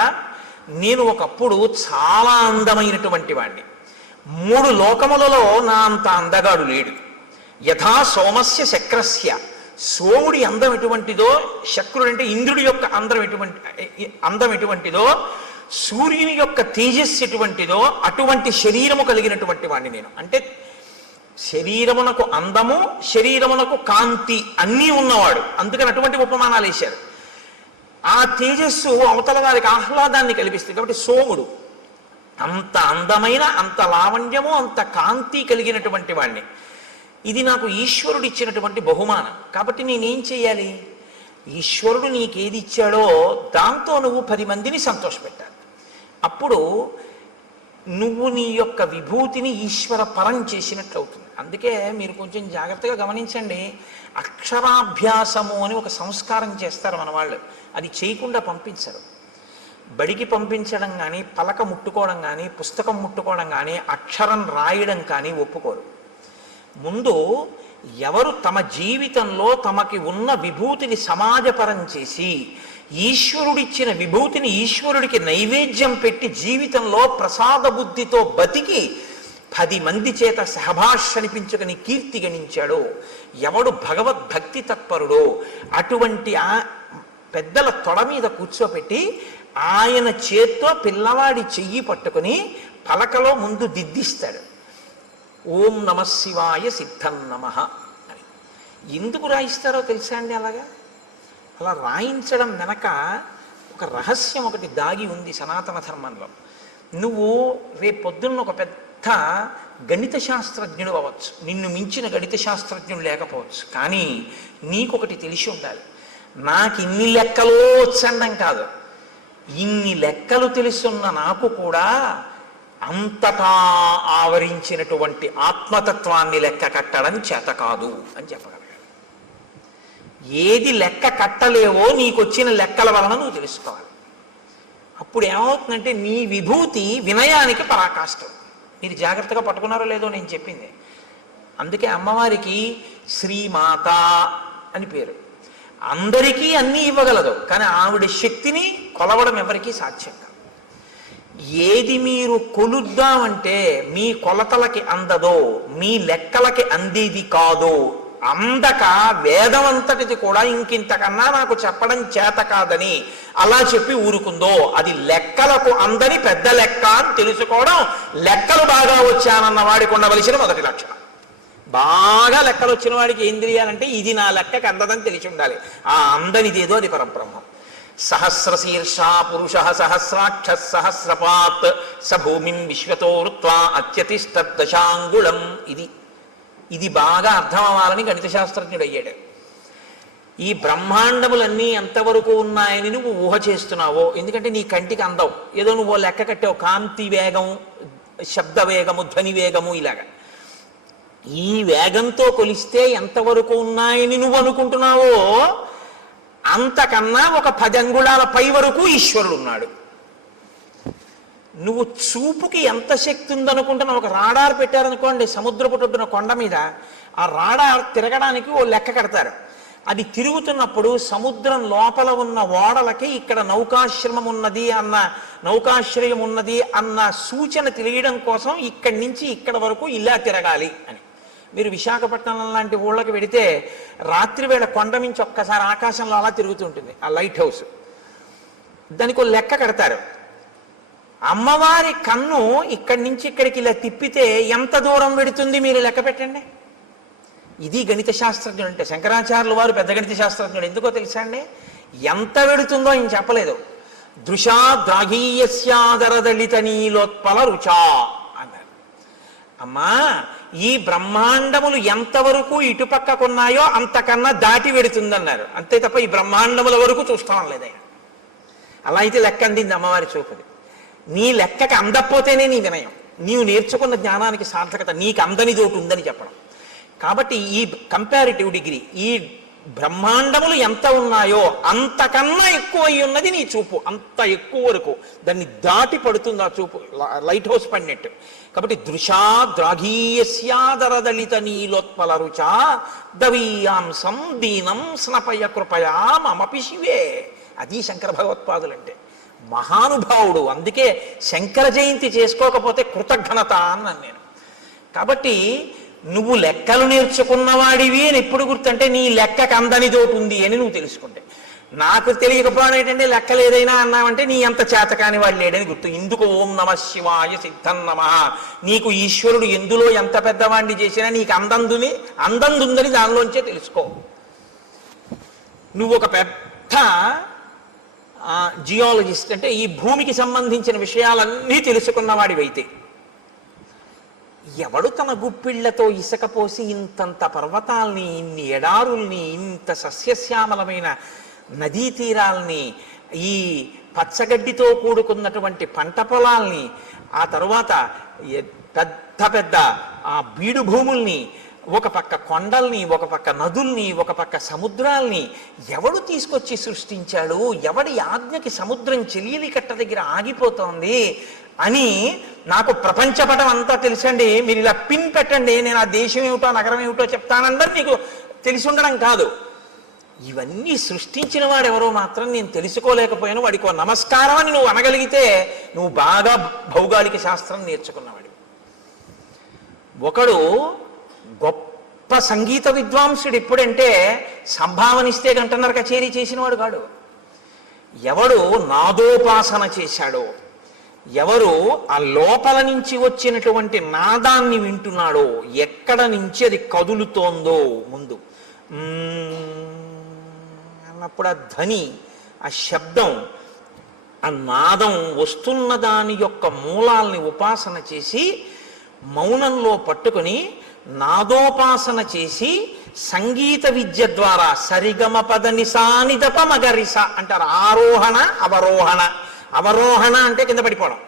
నేను ఒకప్పుడు చాలా అందమైనటువంటి వాణ్ణి. 3 లోకములలో నా అంత అందగాడు లేడు. యథా సోమస్య శక్రస్య, సోముడి అందం ఎటువంటిదో, శక్రుడు అంటే ఇంద్రుడి యొక్క అందం ఎటువంటిదో, సూర్యుని యొక్క తేజస్సు ఎటువంటిదో అటువంటి శరీరము కలిగినటువంటి వాణ్ణి నేను. అంటే శరీరమునకు అందము, శరీరమునకు కాంతి అన్నీ ఉన్నవాడు. అందుకని అటువంటి ఉపమానాలు వేశారు. ఆ తేజస్సు అవతల వారికి ఆహ్లాదాన్ని కల్పిస్తుంది. కాబట్టి సోముడు అంత అందమైన, అంత లావణ్యము, అంత కాంతి కలిగినటువంటి వాణ్ణి. ఇది నాకు ఈశ్వరుడు ఇచ్చినటువంటి బహుమానం. కాబట్టి నేనేం చేయాలి, ఈశ్వరుడు నీకేది ఇచ్చాడో దాంతో నువ్వు 10 మందిని సంతోషపెట్టాలి. అప్పుడు నువ్వు నీ యొక్క విభూతిని ఈశ్వర పరం చేసినట్లు అవుతుంది. అందుకే మీరు కొంచెం జాగ్రత్తగా గమనించండి, అక్షరాభ్యాసము అని ఒక సంస్కారం చేస్తారు మన వాళ్ళు, అది చేయకుండా పంపించరు. బడికి పంపించడం కానీ, పలక ముట్టుకోవడం కానీ, పుస్తకం ముట్టుకోవడం కానీ, అక్షరం రాయడం కానీ ఒప్పుకోరు. ముందు ఎవరు తమ జీవితంలో తమకి ఉన్న విభూతిని సమాజపరం చేసి ఈశ్వరుడిచ్చిన విభూతిని ఈశ్వరుడికి నైవేద్యం పెట్టి జీవితంలో ప్రసాద బుద్ధితో బతికి 10 మంది చేత సహభాష్ అనిపించుకుని కీర్తి గణించాడో, ఎవడు భగవద్భక్తి తత్పరుడో అటువంటి ఆ పెద్దల తొడ మీద కూర్చోపెట్టి ఆయన చేత్తో పిల్లవాడి చెయ్యి పట్టుకుని పలకలో ముందు దిద్దిస్తాడు. ఓం నమ శివాయ సిద్ధం నమః అని. ఎందుకు రాయిస్తారో తెలుసా అండి? అలా రాయించడం వెనక ఒక రహస్యం ఒకటి దాగి ఉంది సనాతన ధర్మంలో. నువ్వు రేపొద్దున్న ఒక పెద్ద గణిత శాస్త్రజ్ఞుడు అవ్వచ్చు, నిన్ను మించిన గణిత శాస్త్రజ్ఞుడు లేకపోవచ్చు, కానీ నీకొకటి తెలిసి ఉండాలి, నాకు ఇన్ని లెక్కలో వచ్చండం కాదు, ఇన్ని లెక్కలు తెలుసున్న నాకు కూడా అంతటా ఆవరించినటువంటి ఆత్మతత్వాన్ని లెక్క కట్టడం చేత కాదు అని చెప్పగలగాలి. ఏది లెక్క కట్టలేవో నీకొచ్చిన లెక్కల వలన నువ్వు తెలుసుకోవాలి. అప్పుడు ఏమవుతుందంటే నీ విభూతి వినయానికి పరాకాష్ఠం. మీరు జాగ్రత్తగా పట్టుకున్నారో లేదో నేను చెప్పింది. అందుకే అమ్మవారికి శ్రీమాత అని పేరు. అందరికీ అన్నీ ఇవ్వగలదు, కానీ ఆవిడ శక్తిని కొలవడం ఎవరికీ సాధ్యం కాదు. ఏది మీరు కొలుద్దామంటే మీ కొలతలకి అందదో, మీ లెక్కలకి అందేది కాదో అందక వేదం అంతటిది కూడా ఇంకింతకన్నా నాకు చెప్పడం చేత కాదని అలా చెప్పి ఊరుకుందో, అది లెక్కలకు అందని పెద్ద లెక్క అని తెలుసుకోవడం లెక్కలు బాగా వచ్చానన్న వాడికి ఉండవలసిన మొదటి లక్షణం. బాగా లెక్కలు వచ్చిన వాడికి ఏం తెలియాలంటే ఇది నా లెక్కకి అందదని తెలిసి ఉండాలి. ఆ అందనిదేదో అది పరబ్రహ్మం. సహస్రశీర్షా పురుష సహస్రాక్ష సహస్రపాత్ స భూమిం విశ్వతో రుత్వా అత్యతిష్టదశాంగుళం. ఇది బాగా అర్థం అవ్వాలని గణిత శాస్త్రజ్ఞుడు అయ్యాడు. ఈ బ్రహ్మాండములన్నీ ఎంతవరకు ఉన్నాయని నువ్వు ఊహ చేస్తున్నావో, ఎందుకంటే నీ కంటికి అందవు, ఏదో నువ్వు లెక్క కట్టావు, కాంతి వేగము, శబ్ద వేగము, ధ్వని వేగము, ఇలాగా ఈ వేగంతో కొలిస్తే ఎంతవరకు ఉన్నాయని నువ్వు అనుకుంటున్నావో అంతకన్నా ఒక 10 అంగుళాల పై వరకు ఈశ్వరుడు ఉన్నాడు. నువ్వు చూపుకి ఎంత శక్తి ఉందనుకుంటున్నావు? ఒక రాడార్ పెట్టారనుకోండి సముద్రపు ఒడ్డున కొండ మీద, ఆ రాడార్ తిరగడానికి ఓ లెక్క కడతారు. అది తిరుగుతున్నప్పుడు సముద్రం లోపల ఉన్న ఓడలకి ఇక్కడ నౌకాశ్రమం ఉన్నది అన్న, నౌకాశ్రయం ఉన్నది అన్న సూచన తెలియడం కోసం ఇక్కడి నుంచి ఇక్కడ వరకు ఇలా తిరగాలి అని. మీరు విశాఖపట్నం లాంటి ఊళ్ళకి వెడితే రాత్రి వేళ కొండ నుంచి ఒక్కసారి ఆకాశంలో అలా తిరుగుతుంటుంది ఆ లైట్ హౌస్. దానికి ఒక లెక్క కడతారు. అమ్మవారి కన్ను ఇక్కడి నుంచి ఇక్కడికి ఇలా తిప్పితే ఎంత దూరం వెడుతుంది మీరు లెక్క పెట్టండి. ఇది గణిత శాస్త్రజ్ఞుడు అంటే. శంకరాచార్యులు వారు పెద్ద గణిత శాస్త్రజ్ఞుడు. ఎందుకో తెలుసా అండి? ఎంత వెడుతుందో ఆయన చెప్పలేదు. దృశా ద్రాఘీయస్యాదరదళిత నీలోత్పల రుచా అన్నారు. అమ్మా, ఈ బ్రహ్మాండములు ఎంతవరకు ఇటుపక్కకున్నాయో అంతకన్నా దాటి వెడుతుందన్నారు. అంతే తప్ప ఈ బ్రహ్మాండముల వరకు చూస్తాం లేదు ఆయన. అలా అయితే లెక్క అందింది అమ్మవారి చూపుది. నీ లెక్కకి అందకపోతేనే నీ వినయం, నీవు నేర్చుకున్న జ్ఞానానికి సార్థకత, నీకు అందనిదోటి ఉందని చెప్పడం. కాబట్టి ఈ కంపారిటివ్ డిగ్రీ, ఈ బ్రహ్మాండములు ఎంత ఉన్నాయో అంతకన్నా ఎక్కువ అయి ఉన్నది నీ చూపు. అంత ఎక్కువ వరకు దాన్ని దాటి పడుతుంది ఆ చూపు, లైట్ హౌస్ పడినట్టు. కాబట్టి దృశా ద్రాఘీయస్యాదరదళిత నీలోత్పల రుచా దవీయాంసం దీనం స్నపయ కృపయా మమపి శివే. అది శంకర భగవత్పాదులంటే. మహానుభావుడు. అందుకే శంకర జయంతి చేసుకోకపోతే కృతజ్ఞత అన్నాను నేను. కాబట్టి నువ్వు లెక్కలు నేర్చుకున్నవాడివి అని ఎప్పుడు గుర్తంటే నీ లెక్కకు అందనిదోటి ఉంది అని నువ్వు తెలుసుకుంటే. నాకు తెలియకపోవడం ఏంటంటే లెక్కలు ఏదైనా అన్నావంటే నీ అంత చేతకాని వాడు లేడని గుర్తు. ఇందుకు ఓం నమ శివాయ సిద్ధం నమ. నీకు ఈశ్వరుడు ఎందులో ఎంత పెద్దవాడిని చేసినా నీకు అందందుందని దానిలోంచే తెలుసుకో. నువ్వు ఒక పెద్ద జియాలజిస్ట్ అంటే ఈ భూమికి సంబంధించిన విషయాలన్నీ తెలుసుకున్నవాడివైతే, ఎవడు తన గుప్పిళ్లతో ఇసుక పోసి ఇంతంత పర్వతాల్ని, ఇన్ని ఎడారుల్ని, ఇంత సస్యశ్యామలమైన నదీ తీరాల్ని, ఈ పచ్చగడ్డితో కూడుకున్నటువంటి పంట పొలాల్ని, ఆ తరువాత పెద్ద పెద్ద ఆ బీడు భూముల్ని, ఒక పక్క కొండల్ని, ఒక పక్క నదుల్ని, ఒక పక్క సముద్రాల్ని ఎవడు తీసుకొచ్చి సృష్టించాడు? ఎవడి ఆజ్ఞకి సముద్రం చెలియలి కట్ట దగ్గర ఆగిపోతోంది అని నాకు ప్రపంచపటం అంతా తెలుసండి. మీరు ఇలా పిన్ పెట్టండి, నేను ఆ దేశం ఏమిటో నగరం ఏమిటో చెప్తానందరూ నీకు తెలిసి ఉండడం కాదు. ఇవన్నీ సృష్టించిన వాడు ఎవరో మాత్రం నేను తెలుసుకోలేకపోయాను, వాడికి నమస్కారం అని నువ్వు అనగలిగితే నువ్వు బాగా భౌగోళిక శాస్త్రం నేర్చుకున్నవాడు. ఒకడు గొప్ప సంగీత విద్వాంసుడు ఎప్పుడంటే సంభావనిస్తే గంటన్నర కచేరీ చేసినవాడు కాడు. ఎవడు నాదోపాసన చేశాడో, ఎవరు ఆ లోపల నుంచి వచ్చినటువంటి నాదాన్ని వింటున్నాడో, ఎక్కడ నుంచి అది కదులుతోందో ముందు అన్నప్పుడు ఆ ధ్వని, ఆ శబ్దం, ఆ నాదం వస్తున్న దాని యొక్క మూలాల్ని ఉపాసన చేసి మౌనంలో పట్టుకొని నాదోపాసన చేసి సంగీత విద్య ద్వారా సరిగమ పద నిసానిదప మగరిస అంటారు. ఆరోహణ అవరోహణ. అవరోహణ అంటే కింద పడిపోవడం,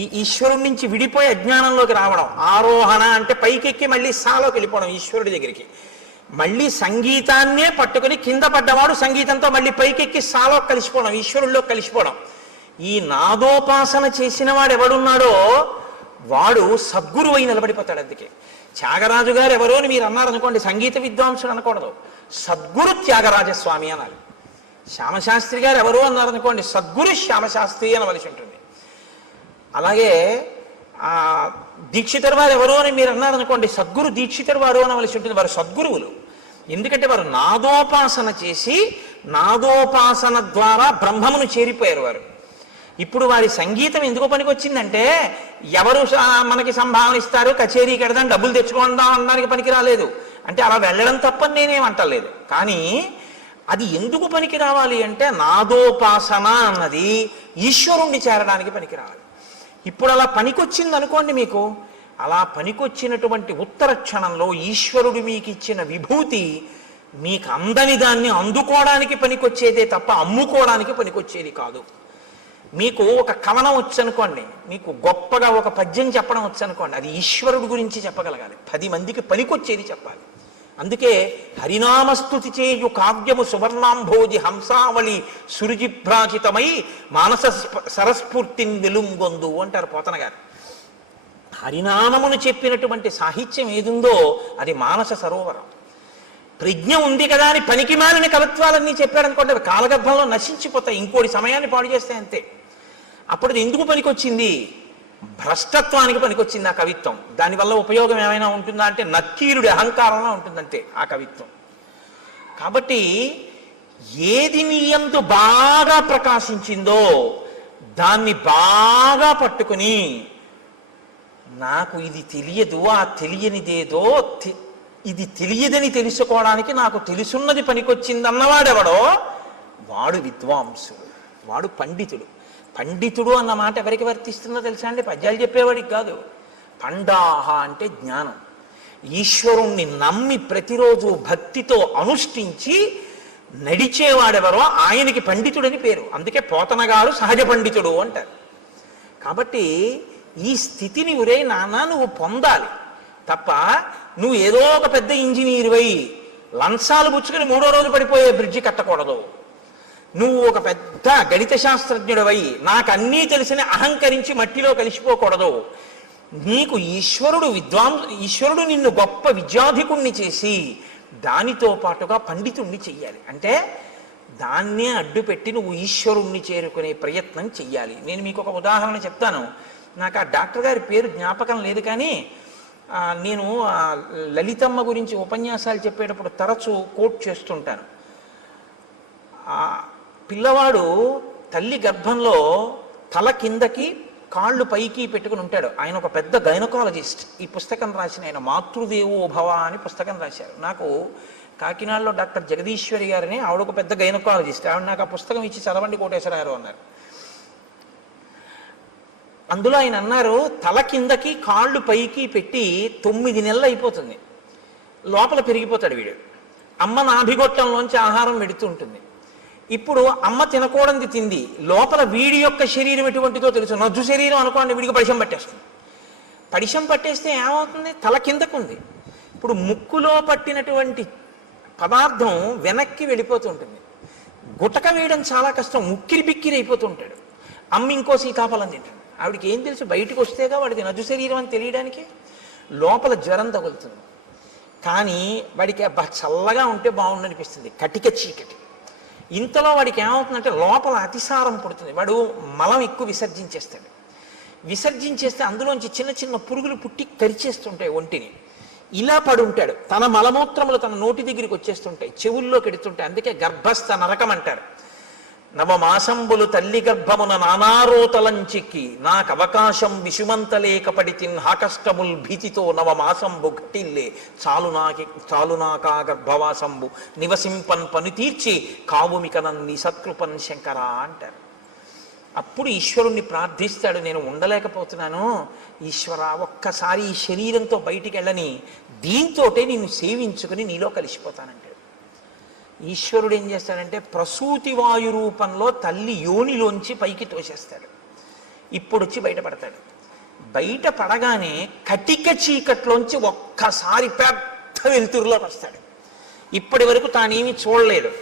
ఈ ఈశ్వరుడి నుంచి విడిపోయి అజ్ఞానంలోకి రావడం. ఆరోహణ అంటే పైకెక్కి మళ్ళీ సాలోకి వెళ్ళిపోవడం ఈశ్వరుడి దగ్గరికి. మళ్ళీ సంగీతాన్నే పట్టుకుని కింద పడ్డవాడు సంగీతంతో మళ్ళీ పైకెక్కి సాలో కలిసిపోవడం, ఈశ్వరుల్లో కలిసిపోవడం. ఈ నాదోపాసన చేసిన వాడు ఎవడున్నాడో వాడు సద్గురు అయి నిలబడిపోతాడు. అందుకే త్యాగరాజు గారు ఎవరో అని మీరు అన్నారనుకోండి, సంగీత విద్వాంసుడు అనకూడదు, సద్గురు త్యాగరాజస్వామి అనాలి. శ్యామశాస్త్రి గారు ఎవరో అన్నారనుకోండి, సద్గురు శ్యామశాస్త్రి అనవలసి ఉంటుంది. అలాగే దీక్షితర్ వారు ఎవరో అని మీరు అన్నారనుకోండి, సద్గురు దీక్షితర్ వారు అనవలసి ఉంటుంది. వారు సద్గురువులు. ఎందుకంటే వారు నాదోపాసన చేసి నాదోపాసన ద్వారా బ్రహ్మమును చేరిపోయారు వారు. ఇప్పుడు వారి సంగీతం ఎందుకు పనికొచ్చిందంటే ఎవరు మనకి సంభావన ఇస్తారు, కచేరీకి వెడదాం, డబ్బులు తెచ్చుకుందాం అనడానికి పనికి రాలేదు. అంటే అలా వెళ్ళడం తప్పని నేనేమంటలేదు. కానీ అది ఎందుకు పనికి రావాలి అంటే నాదోపాసన అన్నది ఈశ్వరుణ్ణి చేరడానికి పనికి రావాలి. ఇప్పుడు అలా పనికొచ్చింది అనుకోండి, మీకు అలా పనికొచ్చినటువంటి ఉత్తర క్షణంలో ఈశ్వరుడు మీకు ఇచ్చిన విభూతి మీకు అందని దాన్ని అందుకోవడానికి పనికొచ్చేదే తప్ప అమ్ముకోవడానికి పనికొచ్చేది కాదు. మీకు ఒక కవనం వచ్చనుకోండి, మీకు గొప్పగా ఒక పద్యం చెప్పడం వచ్చనుకోండి, అది ఈశ్వరుడు గురించి చెప్పగలగాలి, 10 మందికి పనికొచ్చేది చెప్పాలి. అందుకే హరినామస్తుతి చేయు కావ్యము సువర్ణాంభోజి హంసావళి సురుజిభ్రాజితమై మానస సరస్ఫూర్తిని వెలుంగొందు అంటారు పోతన గారు. హరినామమును చెప్పినటువంటి సాహిత్యం ఏదుందో అది మానస సరోవరం. ప్రజ్ఞ ఉంది కదా అని పనికి మాలిన కవిత్వాలన్నీ చెప్పాడనుకోండి, అవి కాలగర్భంలో నశించిపోతాయి, ఇంకోటి సమయాన్ని పాడు చేస్తాయి అంతే. అప్పుడు అది ఎందుకు పనికొచ్చింది? భ్రష్టత్వానికి పనికొచ్చింది ఆ కవిత్వం. దానివల్ల ఉపయోగం ఏమైనా ఉంటుందా అంటే నక్కీరుడి అహంకారంలో ఉంటుందంతే ఆ కవిత్వం. కాబట్టి ఏది నీ యందు బాగా ప్రకాశించిందో దాన్ని బాగా పట్టుకుని నాకు ఇది తెలియదు, ఆ తెలియనిదేదో ఇది తెలియదని తెలుసుకోవడానికి నాకు తెలుసున్నది పనికొచ్చిందన్నవాడెవడో వాడు విద్వాంసుడు, వాడు పండితుడు. పండితుడు అన్న మాట ఎవరికి వర్తిస్తుందో తెలుసా అండి? పద్యాలు చెప్పేవాడికి కాదు. పండాహ అంటే జ్ఞానం. ఈశ్వరుణ్ణి నమ్మి ప్రతిరోజు భక్తితో అనుష్ఠించి నడిచేవాడెవరో ఆయనకి పండితుడని పేరు. అందుకే పోతన గారు సహజ పండితుడు అంటారు. కాబట్టి ఈ స్థితిని ఒరే నాన్న నువ్వు పొందాలి తప్ప నువ్వు ఏదో ఒక పెద్ద ఇంజనీరువై లంచాలు పుచ్చుకొని 3వ రోజు పడిపోయే బ్రిడ్జి కట్టకూడదు. నువ్వు ఒక పెద్ద గణిత శాస్త్రజ్ఞుడవై నాకు అన్నీ తెలిసిన అహంకరించి మట్టిలో కలిసిపోకూడదు. నీకు ఈశ్వరుడు నిన్ను గొప్ప విద్యాధికుణ్ణి చేసి దానితో పాటుగా పండితుణ్ణి చెయ్యాలి. అంటే దాన్నే అడ్డుపెట్టి నువ్వు ఈశ్వరుణ్ణి చేరుకునే ప్రయత్నం చెయ్యాలి. నేను మీకు ఒక ఉదాహరణ చెప్తాను. నాకు ఆ డాక్టర్ గారి పేరు జ్ఞాపకం లేదు, కానీ నేను లలితమ్మ గురించి ఉపన్యాసాలు చెప్పేటప్పుడు తరచూ కోట్ చేస్తుంటాను. పిల్లవాడు తల్లి గర్భంలో తల కిందకి కాళ్ళు పైకి పెట్టుకుని ఉంటాడు. ఆయన ఒక పెద్ద గైనకాలజిస్ట్. ఈ పుస్తకం రాసిన ఆయన మాతృదేవో భవ అని పుస్తకం రాశారు. నాకు కాకినాడలో డాక్టర్ జగదీశ్వరి గారిని, ఆవిడ ఒక పెద్ద గైనకాలజిస్ట్, ఆవిడ నాకు ఆ పుస్తకం ఇచ్చి చదవండి కోటేశ్వరరావు అన్నారు. అందులో ఆయన అన్నారు, తల కిందకి కాళ్ళు పైకి పెట్టి 9 నెలలు అయిపోతుంది, లోపల పెరిగిపోతాడు వీడు. అమ్మ నాభిగొట్టంలోంచి ఆహారం పెడుతూ ఉంటుంది. ఇప్పుడు అమ్మ తినకూడదు తింది, లోపల వీడి యొక్క శరీరం ఎటువంటిదో తెలుసు. నజ్జు శరీరం అనుకోండి, వీడికి పడిశం పట్టేస్తుంది. పడిశం పట్టేస్తే ఏమవుతుంది? తల కిందకుంది. ఇప్పుడు ముక్కులో పట్టినటువంటి పదార్థం వెనక్కి వెళ్ళిపోతుంటుంది. గుటక వేయడం చాలా కష్టం, ఉక్కిరి బిక్కిరి అయిపోతుంటాడు. అమ్మ ఇంకో సీతాఫలం తింటుంది. ఆవిడికి ఏం తెలుసు? బయటకు వస్తేగా వాడికి నజు శరీరం అని తెలియడానికి. లోపల జ్వరం తగులుతుంది, కానీ వాడికి చల్లగా ఉంటే బాగుండనిపిస్తుంది, కటిక చీకటి. ఇంతలో వాడికి ఏమవుతుందంటే లోపల అతిసారం పుడుతుంది, వాడు మలం ఎక్కువ విసర్జించేస్తాడు. విసర్జించేస్తే అందులోంచి చిన్న చిన్న పురుగులు పుట్టి కరిచేస్తుంటాయి ఒంటిని. ఇలా పడుంటాడు, తన మలమూత్రములు తన నోటి దగ్గరికి వచ్చేస్తుంటాయి, చెవుల్లో కెడుతుంటాయి. అందుకే గర్భస్థ నరకం అంటారు. నవమాసంబులు తల్లి గర్భమున నానారోతలంచిక్కి నాకు అవకాశం విషుమంతలేకపడి హాకష్టముల్ భీతితో నవమాసంబు ఘటిల్లే చాలునాకా గర్భవాసంబు నివసింపన్ పని తీర్చి కావుమికనన్ని సత్కృపన్ శంకర అంటారు. అప్పుడు ఈశ్వరుణ్ణి ప్రార్థిస్తాడు, నేను ఉండలేకపోతున్నాను ఈశ్వర, ఒక్కసారి ఈ శరీరంతో బయటికి వెళ్ళని, దీంతోటే నిన్ను సేవించుకుని నీలో కలిసిపోతానంటాడు. ఈశ్వరుడు ఏం చేస్తాడంటే ప్రసూతి వాయు రూపంలో తల్లి యోనిలోంచి పైకి తోసేస్తాడు. ఇప్పుడు వచ్చి బయటపడతాడు. బయట పడగానే కటిక చీకట్లోంచి ఒక్కసారి పెద్ద వెలుతురులోకి వస్తాడు. ఇప్పటి వరకు తానేమి చూడలేదు.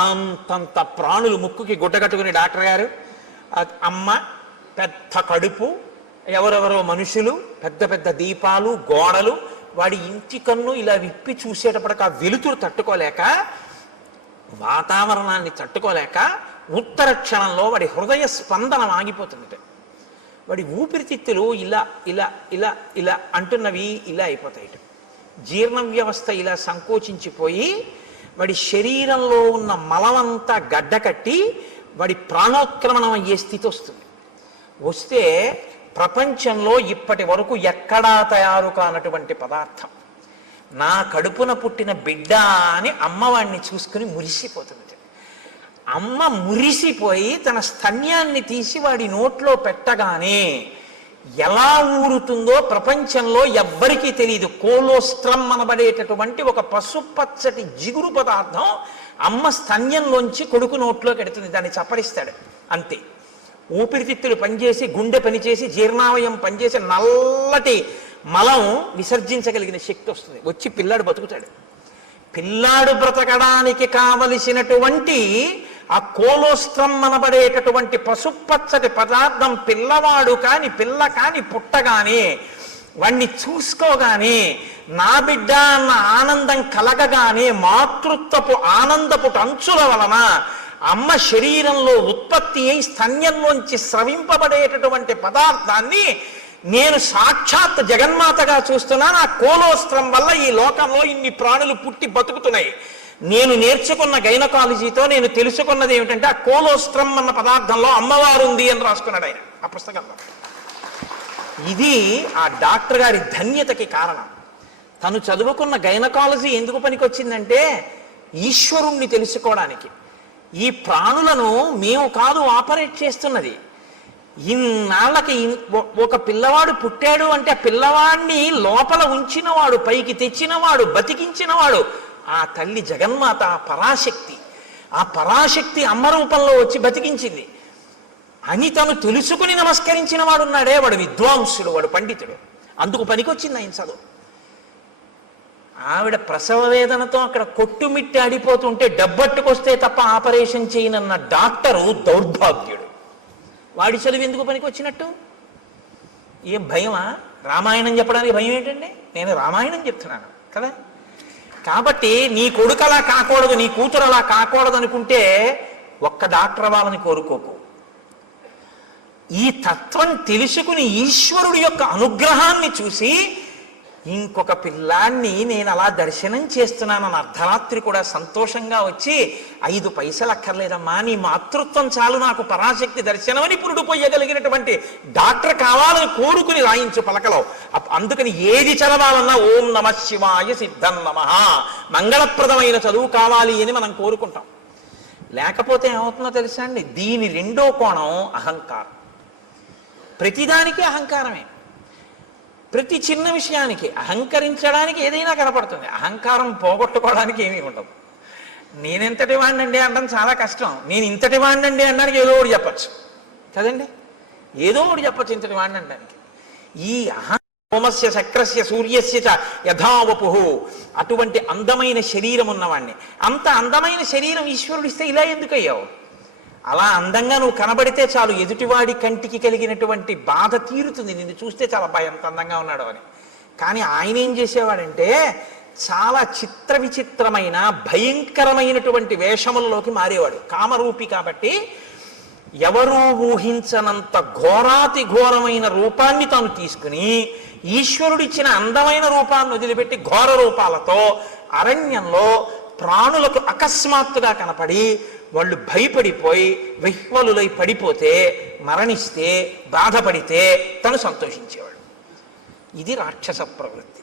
అంతంత ప్రాణులు ముక్కుకి గుడ్డగట్టుకుని డాక్టర్ గారు, అమ్మ, పెద్ద కడుపు, ఎవరెవరో మనుషులు, పెద్ద పెద్ద దీపాలు, గోడలు. వాడి ఇంటి కన్ను ఇలా విప్పి చూసేటప్పటికి ఆ వెలుతురు తట్టుకోలేక, వాతావరణాన్ని తట్టుకోలేక ఉత్తర క్షణంలో వాడి హృదయ స్పందన ఆగిపోతుంది. వాడి ఊపిరితిత్తులు ఇలా ఇలా ఇలా ఇలా అంటున్నవి ఇలా అయిపోతాయి. జీర్ణ వ్యవస్థ ఇలా సంకోచించిపోయి వాడి శరీరంలో ఉన్న మలమంతా గడ్డకట్టి వాడి ప్రాణోత్క్రమణం అయ్యే స్థితి వస్తుంది. వస్తే ప్రపంచంలో ఇప్పటి వరకు ఎక్కడా తయారు కానటువంటి పదార్థం, నా కడుపున పుట్టిన బిడ్డ అని అమ్మవాడిని చూసుకుని మురిసిపోతుంది. అమ్మ మురిసిపోయి తన స్తన్యాన్ని తీసి వాడి నోట్లో పెట్టగానే ఎలా ఊరుతుందో ప్రపంచంలో ఎవ్వరికీ తెలియదు. కోలోస్ట్రం అనబడేటటువంటి ఒక పసుపచ్చటి జిగురు పదార్థం అమ్మ స్తన్యంలోంచి కొడుకు నోట్లోకి ఎడుతుంది. దాన్ని చప్పరిస్తాడు అంతే. ఊపిరితిత్తులు పనిచేసి, గుండె పనిచేసి, జీర్ణావయం పనిచేసి నల్లటి మలం విసర్జించగలిగిన శక్తి వస్తుంది. వచ్చి పిల్లాడు బతుకుతాడు. పిల్లాడు బ్రతకడానికి కావలసినటువంటి ఆ కోలోస్ట్రం అనబడేటటువంటి పసుపచ్చటి పదార్థం పిల్లవాడు కాని పిల్ల కాని పుట్టగానే వాణ్ణి చూసుకోగానే నా బిడ్డ అన్న ఆనందం కలగగానే మాతృత్వపు ఆనందపు అంచుల వలన అమ్మ శరీరంలో ఉత్పత్తి అయి స్తన్యంలోంచి స్రవింపబడేటటువంటి పదార్థాన్ని నేను సాక్షాత్ జగన్మాతగా చూస్తున్నాను. ఆ కోలోస్ట్రం వల్ల ఈ లోకంలో ఇన్ని ప్రాణులు పుట్టి బతుకుతున్నాయి. నేను నేర్చుకున్న గైనకాలజీతో నేను తెలుసుకున్నది ఏమిటంటే ఆ కోలోస్ట్రం అన్న పదార్థంలో అమ్మవారు ఉంది అని రాసుకున్నాడు ఆయన ఆ పుస్తకంలో. ఇది ఆ డాక్టర్ గారి ధన్యతకి కారణం. తను చదువుకున్న గైనకాలజీ ఎందుకు పనికొచ్చిందంటే ఈశ్వరుణ్ణి తెలుసుకోవడానికి. ఈ ప్రాణులను మేము కాదు ఆపరేట్ చేస్తున్నది. ఇన్నాళ్ళకి ఒక పిల్లవాడు పుట్టాడు అంటే ఆ పిల్లవాడిని లోపల ఉంచినవాడు, పైకి తెచ్చినవాడు, బతికించినవాడు ఆ తల్లి జగన్మాత, ఆ పరాశక్తి. ఆ పరాశక్తి అమ్మ రూపంలో వచ్చి బతికించింది అని తను తెలుసుకుని నమస్కరించిన వాడు ఉన్నాడే, వాడు విద్వాంసుడు, వాడు పండితుడు. అందుకు పనికొచ్చింది ఆయన చదువు. ఆవిడ ప్రసవ వేదనతో అక్కడ కొట్టుమిట్టి ఆడిపోతుంటే డబ్బట్టుకొస్తే తప్ప ఆపరేషన్ చేయనన్న డాక్టరు దౌర్భాగ్యుడు. వాడి చదువు ఎందుకు పనికొచ్చినట్టు? ఏం భయమా? రామాయణం చెప్పడానికి భయం ఏంటండి? నేను రామాయణం చెప్తున్నాను కదా. కాబట్టి నీ కొడుకు అలా కాకూడదు, నీ కూతురు అలా కాకూడదు అనుకుంటే ఒక్క డాక్టర్ అవ్వాలని కోరుకోకు. ఈ తత్వం తెలుసుకుని ఈశ్వరుడి యొక్క అనుగ్రహాన్ని చూసి ఇంకొక పిల్లాన్ని నేను అలా దర్శనం చేస్తున్నానని అర్ధరాత్రి కూడా సంతోషంగా వచ్చి 5 పైసలు అక్కర్లేదమ్మా, నీ మాతృత్వం చాలు నాకు పరాశక్తి దర్శనం అని పురుడు పోయగలిగినటువంటి డాక్టర్ కావాలని కోరుకుని రాయించు పలకలో. అందుకని ఏది చదవాలన్నా ఓం నమ శివాయ సిద్ధం నమః, మంగళప్రదమైన చదువు కావాలి అని మనం కోరుకుంటాం. లేకపోతే ఏమవుతుందో తెలుసా అండి? దీని రెండో కోణం అహంకారం. ప్రతిదానికి అహంకారమే. ప్రతి చిన్న విషయానికి అహంకరించడానికి ఏదైనా కనపడుతుంది. అహంకారం పోగొట్టుకోవడానికి ఏమీ ఉండదు. నేనెంతటి వాడినండి అనడం చాలా కష్టం. నేను ఇంతటి వాడినండి అనడానికి ఏదో ఒకటి చెప్పచ్చు కదండి. ఏదో ఒకటి చెప్పచ్చు ఇంతటి వాడిని అనడానికి. ఈ హోమస్య శక్రస్య సూర్యస్య చ యథావపు, అటువంటి అందమైన శరీరం ఉన్నవాడిని, అంత అందమైన శరీరం ఈశ్వరుడిస్తే ఇలా ఎందుకు అయ్యావు? అలా అందంగా నువ్వు కనబడితే చాలు ఎదుటివాడి కంటికి కలిగినటువంటి బాధ తీరుతుంది. నిన్ను చూస్తే చాలా ఎంత అందంగా ఉన్నాడు అని. కానీ ఆయన ఏం చేసేవాడంటే చాలా చిత్ర విచిత్రమైన భయంకరమైనటువంటి వేషములలోకి మారేవాడు. కామరూపి కాబట్టి ఎవరూ ఊహించనంత ఘోరాతి ఘోరమైన రూపాన్ని తాను తీసుకుని ఈశ్వరుడిచ్చిన అందమైన రూపాన్ని వదిలిపెట్టి ఘోర రూపాలతో అరణ్యంలో ప్రాణులకు అకస్మాత్తుగా కనపడి వాళ్ళు భయపడిపోయి విహ్వలులై పడిపోతే, మరణిస్తే, బాధపడితే తను సంతోషించేవాడు. ఇది రాక్షస ప్రవృత్తి.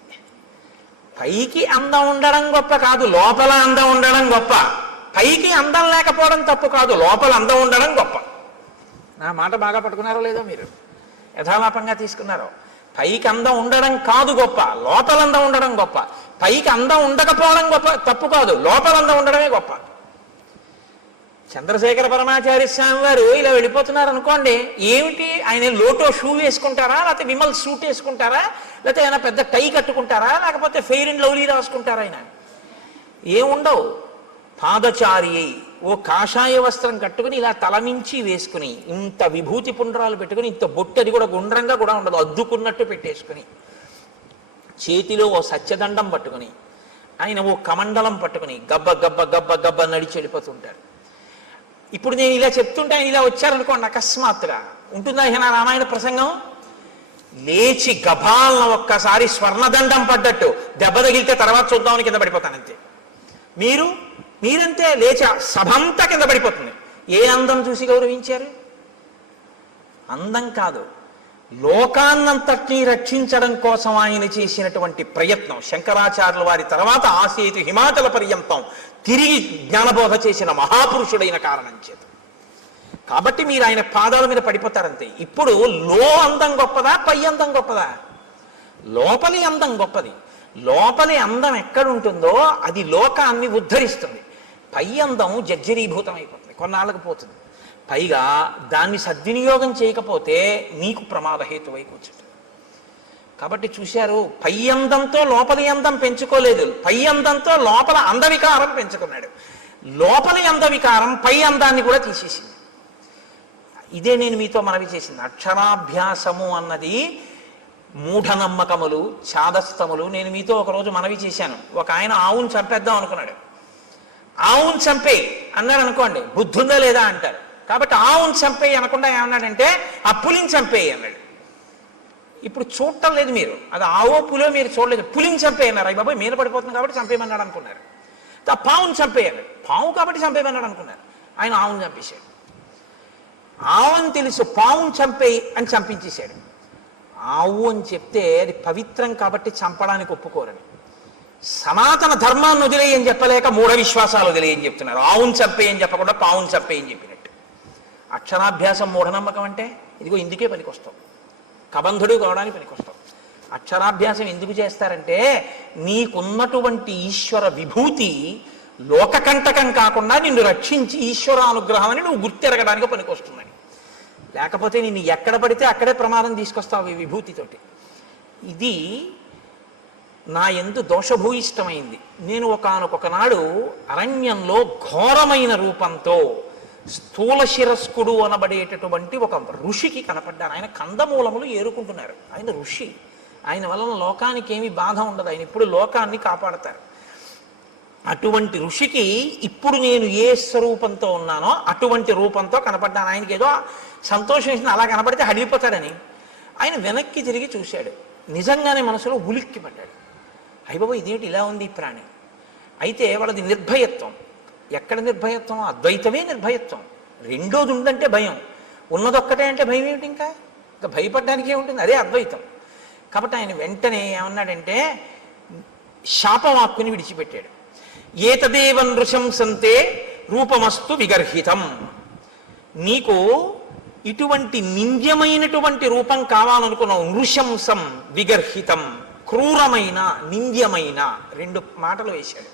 పైకి అందం ఉండడం గొప్ప కాదు, లోపల అందం ఉండడం గొప్ప. పైకి అందం లేకపోవడం తప్పు కాదు, లోపల అందం ఉండడం గొప్ప. నా మాట బాగా పట్టుకున్నారో లేదో మీరు? యథాలాపంగా తీసుకున్నారో? పైకి అందం ఉండడం కాదు గొప్ప, లోపల అందం ఉండడం గొప్ప. పైకి అందం ఉండకపోవడం గొప్ప తప్పు కాదు, లోపల అందం ఉండడమే గొప్ప. చంద్రశేఖర పరమాచార్య స్వామి వారు ఇలా వెళ్ళిపోతున్నారు అనుకోండి, ఏమిటి ఆయన లోటో షూ వేసుకుంటారా, లేకపోతే విమల్ సూట్ వేసుకుంటారా, లేకపోతే ఆయన పెద్ద టై కట్టుకుంటారా, లేకపోతే ఫెయిర్ అండ్ లవ్లీ రాసుకుంటారా? ఆయన ఏముండవు. పాదచారి అయి ఓ కాషాయ వస్త్రం కట్టుకుని ఇలా తలమించి వేసుకుని, ఇంత విభూతి పుండ్రాలు పెట్టుకుని, ఇంత బొట్టు, అది కూడా గుండ్రంగా కూడా ఉండదు, అద్దుకున్నట్టు పెట్టేసుకుని, చేతిలో ఓ సత్యదండం పట్టుకుని, ఆయన ఓ కమండలం పట్టుకుని గబ్బ గబ్బ గబ్బ గబ్బ నడిచి వెళ్ళిపోతుంటారు. ఇప్పుడు నేను ఇలా చెప్తుంటే ఆయన ఇలా వచ్చారనుకోండి, అకస్మాత్తుగా ఉంటుందా ఇక నా రామాయణ ప్రసంగం? లేచి గభాలన ఒక్కసారి స్వర్ణదండం పడ్డట్టు దెబ్బ తగిలితే తర్వాత చూద్దామని కింద పడిపోతానంతే. మీరంతే లేచి సభంతా కింద పడిపోతుంది. ఏ అందం చూసి గౌరవించారు? అందం కాదు, లోకాన్నంతటినీ రక్షించడం కోసం ఆయన చేసినటువంటి ప్రయత్నం. శంకరాచార్యుల వారి తర్వాత ఆసేతు హిమాచల పర్యంతం తిరిగి జ్ఞానబోధ చేసిన మహాపురుషుడైన కారణం చేత. కాబట్టి మీరు ఆయన పాదాల మీద పడిపోతారంతే. ఇప్పుడు అందం గొప్పదా, పై అందం గొప్పదా? లోపలి అందం గొప్పది. లోపలి అందం ఎక్కడుంటుందో అది లోకాన్ని ఉద్ధరిస్తుంది. పై అందం జర్జరీభూతం అయిపోతుంది, కొన్నాళ్ళకు పోతుంది. పైగా దాన్ని సద్వినియోగం చేయకపోతే నీకు ప్రమాదహేతువై కూర్చుంటుంది. కాబట్టి చూశారు, పై అందంతో లోపలి అందం పెంచుకోలేదు, పై అందంతో లోపల అందవికారం పెంచుకున్నాడు. లోపలి అందవికారం పై అందాన్ని కూడా తీసేసింది. ఇదే నేను మీతో మనవి చేసింది. అక్షరాభ్యాసము అన్నది మూఢనమ్మకములు, చాదస్తములు. నేను మీతో ఒకరోజు మనవి చేశాను. ఒక ఆయన ఆవును చంపేద్దాం అనుకున్నాడు. ఆవును చంపేయి అన్నాడు అనుకోండి, బుద్ధి ఉందా లేదా అంటారు. కాబట్టి ఆవును చంపేయి అనకుండా ఏమన్నాడంటే ఆ పులిని చంపేయి అన్నాడు. ఇప్పుడు చూడటం లేదు మీరు, అది ఆవో పులో మీరు చూడలేదు. పులిని చంపేయి అన్నారు. అయ్యి బాబాయ్ మీద పడిపోతుంది కాబట్టి చంపేయమన్నాడు అనుకున్నారు. ఆ పావును చంపేయాలి, పావు కాబట్టి చంపేయమన్నాడు అనుకున్నారు. ఆయన ఆవును చంపేశాడు. ఆవుని తెలుసు, పావును చంపేయి అని చంపించేశాడు. ఆవు అని చెప్తే అది పవిత్రం కాబట్టి చంపడానికి ఒప్పుకోరని, సనాతన ధర్మాన్ని వదిలేయని చెప్పలేక మూఢ విశ్వాసాలు వదిలేయని చెప్తున్నారు. ఆవును చంపేయని చెప్పకుండా పావును చంపేయని చెప్పినట్టు. అక్షరాభ్యాసం మూఢనమ్మకం అంటే ఇదిగో ఇందుకే పనికొస్తాం, కబంధుడు కావడానికి పనికొస్తాం. అక్షరాభ్యాసం ఎందుకు చేస్తారంటే నీకున్నటువంటి ఈశ్వర విభూతి లోకకంటకం కాకుండా నిన్ను రక్షించి ఈశ్వరానుగ్రహం అని నువ్వు గుర్తెరగడానికి పనికొస్తుందని. లేకపోతే నిన్ను ఎక్కడ పడితే అక్కడే ప్రమాదం తీసుకొస్తావు ఈ విభూతితోటి. ఇది నా యందు దోషభూయిష్టమైంది. నేను ఒకానొకనాడు అరణ్యంలో ఘోరమైన రూపంతో స్థూల శిరస్కుడు అనబడేటటువంటి ఒక ఋషికి కనపడ్డాను. ఆయన కందమూలములు ఏరుకుంటున్నారు. ఆయన ఋషి, ఆయన వలన లోకానికి ఏమి బాధ ఉండదు. ఆయన ఇప్పుడు లోకాన్ని కాపాడతారు. అటువంటి ఋషికి ఇప్పుడు నేను ఏ స్వరూపంతో ఉన్నానో అటువంటి రూపంతో కనపడ్డాను. ఆయనకి ఏదో సంతోషం వేసిన అలా కనపడితే హడిపోతాడని ఆయన వెనక్కి తిరిగి చూశాడు. నిజంగానే మనసులో ఉలిక్కి పడ్డాడు. అయ్యబాబు ఇదేమిటి ఇలా ఉంది ఈ ప్రాణి. అయితే వాళ్ళది నిర్భయత్వం. ఎక్కడ నిర్భయత్వం? అద్వైతమే నిర్భయత్వం. రెండోది ఉందంటే భయం, ఉన్నదొక్కటే అంటే భయం ఏమిటి? ఇంకా భయపడడానికి ఏముంటుంది? అదే అద్వైతం. కాబట్టి ఆయన వెంటనే ఏమన్నాడంటే శాపవాక్కుని విడిచిపెట్టాడు. ఏతదేవ నృశంసంతే రూపమస్తు విగర్హితం. నీకు ఇటువంటి నింద్యమైనటువంటి రూపం కావాలనుకున్నావు. నృశంసం విగర్హితం, క్రూరమైన నింద్యమైన, రెండు మాటలు వేశాడు.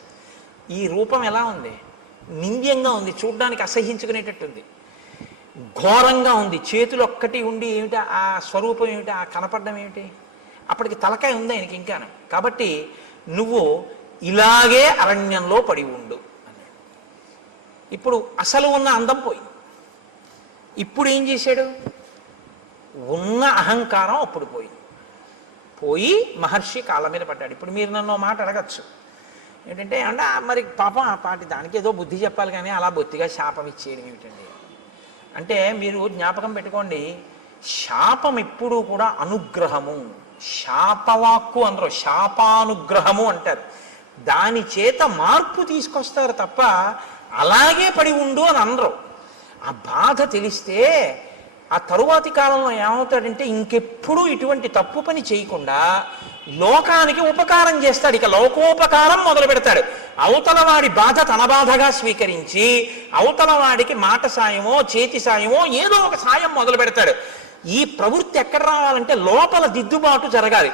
ఈ రూపం ఎలా ఉంది? నింద్యంగా ఉంది, చూడ్డానికి అసహించుకునేటట్టుంది, ఘోరంగా ఉంది. చేతులు ఒక్కటి ఉండి ఏమిటి ఆ స్వరూపం ఏమిటి, ఆ కనపడడం ఏమిటి? అప్పటికి తలకాయ ఉంది ఆయనకి ఇంకాను. కాబట్టి నువ్వు ఇలాగే అరణ్యంలో పడి ఉండు అన్నాడు. ఇప్పుడు అసలు ఉన్న అందం పోయింది. ఇప్పుడు ఏం చేశాడు? ఉన్న అహంకారం అప్పుడు పోయి మహర్షి కాళ్ళ మీద పడ్డాడు. ఇప్పుడు మీరు నన్ను మాట అడగచ్చు ఏంటంటే, అంటే మరి పాపం ఆ పాటి దానికి ఏదో బుద్ధి చెప్పాలి కానీ అలా బొత్తిగా శాపం ఇచ్చేయడం ఏమిటండి అంటే, మీరు జ్ఞాపకం పెట్టుకోండి, శాపం ఎప్పుడూ కూడా అనుగ్రహము. శాపవాక్కు అందరూ శాపానుగ్రహము అంటారు. దాని చేత మార్పు తీసుకొస్తారు తప్ప అలాగే పడి ఉండు అని అనరు. ఆ బాధ తెలిస్తే ఆ తరువాతి కాలంలో ఏమవుతాడంటే ఇంకెప్పుడూ ఇటువంటి తప్పు పని చేయకుండా లోకానికి ఉపకారం చేస్తాడు. ఇక లోకోపకారం మొదలు పెడతాడు. అవతల వాడి బాధ తన బాధగా స్వీకరించి అవతల వాడికి మాట సాయమో చేతి సాయమో ఏదో ఒక సాయం మొదలు పెడతాడు. ఈ ప్రవృత్తి ఎక్కడ రావాలంటే లోపల దిద్దుబాటు జరగాలి.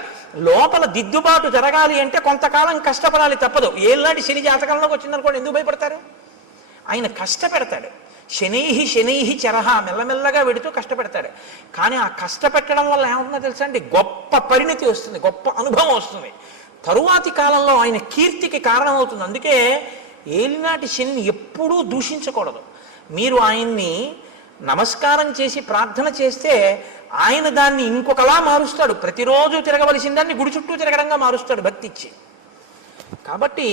లోపల దిద్దుబాటు జరగాలి అంటే కొంతకాలం కష్టపడాలి, తప్పదు. ఏళ్ళనాటి శని జాతకంలోకి వచ్చిందనుకోండి, ఎందుకు భయపడతారు? ఆయన కష్టపెడతాడు. శనైహి శనైహి చరహ, మెల్లమెల్లగా వెడుతూ కష్టపెడతాడు. కానీ ఆ కష్టపెట్టడం వల్ల ఏమవుతుందో తెలుసా అండి? గొప్ప పరిణతి వస్తుంది, గొప్ప అనుభవం వస్తుంది. తరువాతి కాలంలో ఆయన కీర్తికి కారణమవుతుంది. అందుకే ఏలినాటి శనిని ఎప్పుడూ దూషించకూడదు. మీరు ఆయన్ని నమస్కారం చేసి ప్రార్థన చేస్తే ఆయన దాన్ని ఇంకొకలా మారుస్తాడు. ప్రతిరోజు తిరగవలసిన దాన్ని గుడి చుట్టూ తిరగడంగా మారుస్తాడు భక్తి ఇచ్చి. కాబట్టి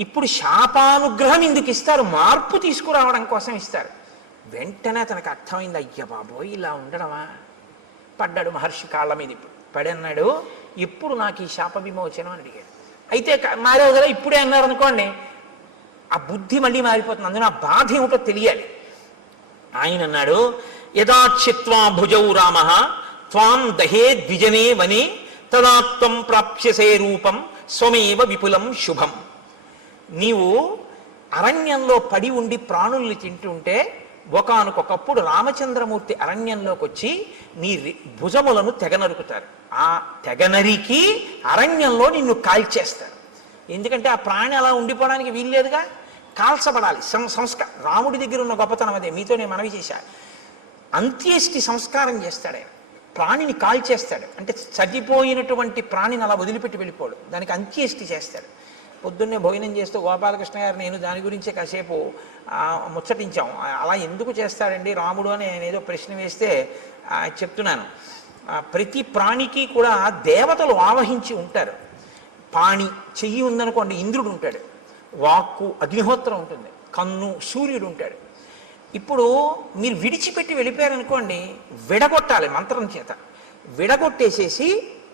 ఇప్పుడు శాపానుగ్రహం ఎందుకు ఇస్తారు? మార్పు తీసుకురావడం కోసం ఇస్తారు. వెంటనే తనకు అర్థమైంది, అయ్య బాబోయ్ ఇలా ఉండడమా, పడ్డాడు మహర్షి కాళ్ళ మీద. ఇప్పుడు పడి అన్నాడు, ఎప్పుడు నాకు ఈ శాప విమోచనం అని అడిగాడు. అయితే మారేవు కదా, ఇప్పుడే అన్నారు అనుకోండి, ఆ బుద్ధి మళ్ళీ మారిపోతుంది. అందులో ఆ బాధ ఏమిటో తెలియాలి. ఆయన అన్నాడు, యదాచిత్వా భుజౌ రామ త్వాం దహే ద్విజనే వనే తదాత్వం ప్రాప్స్యసే రూపం స్వమేవ విపులం శుభం. నీవు అరణ్యంలో పడి ఉండి ప్రాణుల్ని తింటుంటే ఒకానొకప్పుడు రామచంద్రమూర్తి అరణ్యంలోకి వచ్చి నీ భుజములను తెగనరుకుతారు. ఆ తెగనరికి అరణ్యంలో నిన్ను కాల్చేస్తారు. ఎందుకంటే ఆ ప్రాణి అలా ఉండిపోవడానికి వీల్లేదుగా, కాల్చబడాలి. సంస్కారం రాముడి దగ్గర ఉన్న గొప్పతనం అదే. మీతో నేను మనవి చేశా. అంత్యేష్టి సంస్కారం చేస్తాడు ఆయన. ప్రాణిని కాల్చేస్తాడు. అంటే చనిపోయినటువంటి ప్రాణిని అలా వదిలిపెట్టి వెళ్ళిపోడు, దానికి అంత్యేష్టి చేస్తాడు. పొద్దున్నే భోజనం చేస్తూ గోపాలకృష్ణ గారు నేను దాని గురించే కాసేపు ముచ్చటించాం. అలా ఎందుకు చేస్తాడండి రాముడు అని ఆయన ఏదో ప్రశ్న వేస్తే చెప్తున్నాను. ప్రతి ప్రాణికి కూడా దేవతలు ఆవహించి ఉంటారు. పాణి చెయ్యి ఉందనుకోండి ఇంద్రుడు ఉంటాడు, వాక్కు అగ్నిహోత్రం ఉంటుంది, కన్ను సూర్యుడు ఉంటాడు. ఇప్పుడు మీరు విడిచిపెట్టి వెళ్ళిపోయారనుకోండి, విడగొట్టాలి మంత్రం చేత. విడగొట్టేసేసి,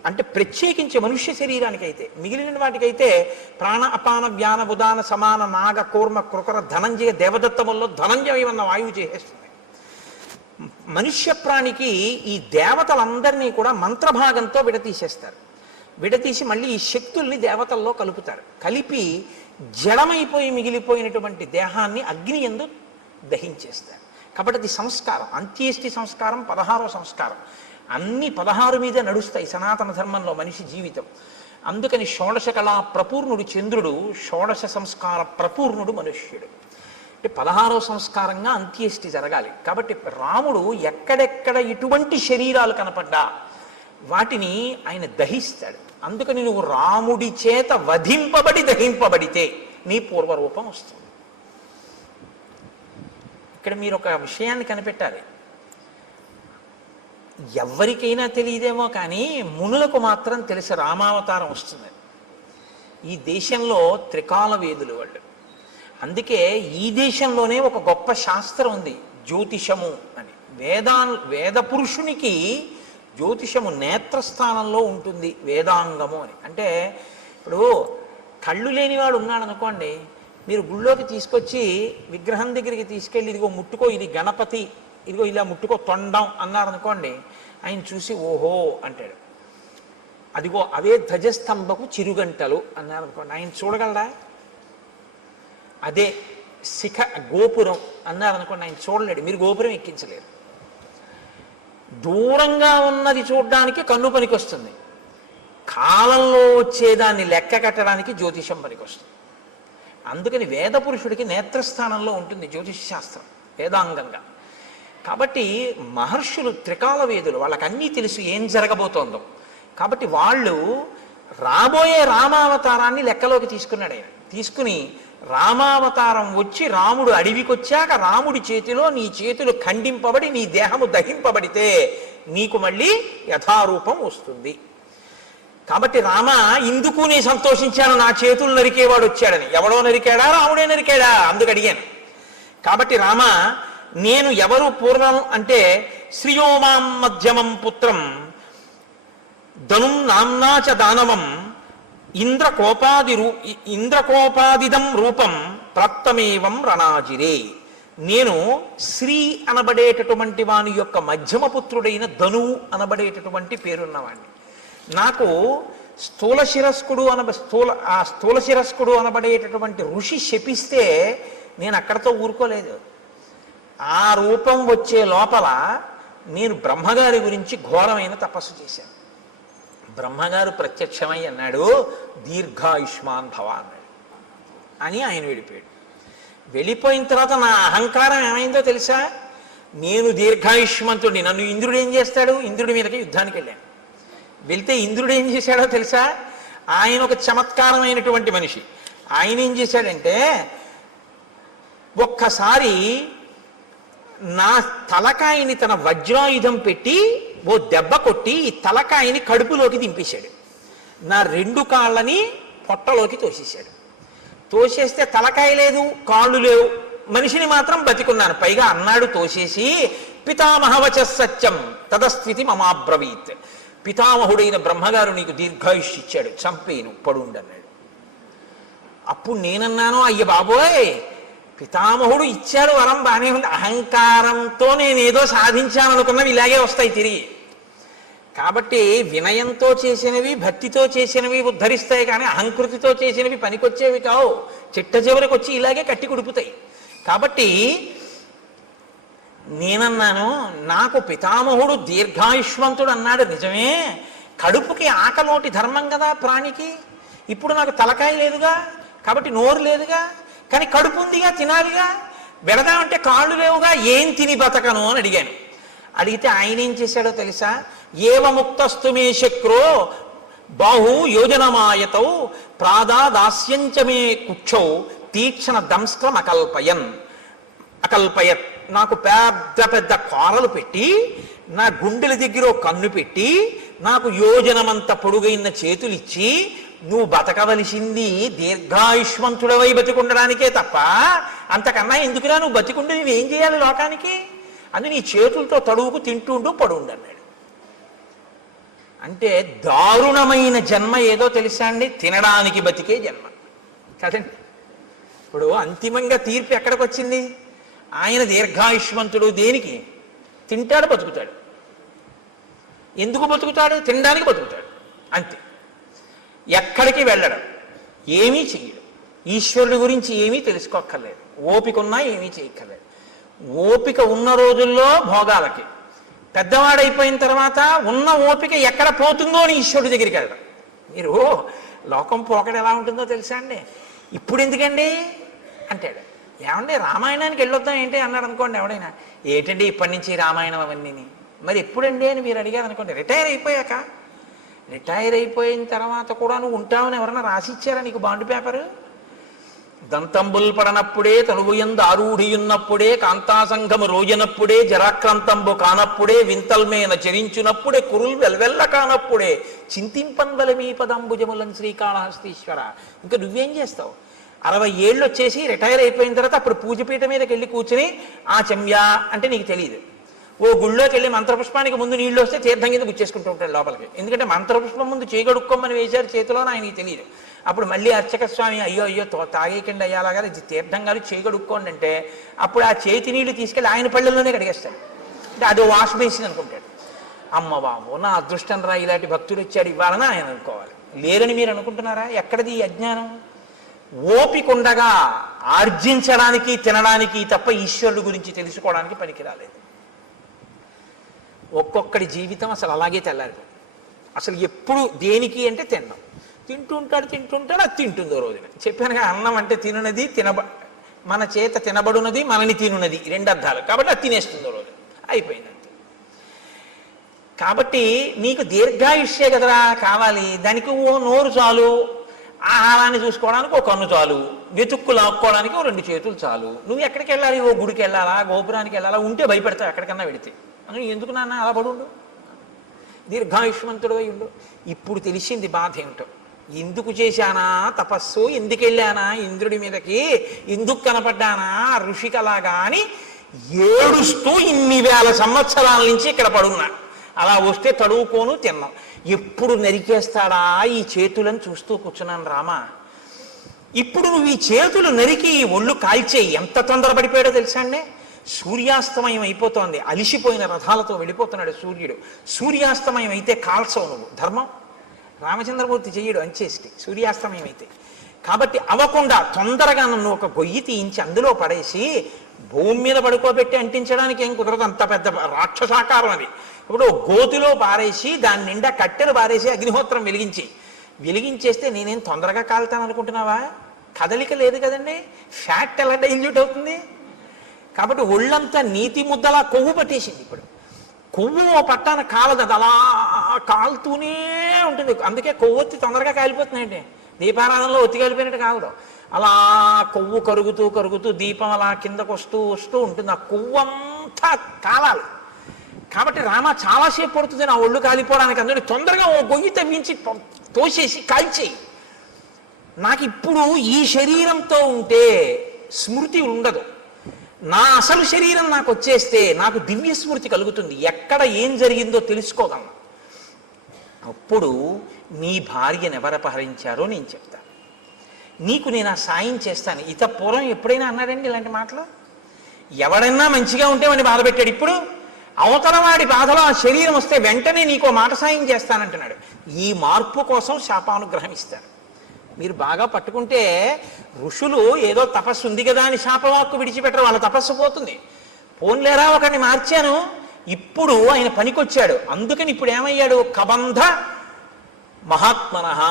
అంటే ప్రత్యేకించి మనుష్య శరీరానికైతే, మిగిలిన వాటికైతే ప్రాణ అపాన వ్యాన ఉదాన సమాన నాగ కూర్మ కృకర ధనంజయ దేవదత్తముల్లో ధనంజయం అన్న వాయువు చేసేస్తుంది. మనుష్య ప్రాణికి ఈ దేవతలందరినీ కూడా మంత్రభాగంతో విడతీసేస్తారు. విడతీసి మళ్ళీ ఈ శక్తుల్ని దేవతల్లో కలుపుతారు. కలిపి జడమైపోయి మిగిలిపోయినటువంటి దేహాన్ని అగ్ని యందు దహించేస్తారు. కాబట్టి అది సంస్కారం. అంత్యేష్టి సంస్కారం 16వ సంస్కారం. అన్ని 16 మీదే నడుస్తాయి సనాతన ధర్మంలో మనిషి జీవితం. అందుకని షోడశ కళా ప్రపూర్ణుడు చంద్రుడు, షోడశ సంస్కార ప్రపూర్ణుడు మనుష్యుడు. అంటే 16వ సంస్కారంగా అంత్యేష్టి జరగాలి. కాబట్టి రాముడు ఎక్కడెక్కడ ఇటువంటి శరీరాలు కనపడ్డా వాటిని ఆయన దహిస్తాడు. అందుకని నువ్వు రాముడి చేత వధింపబడి దహింపబడితే నీ పూర్వరూపం వస్తుంది. ఇక్కడ మీరు ఒక విషయాన్ని కనిపెట్టాలి. ఎవరికైనా తెలియదేమో కానీ మునులకు మాత్రం తెలిసి రామావతారం వస్తుంది. ఈ దేశంలో త్రికాల వేదులు వాళ్ళు. అందుకే ఈ దేశంలోనే ఒక గొప్ప శాస్త్రం ఉంది, జ్యోతిషము అని. వేద పురుషునికి జ్యోతిషము నేత్రస్థానంలో ఉంటుంది, వేదాంగము అని. అంటే ఇప్పుడు కళ్ళు లేనివాడు ఉన్నాడు అనుకోండి, మీరు గుళ్ళోకి తీసుకొచ్చి విగ్రహం దగ్గరికి తీసుకెళ్ళి ఇదిగో ముట్టుకో, ఇది గణపతి, ఇదిగో ఇలా ముట్టుకో తొండం అన్నారనుకోండి, ఆయన చూసి ఓహో అంటాడు. అదిగో అవే ధ్వజస్తంభకు చిరుగంటలు అన్నారనుకోండి, ఆయన చూడగలరా? అదే శిఖ గోపురం అన్నారనుకోండి, ఆయన చూడలేడు, మీరు గోపురం ఎక్కించలేరు. దూరంగా ఉన్నది చూడడానికి కన్ను పనికొస్తుంది, కాలంలో వచ్చేదాన్ని లెక్క కట్టడానికి జ్యోతిషం పనికొస్తుంది. అందుకని వేద పురుషుడికి నేత్రస్థానంలో ఉంటుంది జ్యోతిష శాస్త్రం వేదాంగంగా. కాబట్టి మహర్షులు త్రికాల వేదులు, వాళ్ళకి అన్నీ తెలుసు ఏం జరగబోతోందో. కాబట్టి వాళ్ళు రాబోయే రామావతారాన్ని లెక్కలోకి తీసుకున్నాడు ఆయన. తీసుకుని రామావతారం వచ్చి రాముడు అడవికి వచ్చాక రాముడి చేతిలో నీ చేతులు ఖండింపబడి నీ దేహము దహింపబడితే నీకు మళ్ళీ యథారూపం వస్తుంది. కాబట్టి రామ ఇందుకు నీ సంతోషించాను, నా చేతులు నరికేవాడు వచ్చాడని. ఎవడో నరికాడా? రాముడే నరికాడా? అందుకు అడిగాను. కాబట్టి రామ నేను ఎవరు పూర్వం అంటే శ్రియోమాం మధ్యమం పుత్రం ధనుం నామ్నాచ దానవం ఇంద్రకోపాదిదం రూపం ప్రాప్తమేవం రణాజిరే. నేను శ్రీ అనబడేటటువంటి వాని యొక్క మధ్యమపుత్రుడైన ధనువు అనబడేటటువంటి పేరున్నవాడిని. నాకు స్థూల శిరస్కుడు అనబడేటటువంటి ఋషి శపిస్తే నేను అక్కడతో ఊరుకోలేదు. ఆ రూపం వచ్చే లోపల నేను బ్రహ్మగారి గురించి ఘోరమైన తపస్సు చేశాను. బ్రహ్మగారు ప్రత్యక్షమై అన్నాడు, దీర్ఘాయుష్మాన్ భవ అన్నాడు. అని ఆయన వెళ్ళిపోయాడు. వెళ్ళిపోయిన తర్వాత నా అహంకారం ఏమైందో తెలుసా? నేను దీర్ఘాయుష్మంతుడిని, నన్ను ఇంద్రుడు ఏం చేస్తాడు? ఇంద్రుడి మీదకి యుద్ధానికి వెళ్ళాను. వెళ్తే ఇంద్రుడు ఏం చేశాడో తెలుసా? ఆయన ఒక చమత్కారమైనటువంటి మనిషి. ఆయన ఏం చేశాడంటే ఒక్కసారి నా తలకాయని తన వజ్రాయుధం పెట్టి ఓ దెబ్బ కొట్టి ఈ తలకాయని కడుపులోకి దింపేశాడు. నా 2 కాళ్ళని పొట్టలోకి తోసేశాడు. తోసేస్తే తలకాయ లేదు, కాళ్ళు లేవు, మనిషిని మాత్రం బతికున్నాను. పైగా అన్నాడు తోసేసి, పితామహవచ సత్యం తదస్థితి మమాబ్రవీత్. పితామహుడైన బ్రహ్మగారు నీకు దీర్ఘాయుష్ ఇచ్చాడు, చంపేను పడుండన్నాడు. అప్పుడు నేనన్నాను, అయ్య బాబోయ్, పితామహుడు ఇచ్చాడు వరం బానే ఉంది, అహంకారంతో నేనేదో సాధించాననుకున్నవి ఇలాగే వస్తాయి తిరిగి. కాబట్టి వినయంతో చేసినవి, భక్తితో చేసినవి ఉద్ధరిస్తాయి, కానీ అహంకృతితో చేసినవి పనికొచ్చేవి కావు. చిట్ట చివరికి వచ్చి ఇలాగే కట్టి కుడుపుతాయి. కాబట్టి నేనన్నాను, నాకు పితామహుడు దీర్ఘాయుష్మంతుడు అన్నాడు నిజమే, కడుపుకి ఆకలోటి ధర్మం కదా ప్రాణికి. ఇప్పుడు నాకు తలకాయ లేదుగా, కాబట్టి నోరు లేదుగా, కానీ కడుపు ఉందిగా, తినాలిగా. వెడదామంటే కాళ్ళు లేవుగా, ఏం తిని బతకను అని అడిగాను. అడిగితే ఆయన ఏం చేశాడో తెలుసా? ఏవముక్తస్తు మే శక్రో బాహు యోజనమాయతౌ ప్రాదాదాస్యంచమే కుక్షౌ తీక్షణ దంస్త్రం అకల్పయత్. నాకు పెద్ద పెద్ద కోరలు పెట్టి, నా గుండెల దగ్గర కన్ను పెట్టి, నాకు యోజనమంత పొడుగైన చేతులు ఇచ్చి, నువ్వు బతకవలసింది దీర్ఘాయుష్మంతుడవై బతికుండడానికే తప్ప అంతకన్నా ఎందుకురా నువ్వు బతికుండి నువ్వేం చేయాలి లోకానికి? అని నీ చేతులతో తడువుకు తింటుండు పడుండు అన్నాడు. అంటే దారుణమైన జన్మ ఏదో తెలుసా అండి? తినడానికి బతికే జన్మ కదండి. ఇప్పుడు అంతిమంగా తీర్పు ఎక్కడికి వచ్చింది? ఆయన దీర్ఘాయుష్మంతుడు దేనికి? తింటాడు, బతుకుతాడు. ఎందుకు బతుకుతాడు? తినడానికి బతుకుతాడు, అంతే. ఎక్కడికి వెళ్ళడం, ఏమీ చెయ్యడు, ఈశ్వరుడి గురించి ఏమీ తెలుసుకోక్కర్లేదు, ఓపిక ఉన్నా ఏమీ చేయక్కర్లేదు. ఓపిక ఉన్న రోజుల్లో భోగాలకి, పెద్దవాడైపోయిన తర్వాత ఉన్న ఓపిక ఎక్కడ పోతుందో అని ఈశ్వరుడి దగ్గరికి వెళ్ళడం. మీరు లోకం పోకడ ఎలా ఉంటుందో తెలుసా అండి? ఇప్పుడు ఎందుకండి అంటాడు. ఏమండి రామాయణానికి వెళ్ళొద్దాం ఏంటి అన్నాడు అనుకోండి ఎవడైనా. ఏంటండి ఇప్పటి నుంచి రామాయణం అవన్నీ? మరి ఎప్పుడండి అని మీరు అడిగారు అనుకోండి, రిటైర్ అయిపోయాక. రిటైర్ అయిపోయిన తర్వాత కూడా నువ్వు ఉంటావని ఎవరైనా రాసిచ్చారా నీకు బాండ్ పేపరు? దంతంబుల్ పడనప్పుడే తనువుయందు ఆరూఢియున్నప్పుడే కాంతాసంఘము రోజనప్పుడే జరాక్రాంతంబు కానప్పుడే వింతల్మేన చరించునప్పుడే కురుల్ వెల్వెల్ల కానప్పుడే చింతింపన్వలమీ పదంబుజములం శ్రీకాళహస్తీశ్వర. ఇంకా నువ్వేం చేస్తావు? 60 ఏళ్ళు వచ్చేసి రిటైర్ అయిపోయిన తర్వాత అప్పుడు పూజపీఠ మీదకి వెళ్ళి కూర్చుని ఆ చెమ్యా అంటే నీకు తెలియదు. ఓ గుళ్ళోకి వెళ్ళి మంత్రపుష్పానికి ముందు నీళ్ళు వస్తే తీర్థం కింద గుచ్చేసుకుంటూ ఉంటాడు లోపలికి. ఎందుకంటే మంత్రపుష్పం ముందు చేయగడుక్కోమని వేశారు చేతిలో, ఆయనకి తెలియదు. అప్పుడు మళ్ళీ అర్చక స్వామి అయ్యో తాగేకండి అయ్యాలాగా తీర్థంగాలు చేయగడుక్కోండి అంటే అప్పుడు ఆ చేతి నీళ్లు తీసుకెళ్ళి ఆయన పళ్ళల్లోనే కడిగేస్తాడు. అంటే అదో వాష్ బేసిన్ అనుకుంటాడు. అమ్మ బాబు నా అదృష్టం రా, ఇలాంటి భక్తుడు వచ్చాడు ఇవ్వాలని ఆయన అనుకోవాలి. లేరని మీరు అనుకుంటున్నారా? ఎక్కడిది ఈ అజ్ఞానం? ఓపికండగా ఆర్జించడానికి తినడానికి తప్ప ఈశ్వరుడు గురించి తెలుసుకోవడానికి పనికి రాలేదు. ఒక్కొక్కడి జీవితం అసలు అలాగే తెల్లారు. అసలు ఎప్పుడు దేనికి అంటే తినడం. తింటుంటాడు అది తింటుందో రోజున. చెప్పానుగా, అన్నం అంటే తినున్నది, మన చేత తినబడున్నది, మనని తినున్నది, 2 అర్థాలు. కాబట్టి అది తినేస్తుందో రోజు అయిపోయింది అంతే. కాబట్టి నీకు దీర్ఘాయుష్యే కదరా కావాలి. దానికి ఓ నోరు చాలు, ఆహారాన్ని చూసుకోవడానికి ఒక కన్ను చాలు, వెతుక్కు లాక్కోవడానికి 2 చేతులు చాలు. నువ్వు ఎక్కడికి వెళ్ళాలి? ఓ గుడికి వెళ్ళాలా, గోపురానికి వెళ్ళాలా? ఉంటే భయపెడతావు ఎక్కడికన్నా వెడితే. అని ఎందుకు నాన్న అలా పడుండు, దీర్ఘాయుష్మంతుడు అయి ఉండు. ఇప్పుడు తెలిసింది బాధ ఏమిటో. ఎందుకు చేశానా తపస్సు, ఎందుకు వెళ్ళానా ఇంద్రుడి మీదకి, ఎందుకు కనపడ్డానా ఋషికలాగా అని ఏడుస్తూ ఇన్ని వేల సంవత్సరాల నుంచి ఇక్కడ పడున్నా. అలా వస్తే తడువుకోను తిన్నాం. ఎప్పుడు నరికేస్తాడా ఈ చేతులను చూస్తూ కూర్చున్నాను రామా. ఇప్పుడు నువ్వు ఈ చేతులు నరికి ఒళ్ళు కాల్చేయి. ఎంత తొందరపడిపోయాడో తెలుసా అండి? సూర్యాస్తమయం అయిపోతోంది, అలిసిపోయిన రథాలతో వెళ్ళిపోతున్నాడు సూర్యుడు. సూర్యాస్తమయం అయితే కాల్చవు నువ్వు, ధర్మం. రామచంద్రమూర్తి చెయ్యడు అంచేసి సూర్యాస్తమయం అయితే. కాబట్టి అవ్వకుండా తొందరగా నన్ను ఒక గొయ్యి తీయించి అందులో పడేసి భూమి మీద పడుకోబెట్టి అంటించడానికి ఏం కుదరదు, అంత పెద్ద రాక్షసాకారం అది. ఇప్పుడు గోతిలో పారేసి దాని నిండా కట్టెలు పారేసి అగ్నిహోత్రం వెలిగించేస్తే నేనేం తొందరగా కాలుతాను అనుకుంటున్నావా? కదలిక లేదు కదండి, ఫ్యాట్ ఎలా డైల్యూట్ అవుతుంది? కాబట్టి ఒళ్ళంతా నీతి ముద్దలా కొవ్వు పట్టేసింది. ఇప్పుడు కొవ్వు పట్టాన కాలదు, అది అలా కాలుతూనే ఉంటుంది. అందుకే కొవ్వొత్తి తొందరగా కాలిపోతున్నాయండి. దీపారాధనలో ఒత్తి కాలిపోయినట్టు కాలదు, అలా కొవ్వు కరుగుతూ దీపం అలా కిందకు వస్తూ ఉంటుంది. ఆ కొవ్వు అంతా కాలాలి. కాబట్టి రామ చాలాసేపు పడుతుంది నా ఒళ్ళు కాలిపోవడానికి. అందులో తొందరగా ఓ గొయ్యి తవ్వించి తోసేసి కాల్చేయి. నాకు ఇప్పుడు ఈ శరీరంతో ఉంటే స్మృతి ఉండదు. నా అసలు శరీరం నాకు వచ్చేస్తే నాకు దివ్య స్మృతి కలుగుతుంది, ఎక్కడ ఏం జరిగిందో తెలుసుకోగలను. అప్పుడు నీ భార్యను ఎవరు అపహరించారో నేను చెప్తాను, నీకు నేను ఆ సాయం చేస్తాను. ఇత పూర్వం ఎప్పుడైనా అన్నాడండి ఇలాంటి మాటలు? ఎవడన్నా మంచిగా ఉంటే వాడిని బాధ పెట్టాడు. ఇప్పుడు అవతల వాడి బాధలో ఆ శరీరం వస్తే వెంటనే నీకో మాట సాయం చేస్తానంటున్నాడు. ఈ మార్పు కోసం శాపానుగ్రహం ఇస్తారు. మీరు బాగా పట్టుకుంటే ఋషులు ఏదో తపస్సు ఉంది కదా అని శాపవాక్కు విడిచిపెట్టరు, వాళ్ళ తపస్సు పోతుంది. పోన్లేరా ఒకరిని మార్చాను, ఇప్పుడు ఆయన పనికొచ్చాడు, అందుకని ఇప్పుడు ఏమయ్యాడు? కబంధ మహాత్మనః.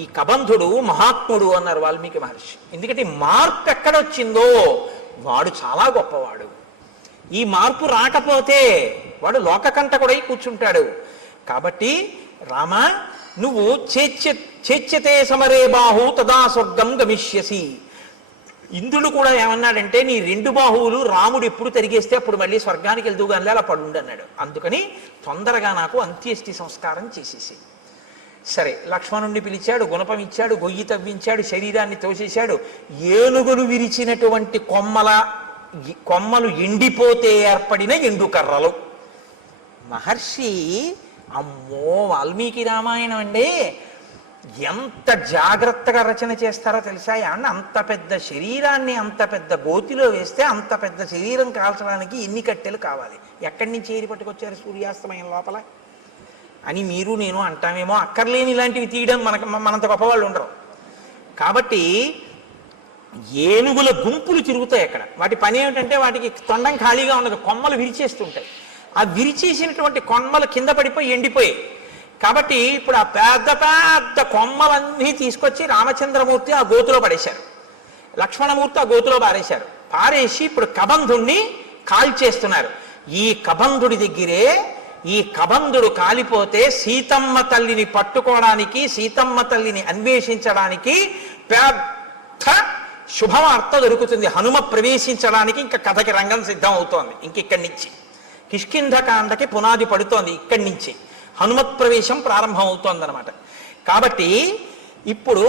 ఈ కబంధుడు మహాత్ముడు అన్నారు వాల్మీకి మహర్షి. ఎందుకంటే మార్పు ఎక్కడొచ్చిందో వాడు చాలా గొప్పవాడు. ఈ మార్పు రాకపోతే వాడు లోకకంటకుడై కూర్చుంటాడు. కాబట్టి రామ, నువ్వు చేచ్యతే సమరే బాహు తదా స్వర్గం గమిష్యసి. ఇంద్రుడు కూడా ఏమన్నాడంటే, నీ 2 బాహువులు రాముడు ఎప్పుడు తరిగేస్తే అప్పుడు మళ్ళీ స్వర్గానికి వెళ్దుగానే అలా పడుండి అన్నాడు. అందుకని తొందరగా నాకు అంత్యేష్టి సంస్కారం చేసేసి. సరే, లక్ష్మణుణ్ణి పిలిచాడు, గుణపం ఇచ్చాడు, గొయ్యి తవ్వించాడు, శరీరాన్ని తోసేశాడు. ఏనుగులు విరిచినటువంటి కొమ్మలు ఎండిపోతే ఏర్పడిన ఎండుకర్రలు. మహర్షి, అమ్మో వాల్మీకి రామాయణం అండి, ఎంత జాగ్రత్తగా రచన చేస్తారో తెలుసా? అంత పెద్ద శరీరాన్ని అంత పెద్ద గోతిలో వేస్తే అంత పెద్ద శరీరం కాల్చడానికి ఎన్ని కట్టెలు కావాలి, ఎక్కడి నుంచి ఏరి పట్టుకొచ్చారు సూర్యాస్తమయం లోపల అని మీరు నేను అంటామేమో. అక్కర్లేని ఇలాంటివి తీయడం మనంత గొప్పవాళ్ళు ఉండరు. కాబట్టి ఏనుగుల గుంపులు తిరుగుతాయి అక్కడ. వాటి పని ఏమిటంటే వాటికి తొండం ఖాళీగా ఉండదు, కొమ్మలు విరిచేస్తుంటాయి. ఆ విరిచేసినటువంటి కొమ్మలు కింద పడిపోయి ఎండిపోయాయి. కాబట్టి ఇప్పుడు ఆ పెద్ద పెద్ద కొమ్మలన్నీ తీసుకొచ్చి రామచంద్రమూర్తి ఆ గోతులో పడేశారు, లక్ష్మణమూర్తి ఆ గోతులో పారేశారు. పారేసి ఇప్పుడు కబంధుణ్ణి కాల్చేస్తున్నారు. ఈ కబంధుడి దగ్గరే ఈ కబంధుడు కాలిపోతే సీతమ్మ తల్లిని పట్టుకోవడానికి, సీతమ్మ తల్లిని అన్వేషించడానికి పెద్ద శుభవార్త దొరుకుతుంది. హనుమ ప్రవేశించడానికి ఇంకా కథకి రంగం సిద్ధం అవుతోంది. ఇక్కడి నుంచి కిష్కింధకాండకి పునాది పడుతోంది. ఇక్కడి నుంచి హనుమత్ ప్రవేశం ప్రారంభం అవుతోందనమాట. కాబట్టి ఇప్పుడు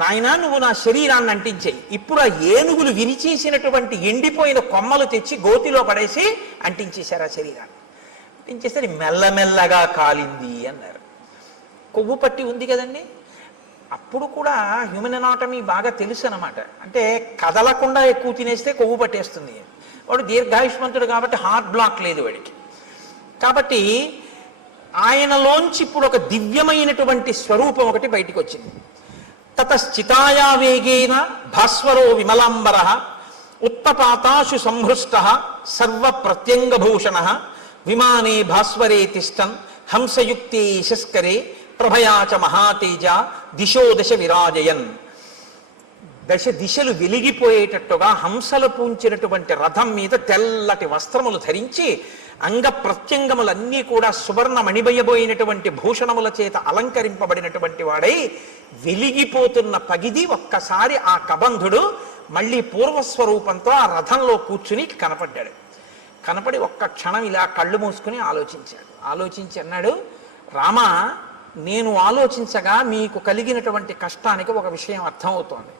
నాయనా నువ్వు నా శరీరాన్ని అంటించేయి. ఇప్పుడు ఆ ఏనుగులు విరిచేసినటువంటి ఎండిపోయిన కొమ్మలు తెచ్చి గోతిలో పడేసి అంటించేశారు ఆ శరీరాన్ని. అంటించేస్తే మెల్లమెల్లగా కాలింది అన్నారు. కొవ్వు పట్టి ఉంది కదండి. అప్పుడు కూడా హ్యూమన్ ఎనాటమీ బాగా తెలుసు అనమాట. అంటే కదలకుండా ఎక్కువ తినేస్తే కొవ్వు పట్టేస్తుంది. వాడు దీర్ఘాయుష్మంతుడు కాబట్టి హార్ట్ బ్లాక్ లేదు వాడికి. కాబట్టి ఆయనలోంచి ఇప్పుడు ఒక దివ్యమైనటువంటి స్వరూపం ఒకటి బయటికి వచ్చింది. తతశ్చితాయా వేగేన భాస్వరో విమలాంబర ఉత్పపాతాశు సంహృష్ట సర్వ ప్రత్యంగభూషణ విమానే భాస్వరే తిష్టన్ హంసయుక్తే యశస్కరే ప్రభయాచ మహాతేజ దిశో దశ విరాజయన్. దశ దిశలు వెలిగిపోయేటట్టుగా హంసలు పూంచినటువంటి రథం మీద తెల్లటి వస్త్రములు ధరించి అంగ ప్రత్యంగములన్నీ కూడా సువర్ణ మణిబయబోయినటువంటి భూషణముల చేత అలంకరింపబడినటువంటి వాడై వెలిగిపోతున్న పగిది ఒక్కసారి ఆ కబంధుడు మళ్ళీ పూర్వస్వరూపంతో ఆ రథంలో కూర్చుని కనపడ్డాడు. కనపడి ఒక్క క్షణం ఇలా కళ్ళు మూసుకుని ఆలోచించాడు. ఆలోచించి అన్నాడు, రామ, నేను ఆలోచించగా మీకు కలిగినటువంటి కష్టానికి ఒక విషయం అర్థమవుతోంది.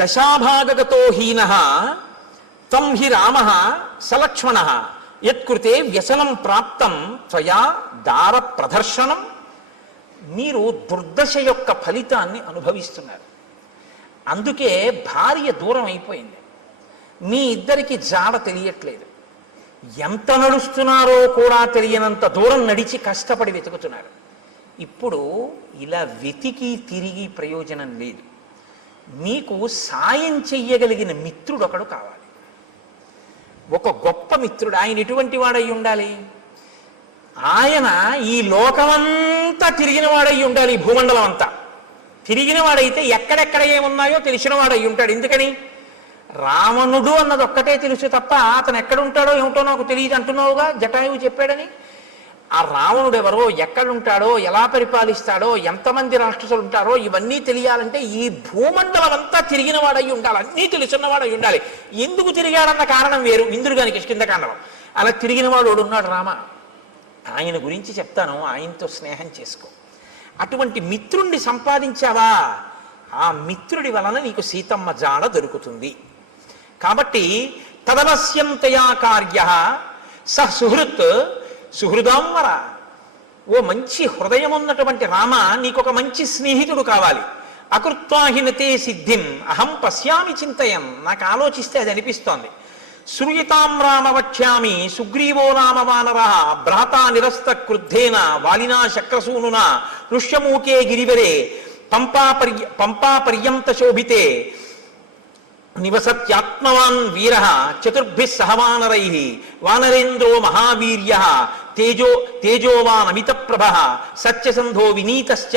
దశాభాగగతో హీనః తం హి రామః సలక్ష్మణః యత్కృతే వ్యసనం ప్రాప్తం త్వయా దార ప్రదర్శనం. మీరు దుర్దశ యొక్క ఫలితాన్ని అనుభవిస్తున్నారు. అందుకే భార్య దూరం అయిపోయింది. మీ ఇద్దరికి జాడ తెలియట్లేదు. ఎంత నడుస్తున్నారో కూడా తెలియనంత దూరం నడిచి కష్టపడి వెతుకుతున్నారు. ఇప్పుడు ఇలా వెతికి తిరిగి ప్రయోజనం లేదు. మీకు సాయం చెయ్యగలిగిన మిత్రుడు ఒకడు కావాలి. ఒక గొప్ప మిత్రుడు. ఆయన ఎటువంటి వాడై ఉండాలి? ఆయన ఈ లోకమంతా తిరిగిన వాడై ఉండాలి. ఈ భూమండలం అంతా తిరిగిన వాడైతే ఎక్కడెక్కడ ఏమున్నాయో తెలిసిన వాడై ఉంటాడు. ఎందుకని? రావణుడు అన్నది ఒక్కటే తెలుసు తప్ప అతను ఎక్కడుంటాడో ఏమిటో నాకు తెలియదు అంటున్నావుగా, జటాయువు చెప్పాడని. ఆ రావణుడు ఎవరో, ఎక్కడుంటాడో, ఎలా పరిపాలిస్తాడో, ఎంతమంది రాక్షసులు ఉంటారో ఇవన్నీ తెలియాలంటే ఈ భూమండలం అంతా తిరిగిన వాడై ఉండాలి, అన్నీ తెలుసున్నవాడై ఉండాలి. ఎందుకు తిరిగాడన్న కారణం వేరు. ఇంద్రుడిగానికి కిష్కింధకాండలో అలా తిరిగిన వాడు ఉన్నాడు రామ. ఆయన గురించి చెప్తాను, ఆయనతో స్నేహం చేసుకో. అటువంటి మిత్రుణ్ణి సంపాదించావా, ఆ మిత్రుడి వలన నీకు సీతమ్మ జాడ దొరుకుతుంది. కాబట్టి తదవశ్యంతయా కార్య స సుహృత్ సుహృదాంవర. ఓ మంచి హృదయం ఉన్నటువంటి రామ, నీకొక మంచి స్నేహితుడు కావాలి. అకృత్వాహినతే సిద్ధిం అహం పశ్యామి చింతయం. నాకు ఆలోచిస్తే అది అనిపిస్తోంది. శ్రూయతాం రామ వక్ష్యామి సుగ్రీవో నామ వానర భ్రాతా నిరస్త క్రుద్ధేన వాలినా శక్రసూనునా ఋష్యమూకే గిరివరే పంపా పర్యంత శోభితే నివసత్యాత్మవాన్ వీర చతుర్భిః సహవానరై వానరేంద్రో మహావీర్య తేజోవాన్ అమిత ప్రభ సత్యసంధో వినీతశ్చ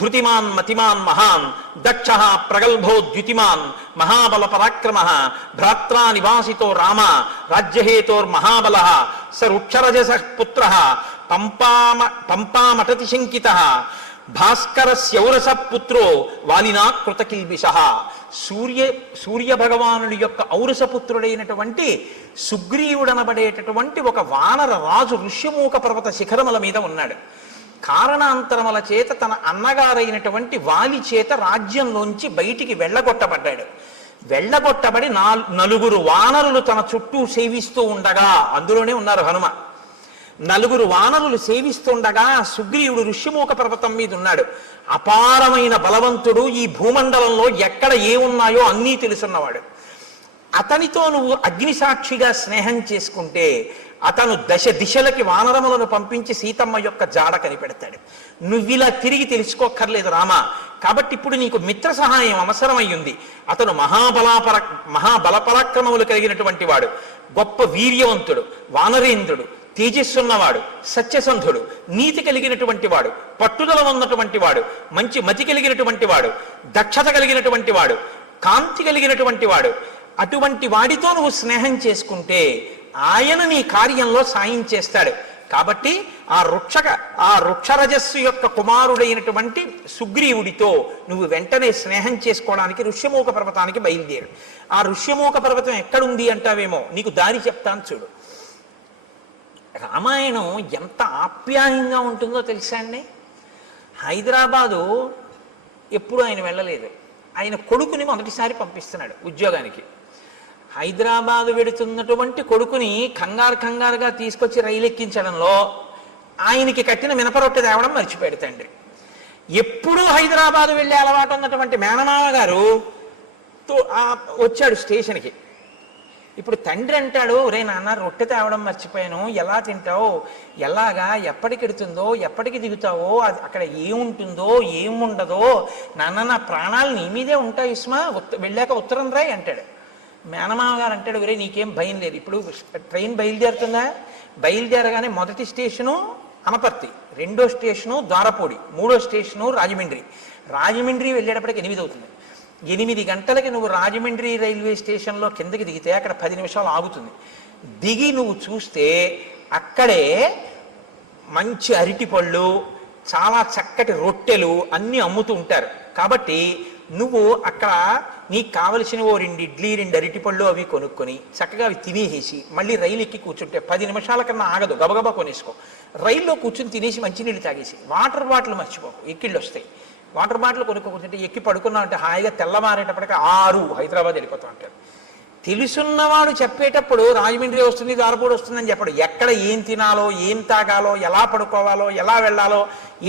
ధృతిమాన్ మతిమాన్ మహాన్ దక్ష ప్రగల్భో ద్యుతిమాన్ మహాబల పరాక్రమ భ్రాత్రా నివాసితో రామ రాజ్యహేతోర్మహాబల స రుక్షరజస పుత్ర పంపామటతి శంకిత భాస్కర శౌరస పుత్రో వాలినా కృతకిల్బిష. సూర్య భగవానుడి యొక్క ఔరసపుత్రుడైనటువంటి సుగ్రీవుడనబడేటటువంటి ఒక వానర రాజు ఋష్యమూక పర్వత శిఖరముల మీద ఉన్నాడు. కారణాంతరముల చేత తన అన్నగారైనటువంటి వాలి చేత రాజ్యంలోంచి బయటికి వెళ్ళగొట్టబడ్డాడు. వెళ్ళగొట్టబడి నలుగురు వానరులు తన చుట్టూ సేవిస్తూ ఉండగా, అందులోనే ఉన్నారు హనుమ, నలుగురు వానరులు సేవిస్తుండగా సుగ్రీవుడు ఋష్యమూక పర్వతం మీద ఉన్నాడు. అపారమైన బలవంతుడు, ఈ భూమండలంలో ఎక్కడ ఏమున్నాయో అన్నీ తెలుసున్నవాడు. అతనితో నువ్వు అగ్నిసాక్షిగా స్నేహం చేసుకుంటే అతను దశ దిశలకి వానరములను పంపించి సీతమ్మ యొక్క జాడ కనిపెడతాడు. నువ్విలా తిరిగి తెలుసుకోక్కర్లేదు రామ. కాబట్టి ఇప్పుడు నీకు మిత్ర సహాయం అవసరమయ్యింది. అతను మహాబలపరాక్రమములు కలిగినటువంటి వాడు, గొప్ప వీర్యవంతుడు, వానరేంద్రుడు, తేజస్సున్నవాడు, సత్యసంధుడు, నీతి కలిగినటువంటి వాడు, పట్టుదల ఉన్నటువంటి వాడు, మంచి మతి కలిగినటువంటి వాడు, దక్షత కలిగినటువంటి వాడు, కాంతి కలిగినటువంటి వాడు. అటువంటి వాడితో నువ్వు స్నేహం చేసుకుంటే ఆయన నీ కార్యంలో సాయం చేస్తాడు. కాబట్టి ఆ వృక్షరజస్సు యొక్క కుమారుడైనటువంటి సుగ్రీవుడితో నువ్వు వెంటనే స్నేహం చేసుకోవడానికి ఋష్యమూక పర్వతానికి బయలుదేరు. ఆ ఋష్యమూక పర్వతం ఎక్కడుంది అంటావేమో, నీకు దారి చెప్తాను చూడు. రామాయణం ఎంత ఆప్యాయంగా ఉంటుందో తెలుసా అండి. హైదరాబాదు ఎప్పుడు ఆయన వెళ్ళలేదు. ఆయన కొడుకుని మొదటిసారి పంపిస్తున్నాడు ఉద్యోగానికి. హైదరాబాదు వెడుతున్నటువంటి కొడుకుని కంగారుగా తీసుకొచ్చి రైలు ఎక్కించడంలో ఆయనకి కట్టిన మినపరొట్టె తేవడం మర్చిపోయాడు తండ్రి. ఎప్పుడూ హైదరాబాదు వెళ్ళే అలవాటు ఉన్నటువంటి మేనమామ గారు వచ్చాడు స్టేషన్కి. ఇప్పుడు తండ్రి అంటాడు, రే నాన్న రొట్టె తేవడం మర్చిపోయాను, ఎలా తింటావు, ఎలాగా, ఎప్పటికెడుతుందో, ఎప్పటికి దిగుతావో, అది అక్కడ ఏముంటుందో ఏముండదో, నాన్న నా ప్రాణాలు నీ మీదే ఉంటాయి ఇస్మా, వెళ్ళాక ఉత్తరం రాయి అంటాడు. మేనమామ గారు అంటాడు, రే నీకేం భయం లేదు, ఇప్పుడు ట్రైన్ బయలుదేరుతుందా, బయలుదేరగానే మొదటి స్టేషను అనపర్తి, రెండో స్టేషను ద్వారపూడి, మూడో స్టేషను రాజమండ్రి వెళ్ళేటప్పటికి 8 అవుతుంది. 8 గంటలకి నువ్వు రాజమండ్రి రైల్వే స్టేషన్లో కిందకి దిగితే అక్కడ 10 నిమిషాలు ఆగుతుంది. దిగి నువ్వు చూస్తే అక్కడే మంచి అరటిపళ్ళు, చాలా చక్కటి రొట్టెలు అన్నీ అమ్ముతూ ఉంటారు. కాబట్టి నువ్వు అక్కడ నీకు కావలసిన 2 ఇడ్లీ 2 అరటిపళ్ళు అవి కొనుక్కొని చక్కగా అవి తినేసి మళ్ళీ రైలు ఎక్కి కూర్చుంటే 10 నిమిషాల కన్నా ఆగదు, గబగబా కొనేసుకో. రైల్లో కూర్చుని తినేసి మంచినీళ్ళు తాగేసి వాటర్ బాటిల్ మర్చిపోకు, ఎక్కిళ్ళు వస్తాయి. వాటర్ బాటిల్ కొనుక్కుంటే ఎక్కి పడుకున్నావు అంటే హాయిగా తెల్లవారేటప్పటికి 6 హైదరాబాద్ వెళ్ళిపోతాం అంటారు. తెలుసున్నవాడు చెప్పేటప్పుడు రాజమండ్రి వస్తుంది, ద్వారపూడి వస్తుందని చెప్పడు. ఎక్కడ ఏం తినాలో, ఏం తాగాలో, ఎలా పడుకోవాలో, ఎలా వెళ్ళాలో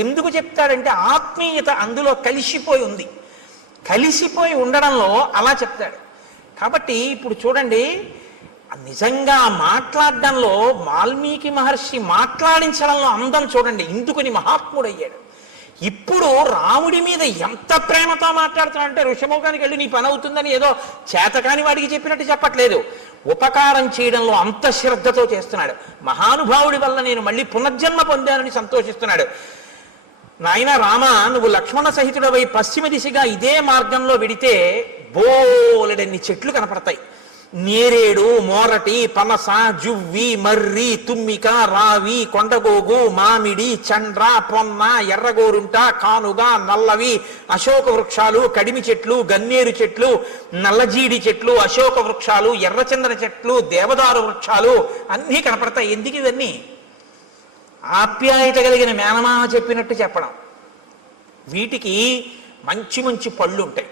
ఎందుకు చెప్తాడంటే ఆత్మీయత అందులో కలిసిపోయి ఉంది. కలిసిపోయి ఉండడంలో అలా చెప్తాడు. కాబట్టి ఇప్పుడు చూడండి, నిజంగా మాట్లాడడంలో వాల్మీకి మహర్షి మాట్లాడించడంలో అందం చూడండి, ఇందుకుని మహాత్ముడయ్యాడు. ఇప్పుడు రాముడి మీద ఎంత ప్రేమతో మాట్లాడుతున్నాడంటే ఋషముఖానికి వెళ్ళి నీ పని అవుతుందని ఏదో చేతకాని వాడికి చెప్పినట్టు చెప్పట్లేదు. ఉపకారం చేయడంలో అంత శ్రద్ధతో చేస్తున్నాడు. మహానుభావుడి వల్ల నేను మళ్ళీ పునర్జన్మ పొందానని సంతోషిస్తున్నాడు. నాయన రామ, నువ్వు లక్ష్మణ సహితుడవై పశ్చిమ దిశగా ఇదే మార్గంలో వెడితే బోలెడన్ని చెట్లు కనపడతాయి. నేరేడు, మోరటి, పనస, జువ్వి, మర్రి, తుమ్మిక, రావి, కొండగోగు, మామిడి, చండ్ర, పొన్న, ఎర్రగోరుంట, కానుగ, నల్లవి, అశోక వృక్షాలు, కడిమి చెట్లు, గన్నేరు చెట్లు, నల్లజీడి చెట్లు, అశోక వృక్షాలు, ఎర్రచందన చెట్లు, దేవదారు వృక్షాలు అన్నీ కనపడతాయి. ఎందుకు ఇవన్నీ? ఆప్యాయత కలిగిన మేనమామ చెప్పినట్టు చెప్పడం. వీటికి మంచి మంచి పళ్ళు ఉంటాయి.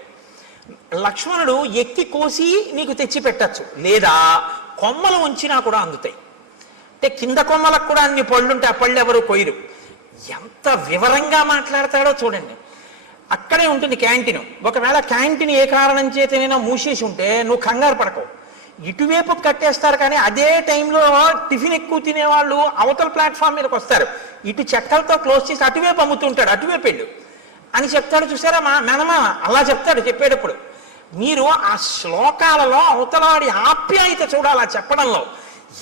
లక్ష్మణుడు ఎక్కి కోసి నీకు తెచ్చి పెట్టచ్చు, లేదా కొమ్మలు ఉంచినా కూడా అందుతాయి. అంటే కింద కొమ్మలకు కూడా అన్ని పళ్ళుంటే ఆ పళ్ళు ఎవరు కొయ్యరు. ఎంత వివరంగా మాట్లాడతాడో చూడండి. అక్కడే ఉంటుంది క్యాంటీన్. ఒకవేళ క్యాంటీన్ ఏ కారణం చేతనైనా మూసేసి ఉంటే నువ్వు కంగారు పడకవు, ఇటువైపు కట్టేస్తారు. కానీ అదే టైంలో టిఫిన్ ఎక్కువ తినేవాళ్ళు అవతల ప్లాట్ఫామ్ మీదకి వస్తారు, ఇటు చెక్కలతో క్లోజ్ చేసి అటువైపు అమ్ముతుంటాడు, అటువైపు వెళ్ళు అని చెప్తాడు. చూసారా మా మేనమామ అలా చెప్తాడు చెప్పేటప్పుడు. మీరు ఆ శ్లోకాలలో అవతలాడి ఆప్యాయత చూడాలి ఆ చెప్పడంలో.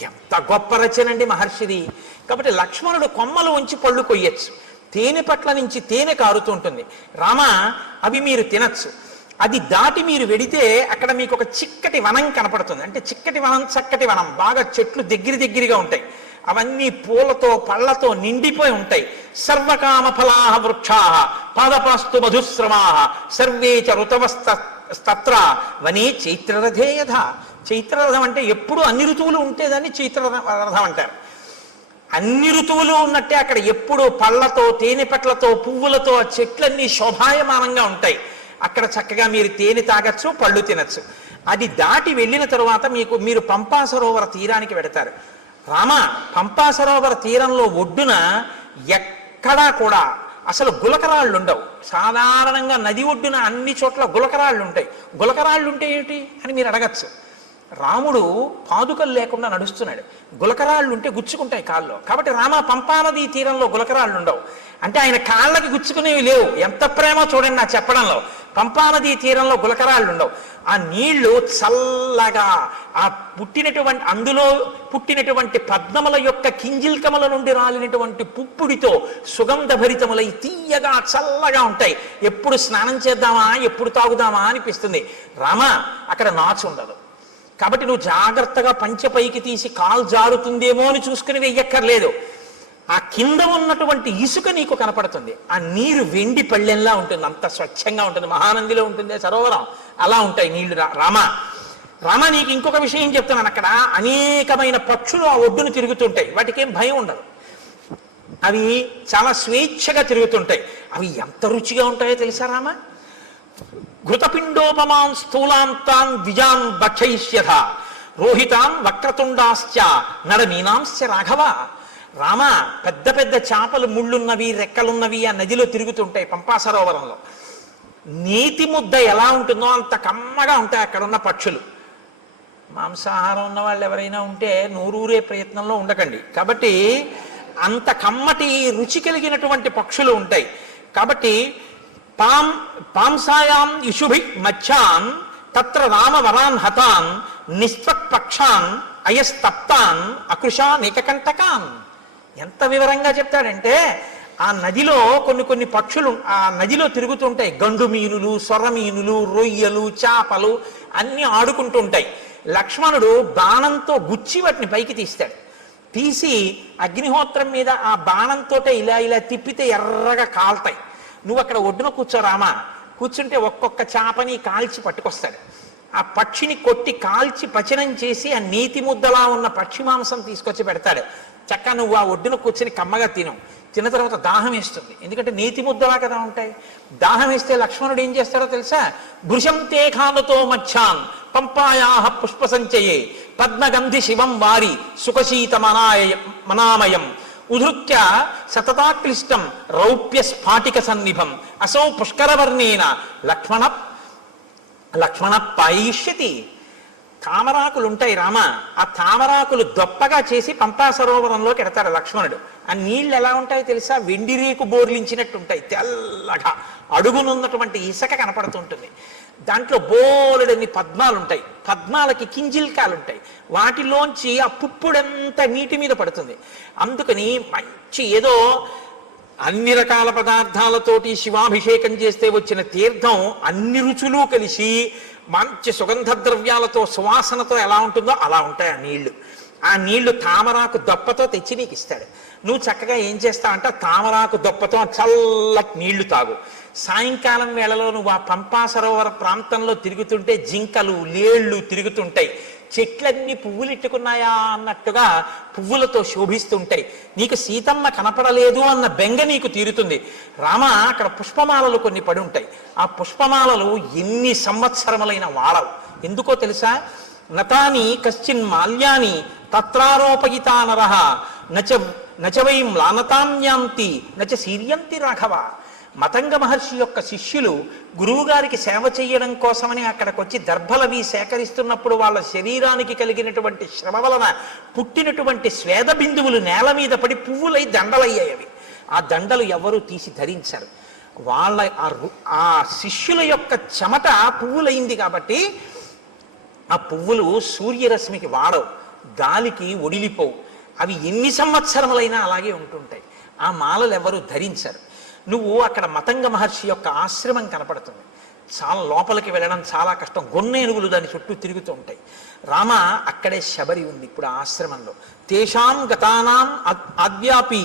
ఎంత గొప్ప రచనండి మహర్షిది. కాబట్టి లక్ష్మణుడు కొమ్మలు ఉంచి పళ్ళు కొయ్యొచ్చు, తేనె పట్ల నుంచి తేనె కారుతూ ఉంటుంది. రామ అవి మీరు తినచ్చు. అది దాటి మీరు వెడితే అక్కడ మీకు ఒక చిక్కటి వనం కనపడుతుంది. అంటే చిక్కటి వనం, చక్కటి వనం, బాగా చెట్లు దగ్గరగా ఉంటాయి. అవన్నీ పూలతో పళ్ళతో నిండిపోయి ఉంటాయి. సర్వకామ ఫలాహ వృక్షా పాదపాస్తు మధుశ్రమా సర్వే చ ఋతవస్తత్ర వనే చైత్రరథేయథ. చైత్రరథం అంటే ఎప్పుడు అన్ని ఋతువులు ఉంటేదాన్ని చైత్రరథం అంటారు. అన్ని ఋతువులు ఉన్నట్టే అక్కడ ఎప్పుడు పళ్ళతో, తేనె పట్లతో, పువ్వులతో ఆ చెట్లన్నీ శోభాయమానంగా ఉంటాయి. అక్కడ చక్కగా మీరు తేనె తాగచ్చు, పళ్ళు తినచ్చు. అది దాటి వెళ్ళిన తరువాత మీరు పంపా సరోవర తీరానికి వెడతారు. రామ పంపా సరోవర తీరంలో ఒడ్డున ఎక్కడా కూడా అసలు గులకరాళ్ళు ఉండవు. సాధారణంగా నది ఒడ్డున అన్ని చోట్ల గులకరాళ్ళు ఉంటాయి. గులకరాళ్ళు ఉంటే ఏమిటి అని మీరు అడగచ్చు. రాముడు పాదుకలు లేకుండా నడుస్తున్నాడు, గులకరాళ్ళు ఉంటే గుచ్చుకుంటాయి కాళ్ళలో. కాబట్టి రామ పంపానది తీరంలో గులకరాళ్ళు ఉండవు. అంటే ఆయన కాళ్ళకి గుచ్చుకునేవి లేవు. ఎంత ప్రేమ చూడండి నా చెప్పడంలో. పంపానది తీరంలో గులకరాళ్ళు ఉండవు. ఆ నీళ్లు చల్లగా ఆ అందులో పుట్టినటువంటి పద్మముల యొక్క కింజిల్కముల నుండి రాలినటువంటి పుప్పుడితో సుగంధభరితములై తీయగా చల్లగా ఉంటాయి. ఎప్పుడు స్నానం చేద్దామా, ఎప్పుడు తాగుదామా అనిపిస్తుంది. రామ అక్కడ నాచు ఉండదు. కాబట్టి నువ్వు జాగ్రత్తగా పంచె పైకి తీసి కాలు జారుతుందేమో అని చూసుకుని వెయ్యక్కర్లేదు. ఆ కింద ఉన్నటువంటి ఇసుక నీకు కనపడుతుంది. ఆ నీరు వెండి పళ్ళెంలా ఉంటుంది, అంత స్వచ్ఛంగా ఉంటుంది. మహానందిలో ఉంటుంది సరోవరం, అలా ఉంటాయి నీళ్లు. రామ నీకు ఇంకొక విషయం చెప్తున్నాను. అక్కడ అనేకమైన పక్షులు ఆ ఒడ్డును తిరుగుతుంటాయి. వాటికి ఏం భయం ఉండదు. అవి చాలా స్వేచ్ఛగా తిరుగుతుంటాయి. అవి ఎంత రుచిగా ఉంటాయో తెలుసా రామ? ఘృతపిండోపమాన్ స్థూలాంతాన్ ద్విజాన్ భక్షయిష్యథ రోహితాన్ వక్రతుండాశ్చ నడమీనాంశ్చ రాఘవ. రామ పెద్ద పెద్ద చేపలు, ముళ్ళున్నవి, రెక్కలున్నవి ఆ నదిలో తిరుగుతుంటాయి పంపా సరోవరంలో. నీతి ముద్ద ఎలా ఉంటుందో అంత కమ్మగా ఉంటాయి అక్కడ ఉన్న పక్షులు. మాంసాహారం ఉన్న వాళ్ళు ఎవరైనా ఉంటే నోరూరే ప్రయత్నంలో ఉండకండి. కాబట్టి అంత కమ్మటి రుచి కలిగినటువంటి పక్షులు ఉంటాయి. కాబట్టి పాంసాయాం యుషుభి మచ్చాన్ తత్ర రామ వరాన్ హతాన్ నిస్త్వక్పక్షాన్ అయస్తప్తాన్ అకృషాన్ ఏకకంటకాన్. ఎంత వివరంగా చెప్తాడంటే ఆ నదిలో కొన్ని పక్షులు ఆ నదిలో తిరుగుతుంటాయి. గండు మీనులు, సొర్ర మీనులు, రొయ్యలు, చేపలు అన్నీ ఆడుకుంటూ ఉంటాయి. లక్ష్మణుడు బాణంతో గుచ్చి వాటిని పైకి తీస్తాడు. తీసి అగ్నిహోత్రం మీద ఆ బాణంతో ఇలా తిప్పితే ఎర్రగా కాల్తాయి. నువ్వు అక్కడ ఒడ్డున కూర్చోరామా, కూర్చుంటే ఒక్కొక్క చేపని కాల్చి పట్టుకొస్తాడు. ఆ పక్షిని కొట్టి కాల్చి పచనం చేసి ఆ నీతి ముద్దలా ఉన్న పక్షి మాంసం తీసుకొచ్చి పెడతాడు. చక్కగా నువ్వు ఆ ఒడ్డున కూర్చొని కమ్మగా తిన్న తర్వాత దాహం వేస్తుంది. ఎందుకంటే నీతి ముద్దలా కదా ఉంటాయి. దాహం వేస్తే లక్ష్మణుడు ఏం చేస్తాడో తెలుసా? భృశం తే ఖానతో మచ్చాన్ పంపాయాహ పుష్ప సంచయే పద్మగంధి శివం వారి సుఖశీత మనామయం ఉధృత్య సతతాక్లిష్టం రౌప్య స్ఫాటిక సన్నిభం అసౌ పుష్కరవర్ణేన లక్ష్మణ పాయిష్యతి. తామరాకులు ఉంటాయి రామ, ఆ తామరాకులు దొప్పగా చేసి పంపా సరోవరంలోకి ఎడతాడు లక్ష్మణుడు. ఆ నీళ్ళు ఎలా ఉంటాయో తెలుసా? వెండి రేకు బోర్లించినట్టు ఉంటాయి, తెల్లగా. అడుగునున్నటువంటి ఇసుక కనపడుతుంటుంది. దాంట్లో బోలెడన్ని పద్మాలు ఉంటాయి. పద్మాలకి కింజిల్కాలు ఉంటాయి. వాటిలోంచి ఆ పుప్పుడంతా నీటి మీద పడుతుంది. అందుకని మంచి ఏదో అన్ని రకాల పదార్థాలతోటి శివాభిషేకం చేస్తే వచ్చిన తీర్థం అన్ని రుచులు కలిసి మంచి సుగంధ ద్రవ్యాలతో సువాసనతో ఎలా ఉంటుందో అలా ఉంటాయి ఆ నీళ్లు. ఆ నీళ్లు తామరాకు దొప్పతో తెచ్చి నీకు ఇస్తాడు. నువ్వు చక్కగా ఏం చేస్తావంటే తామరాకు దొప్పతో చల్లటి నీళ్లు తాగు. సాయంకాలం వేళలో నువ్వు ఆ పంపా సరోవర ప్రాంతంలో తిరుగుతుంటే జింకలు, లేళ్లు తిరుగుతుంటాయి. చెట్లన్నీ పువ్వులెట్టుకున్నాయా అన్నట్టుగా పువ్వులతో శోభిస్తుంటాయి. నీకు సీతమ్మ కనపడలేదు అన్న బెంగ నీకు తీరుతుంది. రామ, అక్కడ పుష్పమాలలు కొన్ని పడి ఉంటాయి. ఆ పుష్పమాలలు ఎన్ని సంవత్సరములైన వాడవు. ఎందుకో తెలుసా? నతాని కశ్చిన్ మాల్యాని తత్రారోపయితా నరః నచ వై మ్లానతామ్యాంతి నచ శీర్యంతి రాఘవ. మతంగ మహర్షి యొక్క శిష్యులు గురువుగారికి సేవ చేయడం కోసమని అక్కడికి వచ్చి దర్భలవి సేకరిస్తున్నప్పుడు వాళ్ళ శరీరానికి కలిగినటువంటి శ్రమ వలన పుట్టినటువంటి స్వేద బిందువులు నేల మీద పడి పువ్వులై దండలయ్యాయి. ఆ దండలు ఎవరూ తీసి ధరించారు. వాళ్ళ ఆ శిష్యుల యొక్క చెమట పువ్వులైంది కాబట్టి ఆ పువ్వులు సూర్యరశ్మికి వాడవు, గాలికి ఒడిలిపోవు. అవి ఎన్ని సంవత్సరములైనా అలాగే ఉంటుంటాయి. ఆ మాలలు ఎవరు ధరించరు. నువ్వు అక్కడ మతంగ మహర్షి యొక్క ఆశ్రమం కనపడుతుంది. చాలా లోపలికి వెళ్ళడం చాలా కష్టం. గొన్నేనుగులు దాని చుట్టూ తిరుగుతూ ఉంటాయి. రామ, అక్కడే శబరి ఉంది ఇప్పుడు ఆ ఆశ్రమంలో. తేషాం గతానాం ఆద్యాపి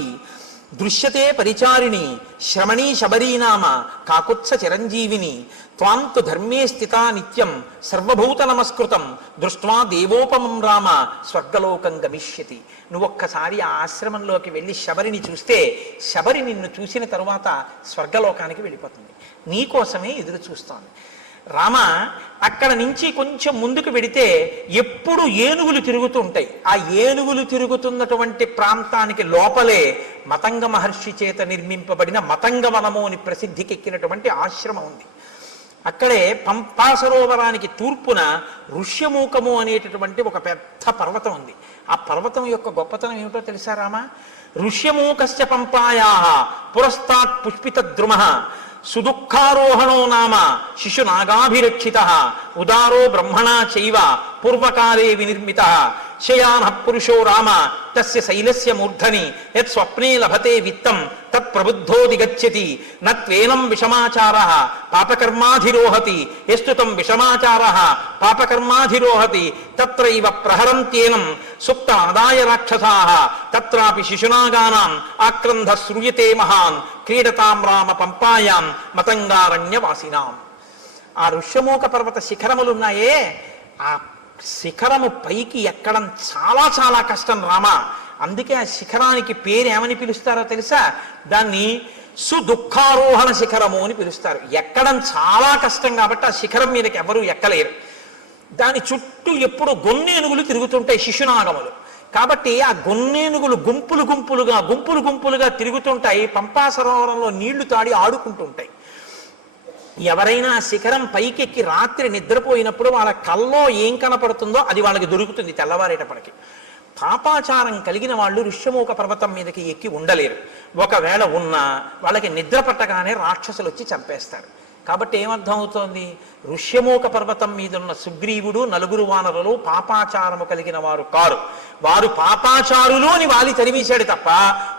దృశ్యతే పరిచారిణి శ్రమణీ శబరీనామ కాకుత్స చిరంజీవిని త్వాంతు ధర్మే స్థితా నిత్యం సర్వభూత నమస్కృతం దృష్ట్వా దేవోపమం రామ స్వర్గలోకం గమిష్యతి. నువ్వొక్కసారి ఆ ఆశ్రమంలోకి వెళ్ళి శబరిని చూస్తే శబరి నిన్ను చూసిన తరువాత స్వర్గలోకానికి వెళ్ళిపోతుంది. నీకోసమే ఎదురు చూస్తోంది. రామ, అక్కడ నుంచి కొంచెం ముందుకు వెడితే ఎప్పుడు ఏనుగులు తిరుగుతూ ఉంటాయి. ఆ ఏనుగులు తిరుగుతున్నటువంటి ప్రాంతానికి లోపలే మతంగ మహర్షి చేత నిర్మింపబడిన మతంగవనము అని ప్రసిద్ధికెక్కినటువంటి ఆశ్రమం ఉంది. అక్కడే పంపా సరోవరానికి తూర్పున ఋష్యమూకము అనేటటువంటి ఒక పెద్ద పర్వతం ఉంది. ఆ పర్వతం యొక్క గొప్పతనం ఏమిటో తెలుసా రామ? ఋష్యమూకస్య పంపాయా పురస్తాత్ పుష్పిత ద్రుమః సుదుఃఖారోహణో నామ శిశునాగాభిరక్షిత ఉదారో బ్రహ్మణా చైవ పూర్వకాలే వినిర్మిత శయాన పురుషో రామ తస్య శైలస్య మూర్ధని యత్ స్వప్నే లభతే విత్తం తత్ ప్రబుద్ధోదిగచ్చతి నత్వేనం విషమాచారః పాపకర్మాధిరోహతి యస్తు తం విషమాచారః పాపకర్మాధిరోహతి తత్రైవ ప్రహరంత్యేనం సుప్తమాదాయ రాక్షసాః తత్రాపి శిశునాగానాం ఆక్రంధ శ్రూయతే మహాన్ క్రీడతాం రామ పంపాయాం మతంగారణ్యవాసినాం. ఆ ఋష్యమూక పర్వత శిఖరములున్నాయే, ఆ శిఖరము పైకి ఎక్కడం చాలా చాలా కష్టం రామ. అందుకే ఆ శిఖరానికి పేరు ఏమని పిలుస్తారో తెలుసా? దాన్ని సుదుఃఖారోహణ శిఖరము అని పిలుస్తారు. ఎక్కడం చాలా కష్టం కాబట్టి ఆ శిఖరం మీదకి ఎవరూ ఎక్కలేరు. దాని చుట్టూ ఎప్పుడు గొన్నేనుగులు తిరుగుతుంటాయి, శిశునాగములు. కాబట్టి ఆ గొన్నేనుగులు గుంపులు గుంపులుగా తిరుగుతుంటాయి. పంపా సరోవరంలో నీళ్లు తాడి ఆడుకుంటుంటాయి. ఎవరైనా శిఖరం పైకెక్కి రాత్రి నిద్రపోయినప్పుడు వాళ్ళ కల్లో ఏం కనపడుతుందో అది వాళ్ళకి దొరుకుతుంది తెల్లవారేటప్పటికి. పాపాచారం కలిగిన వాళ్ళు ఋష్యమూక పర్వతం మీదకి ఎక్కి ఉండలేరు. ఒకవేళ ఉన్నా వాళ్ళకి నిద్ర పట్టగానే రాక్షసులు వచ్చి చంపేస్తారు. కాబట్టి ఏమర్థం అవుతోంది? ఋష్యమూక పర్వతం మీదున్న సుగ్రీవుడు నలుగురు వానరులు పాపాచారము కలిగిన వారు కారు. వారు పాపాచారులు అని వాలి తరిమేశాడు తప్ప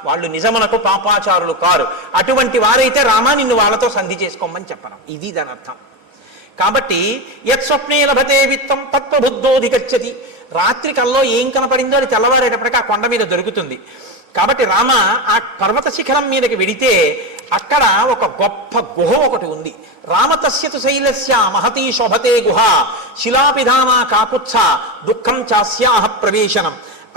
వాళ్ళు నిజమునకు పాపాచారులు కారు. అటువంటి వారైతే రామా నిన్ను వాళ్ళతో సంధి చేసుకోమని చెప్పడం, ఇది దాని అర్థం. కాబట్టి యత్ స్వప్నే లభతే విత్తం తత్ప్రబుద్ధోధిగచ్చతి. రాత్రి కల్లో ఏం కనపడిందో అది తెల్లవారేటప్పటికీ ఆ కొండ మీద దొరుకుతుంది. కాబట్టి రామ, ఆ పర్వత శిఖరం మీదకి వెడితే అక్కడ ఒక గొప్ప గుహ ఒకటి ఉంది. రామతస్యతు శైలస్య మహతీ శోభతే గుహ శిలాపిధానా కాకుత్స దుఃఖం చాస్యాహ ప్రవేశనం.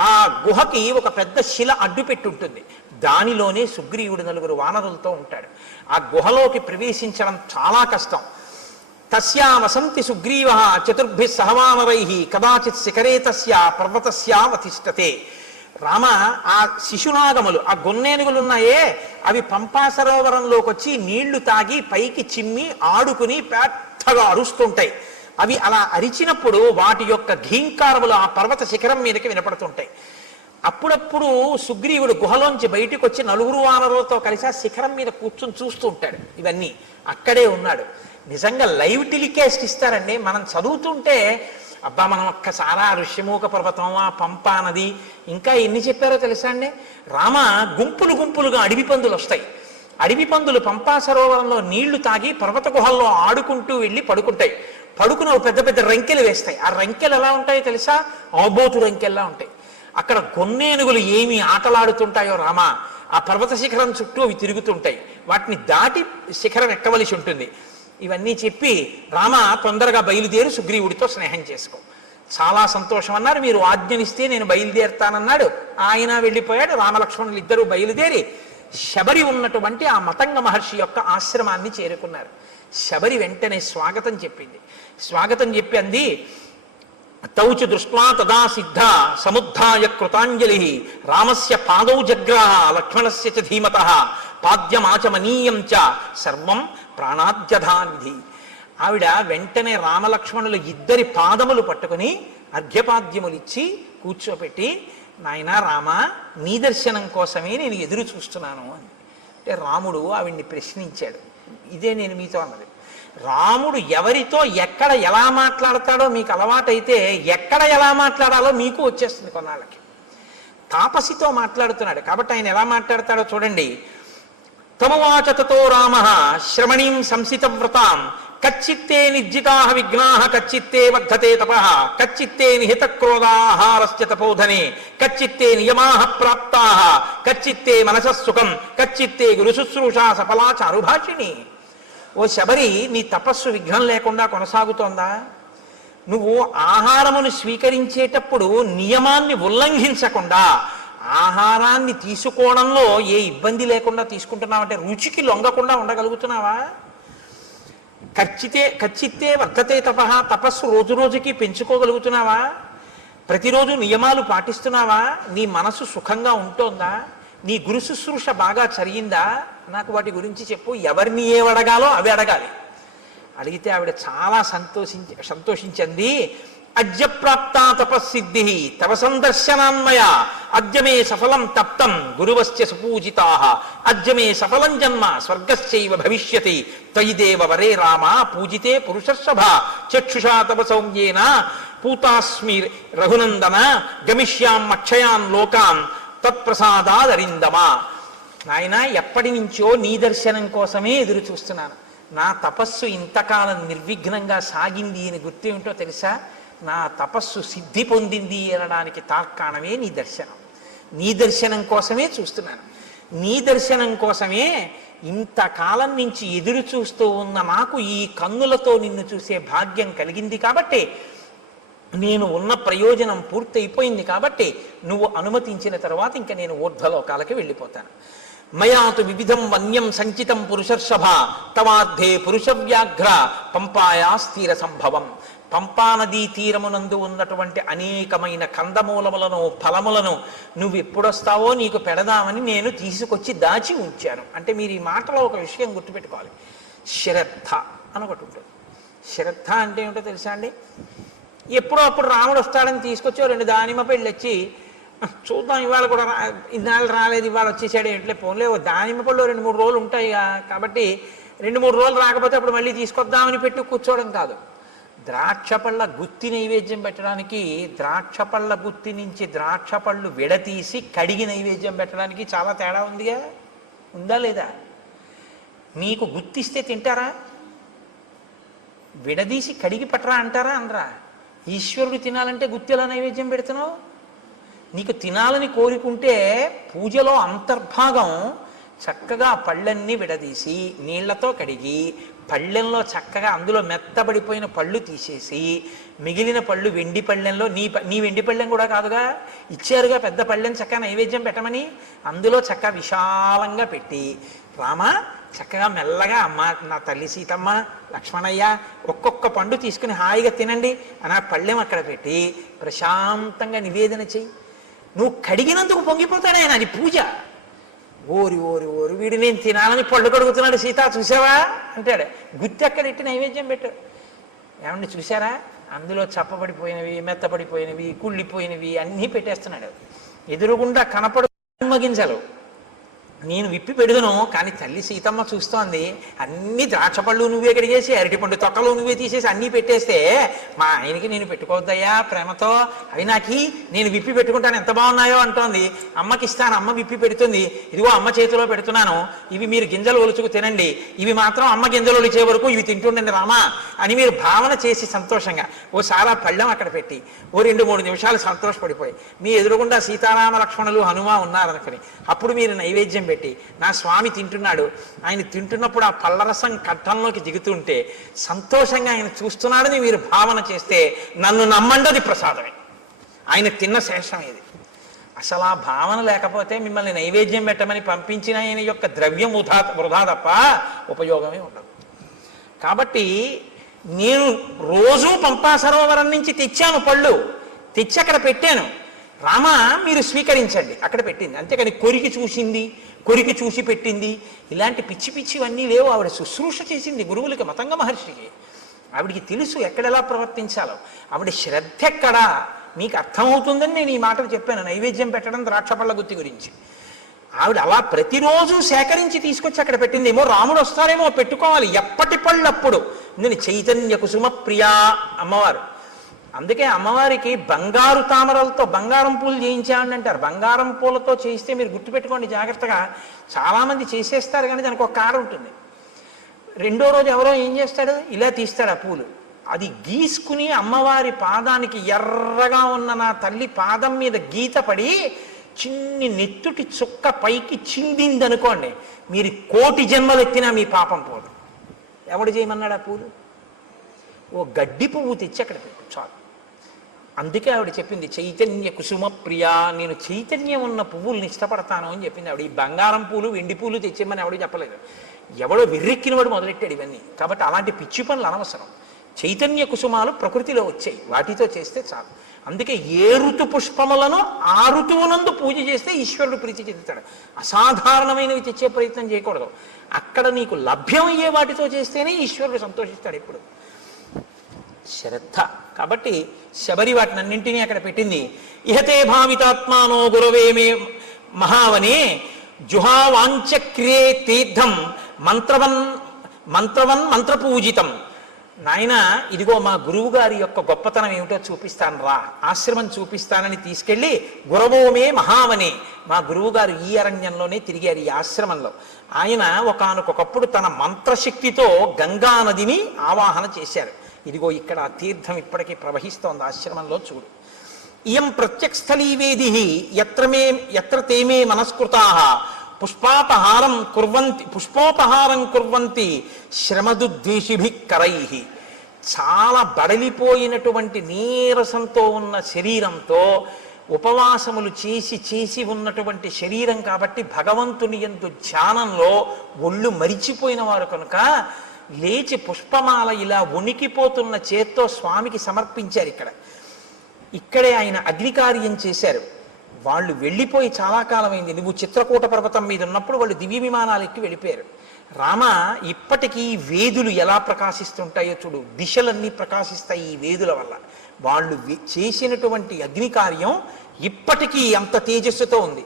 ఆ గుహకి ఒక పెద్ద శిల అడ్డు పెట్టుంటుంది. దానిలోనే సుగ్రీవుడు నలుగురు వానరులతో ఉంటాడు. ఆ గుహలోకి ప్రవేశించడం చాలా కష్టం. తస్యా వసంతి సుగ్రీవ చతుర్భి సహవానరై కదాచిత్ శిఖరే తస్య పర్వతస్యావతిష్టతే. రామ, ఆ శిశునాగములు, ఆ గొన్నేనుగులు ఉన్నాయే, అవి పంపా సరోవరంలోకి వచ్చి నీళ్లు తాగి పైకి చిమ్మి ఆడుకుని పెద్దగా అరుస్తుంటాయి. అవి అలా అరిచినప్పుడు వాటి యొక్క ఘీంకారములు ఆ పర్వత శిఖరం మీదకి వినపడుతుంటాయి. అప్పుడప్పుడు సుగ్రీవుడు గుహలోంచి బయటికి వచ్చి నలుగురు వానరులతో కలిసి ఆ శిఖరం మీద కూర్చుని చూస్తూ ఉంటాడు. ఇవన్నీ అక్కడే ఉన్నాడు. నిజంగా లైవ్ టెలికాస్ట్ ఇస్తారండి. మనం చదువుతుంటే అబ్బా మనం ఒక్కసారి ఆ ఋష్యమూక పర్వతం, ఆ పంపా నది, ఇంకా ఎన్ని చెప్పారో తెలుసా అండి? రామ, గుంపులుగా అడవి పందులు వస్తాయి. అడవి పందులు పంపా సరోవరంలో నీళ్లు తాగి పర్వత గుహల్లో ఆడుకుంటూ వెళ్ళి పడుకుంటాయి. పడుకున్న పెద్ద పెద్ద రంకెలు వేస్తాయి. ఆ రంకెలు ఎలా ఉంటాయో తెలుసా? ఆబోతు రంకెల్లా ఉంటాయి. అక్కడ గొన్నేనుగులు ఏమి ఆటలాడుతుంటాయో రామ, ఆ పర్వత శిఖరం చుట్టూ అవి తిరుగుతుంటాయి. వాటిని దాటి శిఖరం ఎక్కవలసి ఉంటుంది. ఇవన్నీ చెప్పి రామ తొందరగా బయలుదేరి సుగ్రీవుడితో స్నేహం చేసుకో. చాలా సంతోషం అన్నారు. మీరు ఆజ్ఞనిస్తే నేను బయలుదేరుతానన్నాడు. ఆయన వెళ్ళిపోయాడు. రామలక్ష్మణులు ఇద్దరూ బయలుదేరి శబరి ఉన్నటువంటి ఆ మతంగ మహర్షి యొక్క ఆశ్రమాన్ని చేరుకున్నారు. శబరి వెంటనే స్వాగతం చెప్పింది. స్వాగతం చెప్పి అంది, తౌచు దృష్ట్వా తదా సిద్ధ సముద్ధాయ కృతాంజలి రామస్య పాదౌ జగ్రాహ లక్ష్మణస్య చ ధీమతః పాద్యమాచమనీయం చ సర్వం ప్రాణాద్యధానిధి. ఆవిడ వెంటనే రామలక్ష్మణులు ఇద్దరి పాదములు పట్టుకుని అర్ఘ్యపాద్యములిచ్చి కూర్చోపెట్టి, నాయన రామ, నీ దర్శనం కోసమే నేను ఎదురు చూస్తున్నాను అని. అంటే రాముడు ఆవిడ్ని ప్రశ్నించాడు. ఇదే నేను మీతో అన్నది. రాముడు ఎవరితో ఎక్కడ ఎలా మాట్లాడతాడో మీకు అలవాటైతే ఎక్కడ ఎలా మాట్లాడాలో మీకు వచ్చేస్తుంది కొన్నాళ్ళకి. తాపసితో మాట్లాడుతున్నాడు కాబట్టి ఆయన ఎలా మాట్లాడతాడో చూడండి. తమువాచ తతో రామ శ్రమణీం సంసిత వ్రతాం కచ్చిత్తే నిర్జితాః విఘ్నాః కచ్చిత్తే వర్ధతే తపః కచ్చిత్తే నిహిత క్రోధాహారస్య తపోధనే కచ్చిత్తే నియమాః ప్రాప్తాః కచ్చిత్తే మనసః సుఖం కచ్చిత్తే గురు శుశ్రూషా సఫలా చారుభాషిణి. ఓ శబరి, నీ తపస్సు విఘ్నం లేకుండా కొనసాగుతోందా? నువ్వు ఆహారమును స్వీకరించేటప్పుడు నియమాన్ని ఉల్లంఘించకుండా ఆహారాన్ని తీసుకోవడంలో ఏ ఇబ్బంది లేకుండా తీసుకుంటున్నావంటే రుచికి లొంగకుండా ఉండగలుగుతున్నావా? కచ్చిత్తే వర్ధతే తపః, తపస్సు రోజు రోజుకి పెంచుకోగలుగుతున్నావా? ప్రతిరోజు నియమాలు పాటిస్తున్నావా? నీ మనసు సుఖంగా ఉంటోందా? నీ గురు శుశ్రూష బాగా జరిగిందా? నాకు వాటి గురించి చెప్పు. ఎవరిని ఏవడగాలో అవి అడగాలి. అడిగితే ఆవిడ చాలా సంతోషించింది. అద్యప్రాప్తా తపస్సిద్ధి తవ సందర్శనాన్మయ అద్యమే సఫలం తప్తం గురువశ్చ సుపూజితాః అద్యమే సఫలం జన్మ స్వర్గశ్చైవ భవిష్యతి త్వయిదేవ వరే రామ పూజితే పురుషర్షభ చక్షుషా తవ సౌమ్యేన పూతాస్మి రఘునందన గమిష్యాం అక్షయాన్ లోకాన్ తత్ప్రసాదాదరిందమా. నాయన, ఎప్పటి నుంచో నీ దర్శనం కోసమే ఎదురు చూస్తున్నాను. నా తపస్సు ఇంతకాలం నిర్విఘ్నంగా సాగింది అని గుర్తేమిటో తెలుసా? నా తపస్సు సిద్ధి పొందింది అనడానికి తార్కాణమే నీ దర్శనం. నీ దర్శనం కోసమే చూస్తున్నాను. నీ దర్శనం కోసమే ఇంతకాలం నుంచి ఎదురు చూస్తూ ఉన్న నాకు ఈ కన్నులతో నిన్ను చూసే భాగ్యం కలిగింది కాబట్టి, నేను ఉన్న ప్రయోజనం పూర్తయిపోయింది కాబట్టి నువ్వు అనుమతించిన తర్వాత ఇంకా నేను ఊర్ధ్వలోకాలకి వెళ్ళిపోతాను. మయాతు వివిధం వన్యం సంచితం పురుషర్షభ తవార్థే పురుష వ్యాఘ్ర పంపాయా స్థిర సంభవం. పంపానదీ తీరమునందు ఉన్నటువంటి అనేకమైన కందమూలములను ఫలములను నువ్వు ఎప్పుడొస్తావో నీకు పెడదామని నేను తీసుకొచ్చి దాచి ఉంచాను. అంటే మీరు ఈ మాటలో ఒక విషయం గుర్తుపెట్టుకోవాలి. శ్రద్ధ అని ఒకటి ఉంటుంది. శ్రద్ధ అంటే ఏమిటో తెలుసా అండి? ఎప్పుడో అప్పుడు రాముడు వస్తాడని తీసుకొచ్చి 2 దానిమ్మ పళ్ళు వచ్చి చూద్దాం, ఇవాళ కూడా ఇన్నాళ్ళు రాలేదు, ఇవాళ వచ్చేసాడు ఏంట్లే పోన్లే, దానిమ్మ పళ్ళు 2-3 రోజులు ఉంటాయి కాబట్టి 2-3 రోజులు రాకపోతే అప్పుడు మళ్ళీ తీసుకొద్దామని పెట్టి కూర్చోవడం కాదు. ద్రాక్ష పళ్ళ గుత్తి నైవేద్యం పెట్టడానికి ద్రాక్ష పళ్ళ గుత్తి నుంచి ద్రాక్ష పళ్ళు విడతీసి కడిగి నైవేద్యం పెట్టడానికి చాలా తేడా ఉందిగా. ఉందా లేదా? మీకు గుత్తిస్తే తింటారా? విడదీసి కడిగి పట్టరా అంటారా? అనరా? ఈశ్వరుడు తినాలంటే గుత్తిలా నైవేద్యం పెడుతున్నావు? నీకు తినాలని కోరుకుంటే పూజలో అంతర్భాగం చక్కగా పళ్ళన్నీ విడదీసి నీళ్లతో కడిగి పళ్ళెంలో చక్కగా అందులో మెత్తబడిపోయిన పళ్ళు తీసేసి మిగిలిన పళ్ళు వెండి పళ్ళెంలో నీ వెండి పళ్ళెం కూడా కాదుగా, ఇచ్చారుగా పెద్ద పళ్ళెం చక్కగా నైవేద్యం పెట్టమని, అందులో చక్కగా విశాలంగా పెట్టి రామ చక్కగా మెల్లగా అమ్మ నా తల్లి సీతమ్మ లక్ష్మణయ్య ఒక్కొక్క పండు తీసుకుని హాయిగా తినండి అని ఆ పళ్ళెం అక్కడ పెట్టి ప్రశాంతంగా నివేదన చెయ్యి. నువ్వు కడిగినందుకు పొంగిపోతాడు ఆయన, అది పూజ. ఓరి ఓరి ఓరి వీడు నేను తినాలని పళ్ళు కడుగుతున్నాడు సీత చూసావా అంటాడు. గుత్తి అక్కడెట్టి నైవేద్యం పెట్టాడు. ఏమండి చూసారా? అందులో చప్పబడిపోయినవి మెత్తపడిపోయినవి కుళ్ళిపోయినవి అన్నీ పెట్టేస్తున్నాడు. ఎదురుగుండా కనపడు గింజలు నేను విప్పి పెడుదును, కానీ తల్లి సీతమ్మ చూస్తోంది. అన్ని ద్రాక్ష పళ్ళు నువ్వే కడిగేసి అరటిపండు తొక్కలు నువ్వే తీసేసి అన్నీ పెట్టేస్తే మా ఆయనకి నేను పెట్టుకోవద్దయ్యా ప్రేమతో, అవి నాకి నేను విప్పి పెట్టుకుంటాను ఎంత బాగున్నాయో అంటోంది. అమ్మకి ఇస్తాను, అమ్మ విప్పి పెడుతుంది, ఇదిగో అమ్మ చేతిలో పెడుతున్నాను, ఇవి మీరు గింజలు ఒలుచుకు తినండి, ఇవి మాత్రం అమ్మ గింజలు ఒలిచే వరకు ఇవి తింటుండండి రామా అని మీరు భావన చేసి సంతోషంగా ఓసారి ఆ పళ్ళెం అక్కడ పెట్టి 2-3 నిమిషాలు సంతోషపడిపోయి మీ ఎదురుగుండా సీతారామ లక్ష్మణులు హనుమ ఉన్నారనుకుని అప్పుడు మీరు నైవేద్యం పెట్టి, నా స్వామి తింటున్నాడు, ఆయన తింటున్నప్పుడు ఆ పళ్ళరసం కంఠంలోకి దిగుతుంటే సంతోషంగా ఆయన చూస్తున్నాడని మీరు భావన చేస్తే నన్ను నమ్మండి, అది ప్రసాదమే, ఆయన తిన్న శేషం ఇది. అసలు ఆ భావన లేకపోతే మిమ్మల్ని నైవేద్యం పెట్టమని పంపించిన ఆయన యొక్క ద్రవ్యం వృధా తప్ప ఉపయోగమే ఉండదు. కాబట్టి నేను రోజూ పంపా సరోవరం నుంచి తెచ్చాను, పళ్ళు తెచ్చి అక్కడ పెట్టాను, రామ మీరు స్వీకరించండి, అక్కడ పెట్టింది. అంతేకాని కొరికి చూసింది, కొరికి చూసి పెట్టింది, ఇలాంటి పిచ్చి పిచ్చివన్నీ లేవు. ఆవిడ శుశ్రూష చేసింది గురువులకి, మతంగ మహర్షికి. ఆవిడికి తెలుసు ఎక్కడెలా ప్రవర్తించాలో. ఆవిడ శ్రద్ధ ఎక్కడా మీకు అర్థమవుతుందని నేను ఈ మాటలు చెప్పాను, నైవేద్యం పెట్టడం ద్రాక్ష పళ్ళ గుత్తి గురించి. ఆవిడ అలా ప్రతిరోజు సేకరించి తీసుకొచ్చి అక్కడ పెట్టింది. ఏమో రాముడు వస్తారేమో పెట్టుకోవాలి, ఎప్పటి పళ్ళప్పుడు. నేను చైతన్య కుసుమ ప్రియా అమ్మవారు. అందుకే అమ్మవారికి బంగారు తామరలతో బంగారం పూలు చేయించామని అంటారు. బంగారం పూలతో చేయిస్తే మీరు గుర్తుపెట్టుకోండి జాగ్రత్తగా, చాలామంది చేసేస్తారు కానీ దానికి ఒక కాడ ఉంటుంది. రెండో రోజు ఎవరో ఏం చేస్తాడు, ఇలా తీస్తాడు ఆ పూలు, అది గీసుకుని అమ్మవారి పాదానికి ఎర్రగా ఉన్న నా తల్లి పాదం మీద గీత పడి చిన్ని నెత్తుటి చుక్క పైకి చిందిందనుకోండి, మీరు 1,000,000 జన్మలు ఎత్తినా మీ పాపం పోదు. ఎవడు చేయమన్నాడు ఆ పూలు? ఓ గడ్డి పువ్వు తెచ్చి అక్కడ పెట్టు చాలు. అందుకే ఆవిడ చెప్పింది చైతన్య కుసుమ ప్రియా, నేను చైతన్యం ఉన్న పువ్వుల్ని ఇష్టపడతాను అని చెప్పింది ఆవిడ. ఈ బంగారం పూలు వెండి పూలు తెచ్చేమని ఆవిడ చెప్పలేదు, ఎవడో విర్రెక్కినవాడు మొదలెట్టాడు ఇవన్నీ. కాబట్టి అలాంటి పిచ్చి పనులు అనవసరం. చైతన్య కుసుమాలు ప్రకృతిలో వచ్చాయి, వాటితో చేస్తే చాలు. అందుకే ఏ ఋతు పుష్పములను ఆ ఋతువునందు పూజ చేస్తే ఈశ్వరుడు ప్రీతి చెందుతాడు. అసాధారణమైనవి తెచ్చే ప్రయత్నం చేయకూడదు. అక్కడ నీకు లభ్యమయ్యే వాటితో చేస్తేనే ఈశ్వరుడు సంతోషిస్తాడు ఎప్పుడు. శ్రద్ధ. కాబట్టి శబరి వాటినన్నింటినీ అక్కడ పెట్టింది. ఇహతే భావితాత్మానో గురవేమే మహావనే జుహావాంచక్రియే తీర్థం మంత్రపూజితం. నాయన ఇదిగో మా గురువు గారి యొక్క గొప్పతనం ఏమిటో చూపిస్తాను రా, ఆశ్రమం చూపిస్తానని తీసుకెళ్ళి గురవోమే మహావనే, మా గురువు గారు ఈ అరణ్యంలోనే తిరిగారు, ఈ ఆశ్రమంలో. ఆయన ఒకానొకప్పుడు తన మంత్రశక్తితో గంగా నదిని ఆవాహన చేశారు. ఇదిగో ఇక్కడ ఆ తీర్థం ఇప్పటికీ ప్రవహిస్తోంది ఆశ్రమంలో, చూడు. ఇయం ప్రత్యక్షస్థలీవేది ఎత్ర తేమే మనస్కృతాః పుష్పోపహారం కుర్వంతి శ్రమదుద్వేషిభిః కరైః. చాలా బడలిపోయినటువంటి నీరసంతో ఉన్న శరీరంతో ఉపవాసములు చేసి చేసి ఉన్నటువంటి శరీరం కాబట్టి భగవంతుని యందు ధ్యానంలో ఒళ్ళు మరిచిపోయిన వారు కనుక లేచి పుష్పమాల ఇలా వణికిపోతున్న చేత్తో స్వామికి సమర్పించారు. ఇక్కడే ఆయన అగ్నికార్యం చేశారు. వాళ్ళు వెళ్ళిపోయి చాలా కాలమైంది. నువ్వు చిత్రకూట పర్వతం మీద ఉన్నప్పుడు వాళ్ళు దివ్య విమానాలు ఎక్కి వెళ్ళిపోయారు. రామ ఇప్పటికీ వేదులు ఎలా ప్రకాశిస్తుంటాయో చూడు, దిశలన్నీ ప్రకాశిస్తాయి ఈ వేదుల వల్ల. వాళ్ళు చేసినటువంటి అగ్నికార్యం ఇప్పటికీ అంత తేజస్సుతో ఉంది.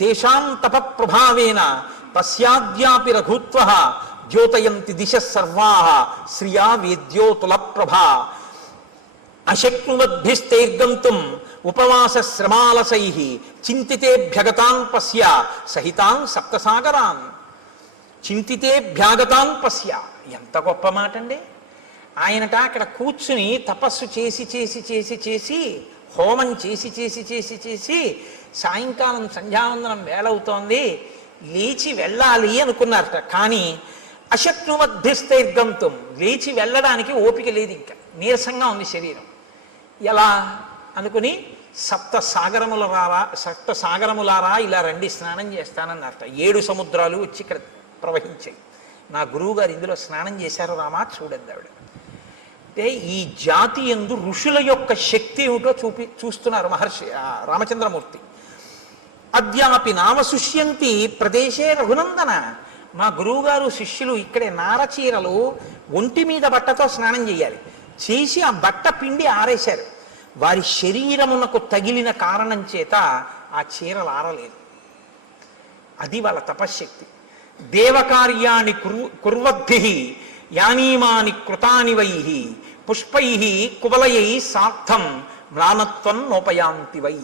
తేషాం తప ప్రభావేన తస్యాద్యాపి రఘుత్వః ద్యోతయంతి దిశ సర్వాః శ్రియా వేద్యోతుల ప్రభా. అశక్నువద్భిస్తైర్గంతుం ఉపవాస శ్రమాలసైః చింతితేభ్యగతాన్ పశ్య సహితాన్ సప్తసాగరాన్. చింతితేభ్యాగతాన్ పశ్య, ఎంత గొప్ప మాట అండి. ఆయనట అక్కడ కూర్చుని తపస్సు చేసి చేసి చేసి చేసి హోమం చేసి చేసి చేసి చేసి సాయంకాలం సంధ్యావందనం వేళవుతోంది, లేచి వెళ్ళాలి అనుకున్నారట. కానీ అశక్నువద్భిస్తైర్గంతుం, లేచి వెళ్ళడానికి ఓపిక లేదు, ఇంకా నీరసంగా ఉంది శరీరం. ఎలా అనుకుని సప్త సాగరములారా ఇలా రండి స్నానం చేస్తానన్నారట. 7 సముద్రాలు వచ్చి ఇక్కడ ప్రవహించాయి. నా గురువు గారు ఇందులో స్నానం చేశారు రామా, చూడండి ఆవిడ. అంటే ఈ జాతి యందు ఋషుల యొక్క శక్తి ఏమిటో చూస్తున్నారు మహర్షి రామచంద్రమూర్తి. అద్యాపి నామశుష్యంతి ప్రదేశే రఘునందన. మా గురువుగారు శిష్యులు ఇక్కడే నారచీరలు ఒంటి మీద బట్టతో స్నానం చేయాలి, చేసి ఆ బట్ట పిండి ఆరేశారు. వారి శరీరమునకు తగిలిన కారణం చేత ఆ చీరలు ఆరలేదు. అది వాళ్ళ తపశ్శక్తి. దేవకార్యాన్ని కుర్వద్భిః యానీమాని కృతాని వైః పుష్పైః కువలయై సార్థం మ్లానత్వం నోపయాంతి వై.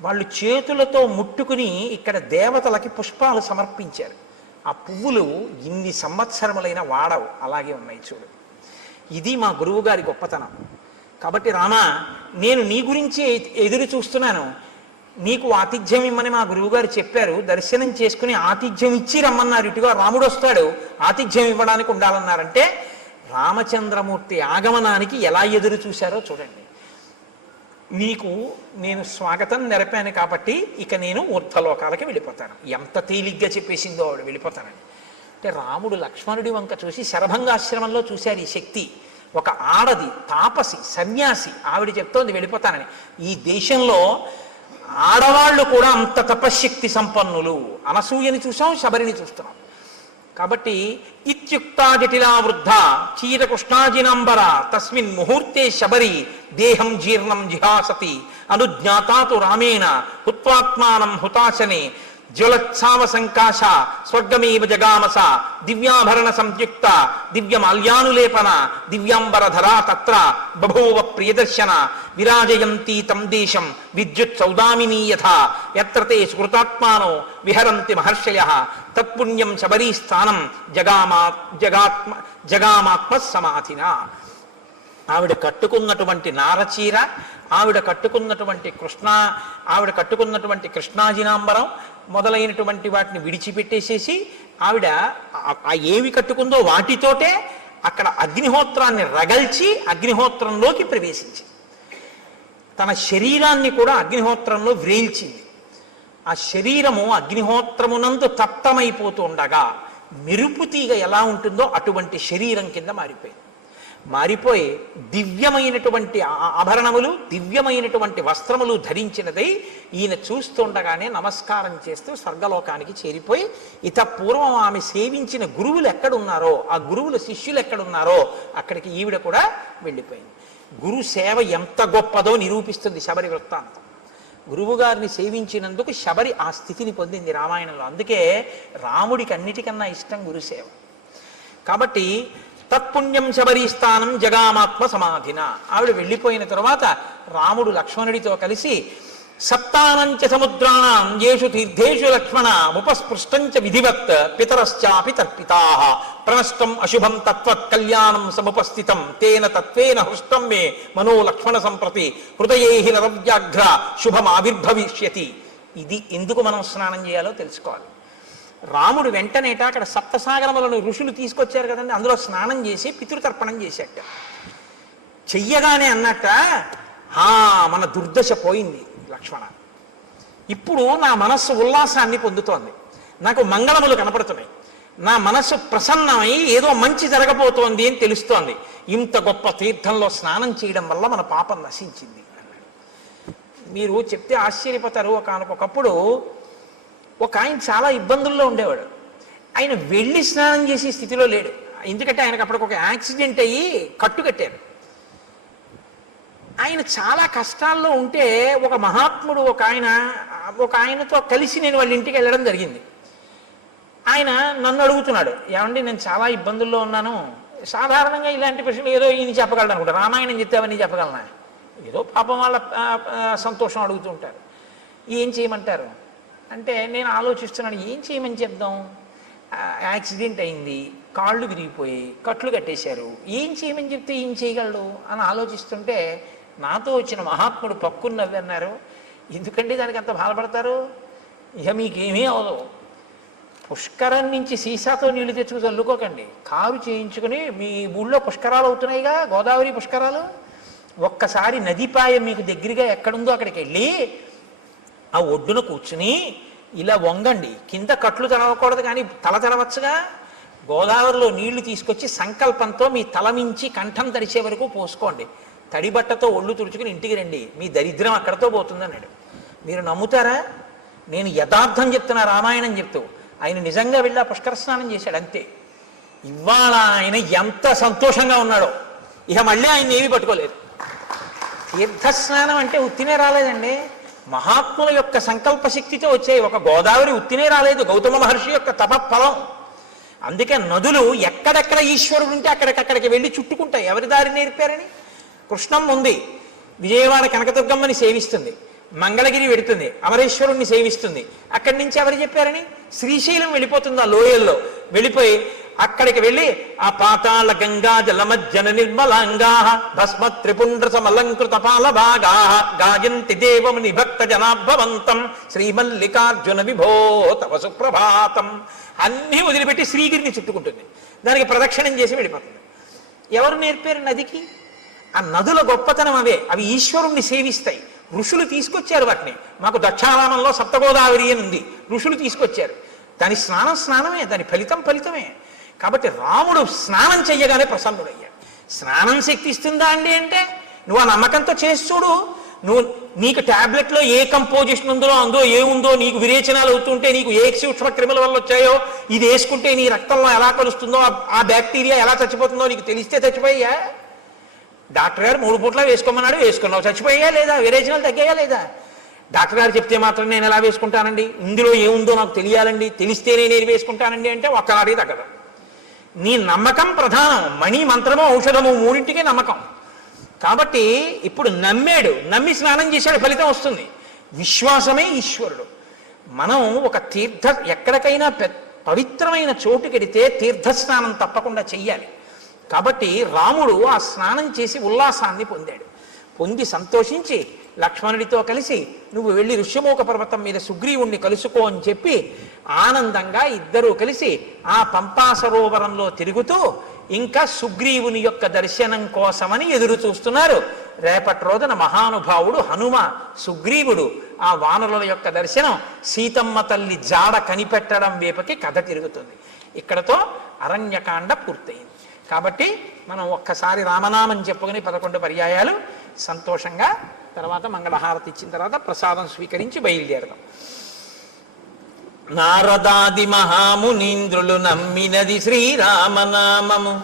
వాళ్ళు చేతులతో ముట్టుకుని ఇక్కడ దేవతలకి పుష్పాలు సమర్పించారు. ఆ పువ్వులు ఇన్ని సంవత్సరములైన వాడవు, అలాగే ఉన్నాయి చూడు. ఇది మా గురువు గారి గొప్పతనం. కాబట్టి రామ, నేను నీ గురించి ఎదురు చూస్తున్నాను. నీకు ఆతిథ్యం ఇమ్మని మా గురువుగారు చెప్పారు, దర్శనం చేసుకుని ఆతిథ్యం ఇచ్చి రమ్మన్నారు, ఇటుగా రాముడు వస్తాడు ఆతిథ్యం ఇవ్వడానికి ఉండాలన్నారంటే రామచంద్రమూర్తి ఆగమనానికి ఎలా ఎదురు చూశారో చూడండి. నీకు నేను స్వాగతం నెరపాను కాబట్టి ఇక నేను ఊర్ధ్వలోకాలకి వెళ్ళిపోతాను. ఎంత తేలిగ్గా చెప్పేసిందో ఆవిడ వెళ్ళిపోతానని. అంటే రాముడు లక్ష్మణుడి వంక చూసి శరభంగాశ్రమంలో చూశారు ఈ శక్తి. ఒక ఆడది, తాపసి, సన్యాసి, ఆవిడ చెప్తోంది వెళ్ళిపోతానని. ఈ దేశంలో ఆడవాళ్ళు కూడా అంత తపశ్శక్తి సంపన్నులు. అనసూయని చూసాం, శబరిని చూస్తున్నాం. కాబట్టి ఇత్యుక్తా జటిలా వృద్ధ చీరకృష్ణాజినాంబర తస్మిన్ ముహూర్తే శబరి దేహం జీర్ణం జిహాసతి అనుజ్ఞాతాతు రామేణ హుత్వాత్మానం హుతాశనే జ్వలత్సావ సంకాశ స్వర్గమేవ జగామస దివ్యాభరణ సంయుక్త దివ్యమాల్యానులేపన దివ్యాంబరధరా తత్ర బభూవ ప్రియదర్శన విరాజయంతి తం దేశం విద్యుత్ సౌదామినీ యథా యత్ర తే స్మృతాత్మానో విహరంతి మహర్షయః తత్పుణ్యం శబరీ స్థానం జగామాత్మ సమాధిన. ఆవిడ కట్టుకున్నటువంటి నారచీర, ఆవిడ కట్టుకున్నటువంటి కృష్ణాజినాంబరం మొదలైనటువంటి వాటిని విడిచిపెట్టేసేసి ఆవిడ ఏవి కట్టుకుందో వాటితోటే అక్కడ అగ్నిహోత్రాన్ని రగల్చి అగ్నిహోత్రంలోకి ప్రవేశించి తన శరీరాన్ని కూడా అగ్నిహోత్రంలో వ్రేల్చింది. ఆ శరీరము అగ్నిహోత్రమునందు తప్తమైపోతూ ఉండగా మెరుపు తీగ ఎలా ఉంటుందో అటువంటి శరీరం కింద మారిపోయి దివ్యమైనటువంటి ఆభరణములు, దివ్యమైనటువంటి వస్త్రములు ధరించినదై ఈయన చూస్తుండగానే నమస్కారం చేస్తూ స్వర్గలోకానికి చేరిపోయి ఇత పూర్వం ఆమె సేవించిన గురువులు ఎక్కడున్నారో, ఆ గురువుల శిష్యులు ఎక్కడున్నారో అక్కడికి ఈవిడ కూడా వెళ్ళిపోయింది. గురు సేవ ఎంత గొప్పదో నిరూపిస్తుంది శబరి వృత్తాంతం. గురువుగారిని సేవించినందుకు శబరి ఆ స్థితిని పొందింది రామాయణంలో. అందుకే రాముడికి అన్నిటికన్నా ఇష్టం గురుసేవ. కాబట్టి తత్పుణ్యం శబరీ స్థానం జగామాత్మ సమాధిన. ఆవిడ వెళ్ళిపోయిన తరువాత రాముడు లక్ష్మణుడితో కలిసి సప్తానంచ సముద్రాణం యేషు తీర్థేషు లక్ష్మణ ఉపస్పృష్టంచ విధివత్ పితరశ్చాపి తర్పితాః ప్రణష్టం అశుభం తత్వత్ కళ్యాణం సముపస్థితం తేన తత్వేన హృష్టం మే మనో లక్ష్మణ సంప్రతి హృదయేహి నరవ్యాఘ్ర శుభం ఆవిర్భవిష్యతి. ఇది ఎందుకు మనం స్నానం చేయాలో తెలుసుకోవాలి. రాముడు వెంటనేట అక్కడ సప్తసాగరములను ఋషులు తీసుకొచ్చారు కదండి, అందులో స్నానం చేసి పితృతర్పణం చేశాట. చెయ్యగానే అన్నట్ట, మన దుర్దశ పోయింది లక్ష్మణ, ఇప్పుడు నా మనస్సు ఉల్లాసాన్ని పొందుతోంది, నాకు మంగళములు కనపడుతున్నాయి, నా మనస్సు ప్రసన్నమై ఏదో మంచి జరగబోతోంది అని తెలుస్తోంది. ఇంత గొప్ప తీర్థంలో స్నానం చేయడం వల్ల మన పాపం నశించింది అన్నాడు. మీరు చెప్తే ఆశ్చర్యపోతారు. ఒకనకొకప్పుడు ఒక ఆయన చాలా ఇబ్బందుల్లో ఉండేవాడు. ఆయన వెళ్ళి స్నానం చేసే స్థితిలో లేడు. ఎందుకంటే ఆయనకు అప్పటికి ఒక యాక్సిడెంట్ అయ్యి కట్టు కట్టారు. ఆయన చాలా కష్టాల్లో ఉంటే ఒక మహాత్ముడు ఒక ఆయనతో కలిసి నేను వాళ్ళ ఇంటికి వెళ్ళడం జరిగింది. ఆయన నన్ను అడుగుతున్నాడు, ఏమండి నేను చాలా ఇబ్బందుల్లో ఉన్నాను, సాధారణంగా ఇలాంటి ప్రశ్నలు ఏదో ఈయన చెప్పగలను అనుకుంటా, రామాయణం చెప్తావని చెప్పగలనా, ఏదో పాపం వాళ్ళ సంతోషం అడుగుతూ ఉంటారు, ఏం చేయమంటారు అంటే నేను ఆలోచిస్తున్నాను ఏం చేయమని చెప్దాం. యాక్సిడెంట్ అయింది, కాళ్ళు విరిగిపోయి కట్లు కట్టేశారు, ఏం చేయమని చెప్తే ఏం చేయగలడు అని ఆలోచిస్తుంటే నాతో వచ్చిన మహాత్ముడు పక్కుని నవ్వన్నారు, ఎందుకంటే దానికి అంత బాధపడతారు, ఇక మీకేమీ అవదు, పుష్కరం నుంచి సీసాతో నీళ్లు తెచ్చుకు చల్లుకోకండి, కారు చేయించుకుని మీ ఊళ్ళో పుష్కరాలు అవుతున్నాయిగా, గోదావరి పుష్కరాలు, ఒక్కసారి నదిపాయ మీకు దగ్గరగా ఎక్కడుందో అక్కడికి వెళ్ళి ఆ ఒడ్డున కూర్చుని ఇలా వంగండి, కింద కట్లు తడవకూడదు కానీ తల తడవచ్చుగా, గోదావరిలో నీళ్లు తీసుకొచ్చి సంకల్పంతో మీ తల మించి కంఠం తడిచే వరకు పోసుకోండి, తడిబట్టతో ఒళ్ళు తుడుచుకుని ఇంటికి రండి, మీ దరిద్రం అక్కడతో పోతుంది అన్నాడు. మీరు నమ్ముతారా? నేను యథార్థం చెప్తున్నా, రామాయణం చెప్తూ. ఆయన నిజంగా వెళ్ళి ఆ పుష్కర స్నానం చేశాడు అంతే. ఇవాళ ఆయన ఎంత సంతోషంగా ఉన్నాడో, ఇక మళ్ళీ ఆయన ఏమీ పట్టుకోలేదు. తీర్థస్నానం అంటే ఉత్తినే రాలేదండి, మహాత్ముల యొక్క సంకల్ప శక్తితో వచ్చాయి. ఒక గోదావరి ఉత్తినే రాలేదు, గౌతమ మహర్షి యొక్క తపఫలం. అందుకే నదులు ఎక్కడెక్కడ ఈశ్వరుడు ఉంటే అక్కడికక్కడికి వెళ్ళి చుట్టుకుంటాయి. ఎవరి దారి నేర్పారని? కృష్ణమ్మ ఉంది, విజయవాడ కనకదుర్గమ్మని సేవిస్తుంది, మంగళగిరి వెడుతుంది, అమరేశ్వరుణ్ణి సేవిస్తుంది. అక్కడి నుంచి ఎవరు చెప్పారని శ్రీశైలం వెళ్ళిపోతుంది. ఆ లోయల్లో వెళ్ళిపోయి అక్కడికి వెళ్ళి ఆ పాతాళ గంగా జలమజ్జన నిర్మలాంగా భస్మ త్రిపుండ్ర సమలంకృత పాలభాగా గాయంతి దేవముని భక్త జనాభవంతం శ్రీమల్లికార్జున విభో తవ సుప్రభాతం అన్నీ వదిలిపెట్టి శ్రీగిరిని చుట్టుకుంటుంది. దానికి ప్రదక్షిణం చేసి వెళ్ళిపోతుంది. ఎవరు నేర్పారు నదికి? ఆ నదుల గొప్పతనం అవే. అవి ఈశ్వరుణ్ణి సేవిస్తాయి. ఋషులు తీసుకొచ్చారు వాటిని. మాకు దక్షారామంలో సప్తగోదావరి అని ఉంది, ఋషులు తీసుకొచ్చారు. దాని స్నానమే, దాని ఫలితమే. కాబట్టి రాముడు స్నానం చెయ్యగానే ప్రసన్నుడయ్యాడు. స్నానం శక్తి ఇస్తుందా అండి అంటే నువ్వు ఆ నమ్మకంతో చేసి చూడు. నీకు ట్యాబ్లెట్లో ఏ కంపోజిషన్ ఉందో అందులో ఏముందో నీకు విరేచనాలు అవుతుంటే నీకు ఏ సూక్ష్మ క్రిముల వల్ల వచ్చాయో ఇది వేసుకుంటే నీ రక్తంలో ఎలా కలుస్తుందో ఆ బ్యాక్టీరియా ఎలా చచ్చిపోతుందో నీకు తెలిస్తే చచ్చిపోయా? డాక్టర్ గారు 3 పూట్ల వేసుకోమన్నాడు, వేసుకున్నావు, చచ్చిపోయా లేదా? విరేచనాలు తగ్గాయా లేదా? డాక్టర్ గారు చెప్తే మాత్రం నేను ఎలా వేసుకుంటానండి, ఇందులో ఏముందో నాకు తెలియాలండి, తెలిస్తేనే నేను వేసుకుంటానండి అంటే ఒక్కనాడే తగ్గదు. నీ నమ్మకం ప్రధానం. మణి, మంత్రము, ఔషధము మూడింటికే నమ్మకం. కాబట్టి ఇప్పుడు నమ్మాడు, నమ్మి స్నానం చేశాడు, ఫలితం వస్తుంది. విశ్వాసమే ఈశ్వరుడు. మనం ఒక ఎక్కడికైనా పవిత్రమైన చోటుకెడితే తీర్థస్నానం తప్పకుండా చెయ్యాలి. కాబట్టి రాముడు ఆ స్నానం చేసి ఉల్లాసాన్ని పొంది సంతోషించి లక్ష్మణుడితో కలిసి నువ్వు వెళ్ళి ఋష్యమూక పర్వతం మీద సుగ్రీవుణ్ణి కలుసుకో అని చెప్పి ఆనందంగా ఇద్దరూ కలిసి ఆ పంపా సరోవరంలో తిరుగుతూ ఇంకా సుగ్రీవుని యొక్క దర్శనం కోసమని ఎదురు చూస్తున్నారు. రేపటి రోజున మహానుభావుడు హనుమ సుగ్రీవుడు ఆ వానరుల యొక్క దర్శనం, సీతమ్మ తల్లి జాడ కనిపెట్టడం వైపుకి కథ తిరుగుతుంది. ఇక్కడతో అరణ్యకాండ పూర్తయింది. కాబట్టి మనం ఒక్కసారి రామనామం చెప్పుకుని 11 పర్యాయాలు సంతోషంగా తర్వాత మంగళహారతి ఇచ్చిన తర్వాత ప్రసాదం స్వీకరించి బయలుదేరదాం. నారదాది మహామునీంద్రులు నమ్మినది శ్రీరామనామము,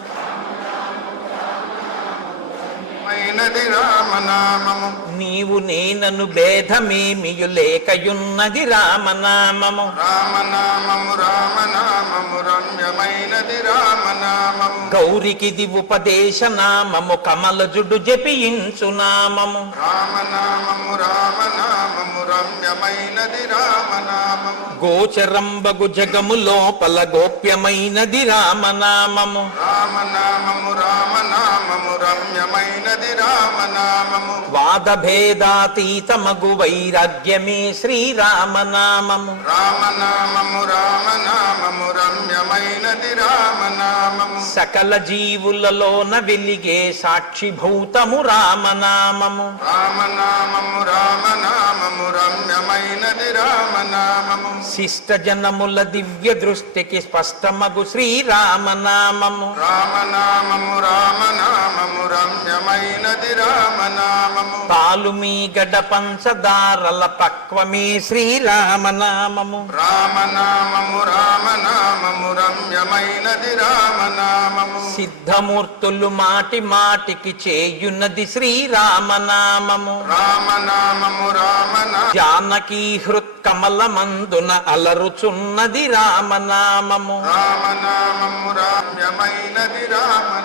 రామనామము నీవు నేనను భేదమేమియు లేకయున్నది రామనామము. రామనామము రామనామము రమ్యమైనది రామనామము, గౌరికిది ఉపదేశ నామము కమలజుడు జపించు నామము. రామనామము రామనామము రమ్యమైనది రామనామము, గోచరంబగు జగము లోపల గోప్యమైనది రామనామము. రామనామము రామనామము రమ్యమైనది రామనామము, వాదభేదాతీతమగు వైరాగ్యమే శ్రీరామనామము. రామనామము రామనామము రమ్యమైనది రామనామము, సకల జీవులలోన వెలిగే సాక్షిభూతము రామనామము. రామనామము రామనామము రమ్యమైనది రామనామము, శిష్ట జనముల దివ్య దృష్టికి స్పష్టమగు శ్రీరామనామము. రామనామము రామనామము రమ్యమైనది రామనామము, పాలు మీ గడ పంచదారల పక్వమే శ్రీరామనామము. రామనామము రామనామము రమ్యమైనది రామనామము, సిద్ధమూర్తులు మాటి మాటికి చేయున్నది శ్రీరామనామము. రామనామము రామనామము జానకీ హృత్కమలమందున అలరుచున్నది రామనామము. రామనామము రమ్యమైనది రామనామము,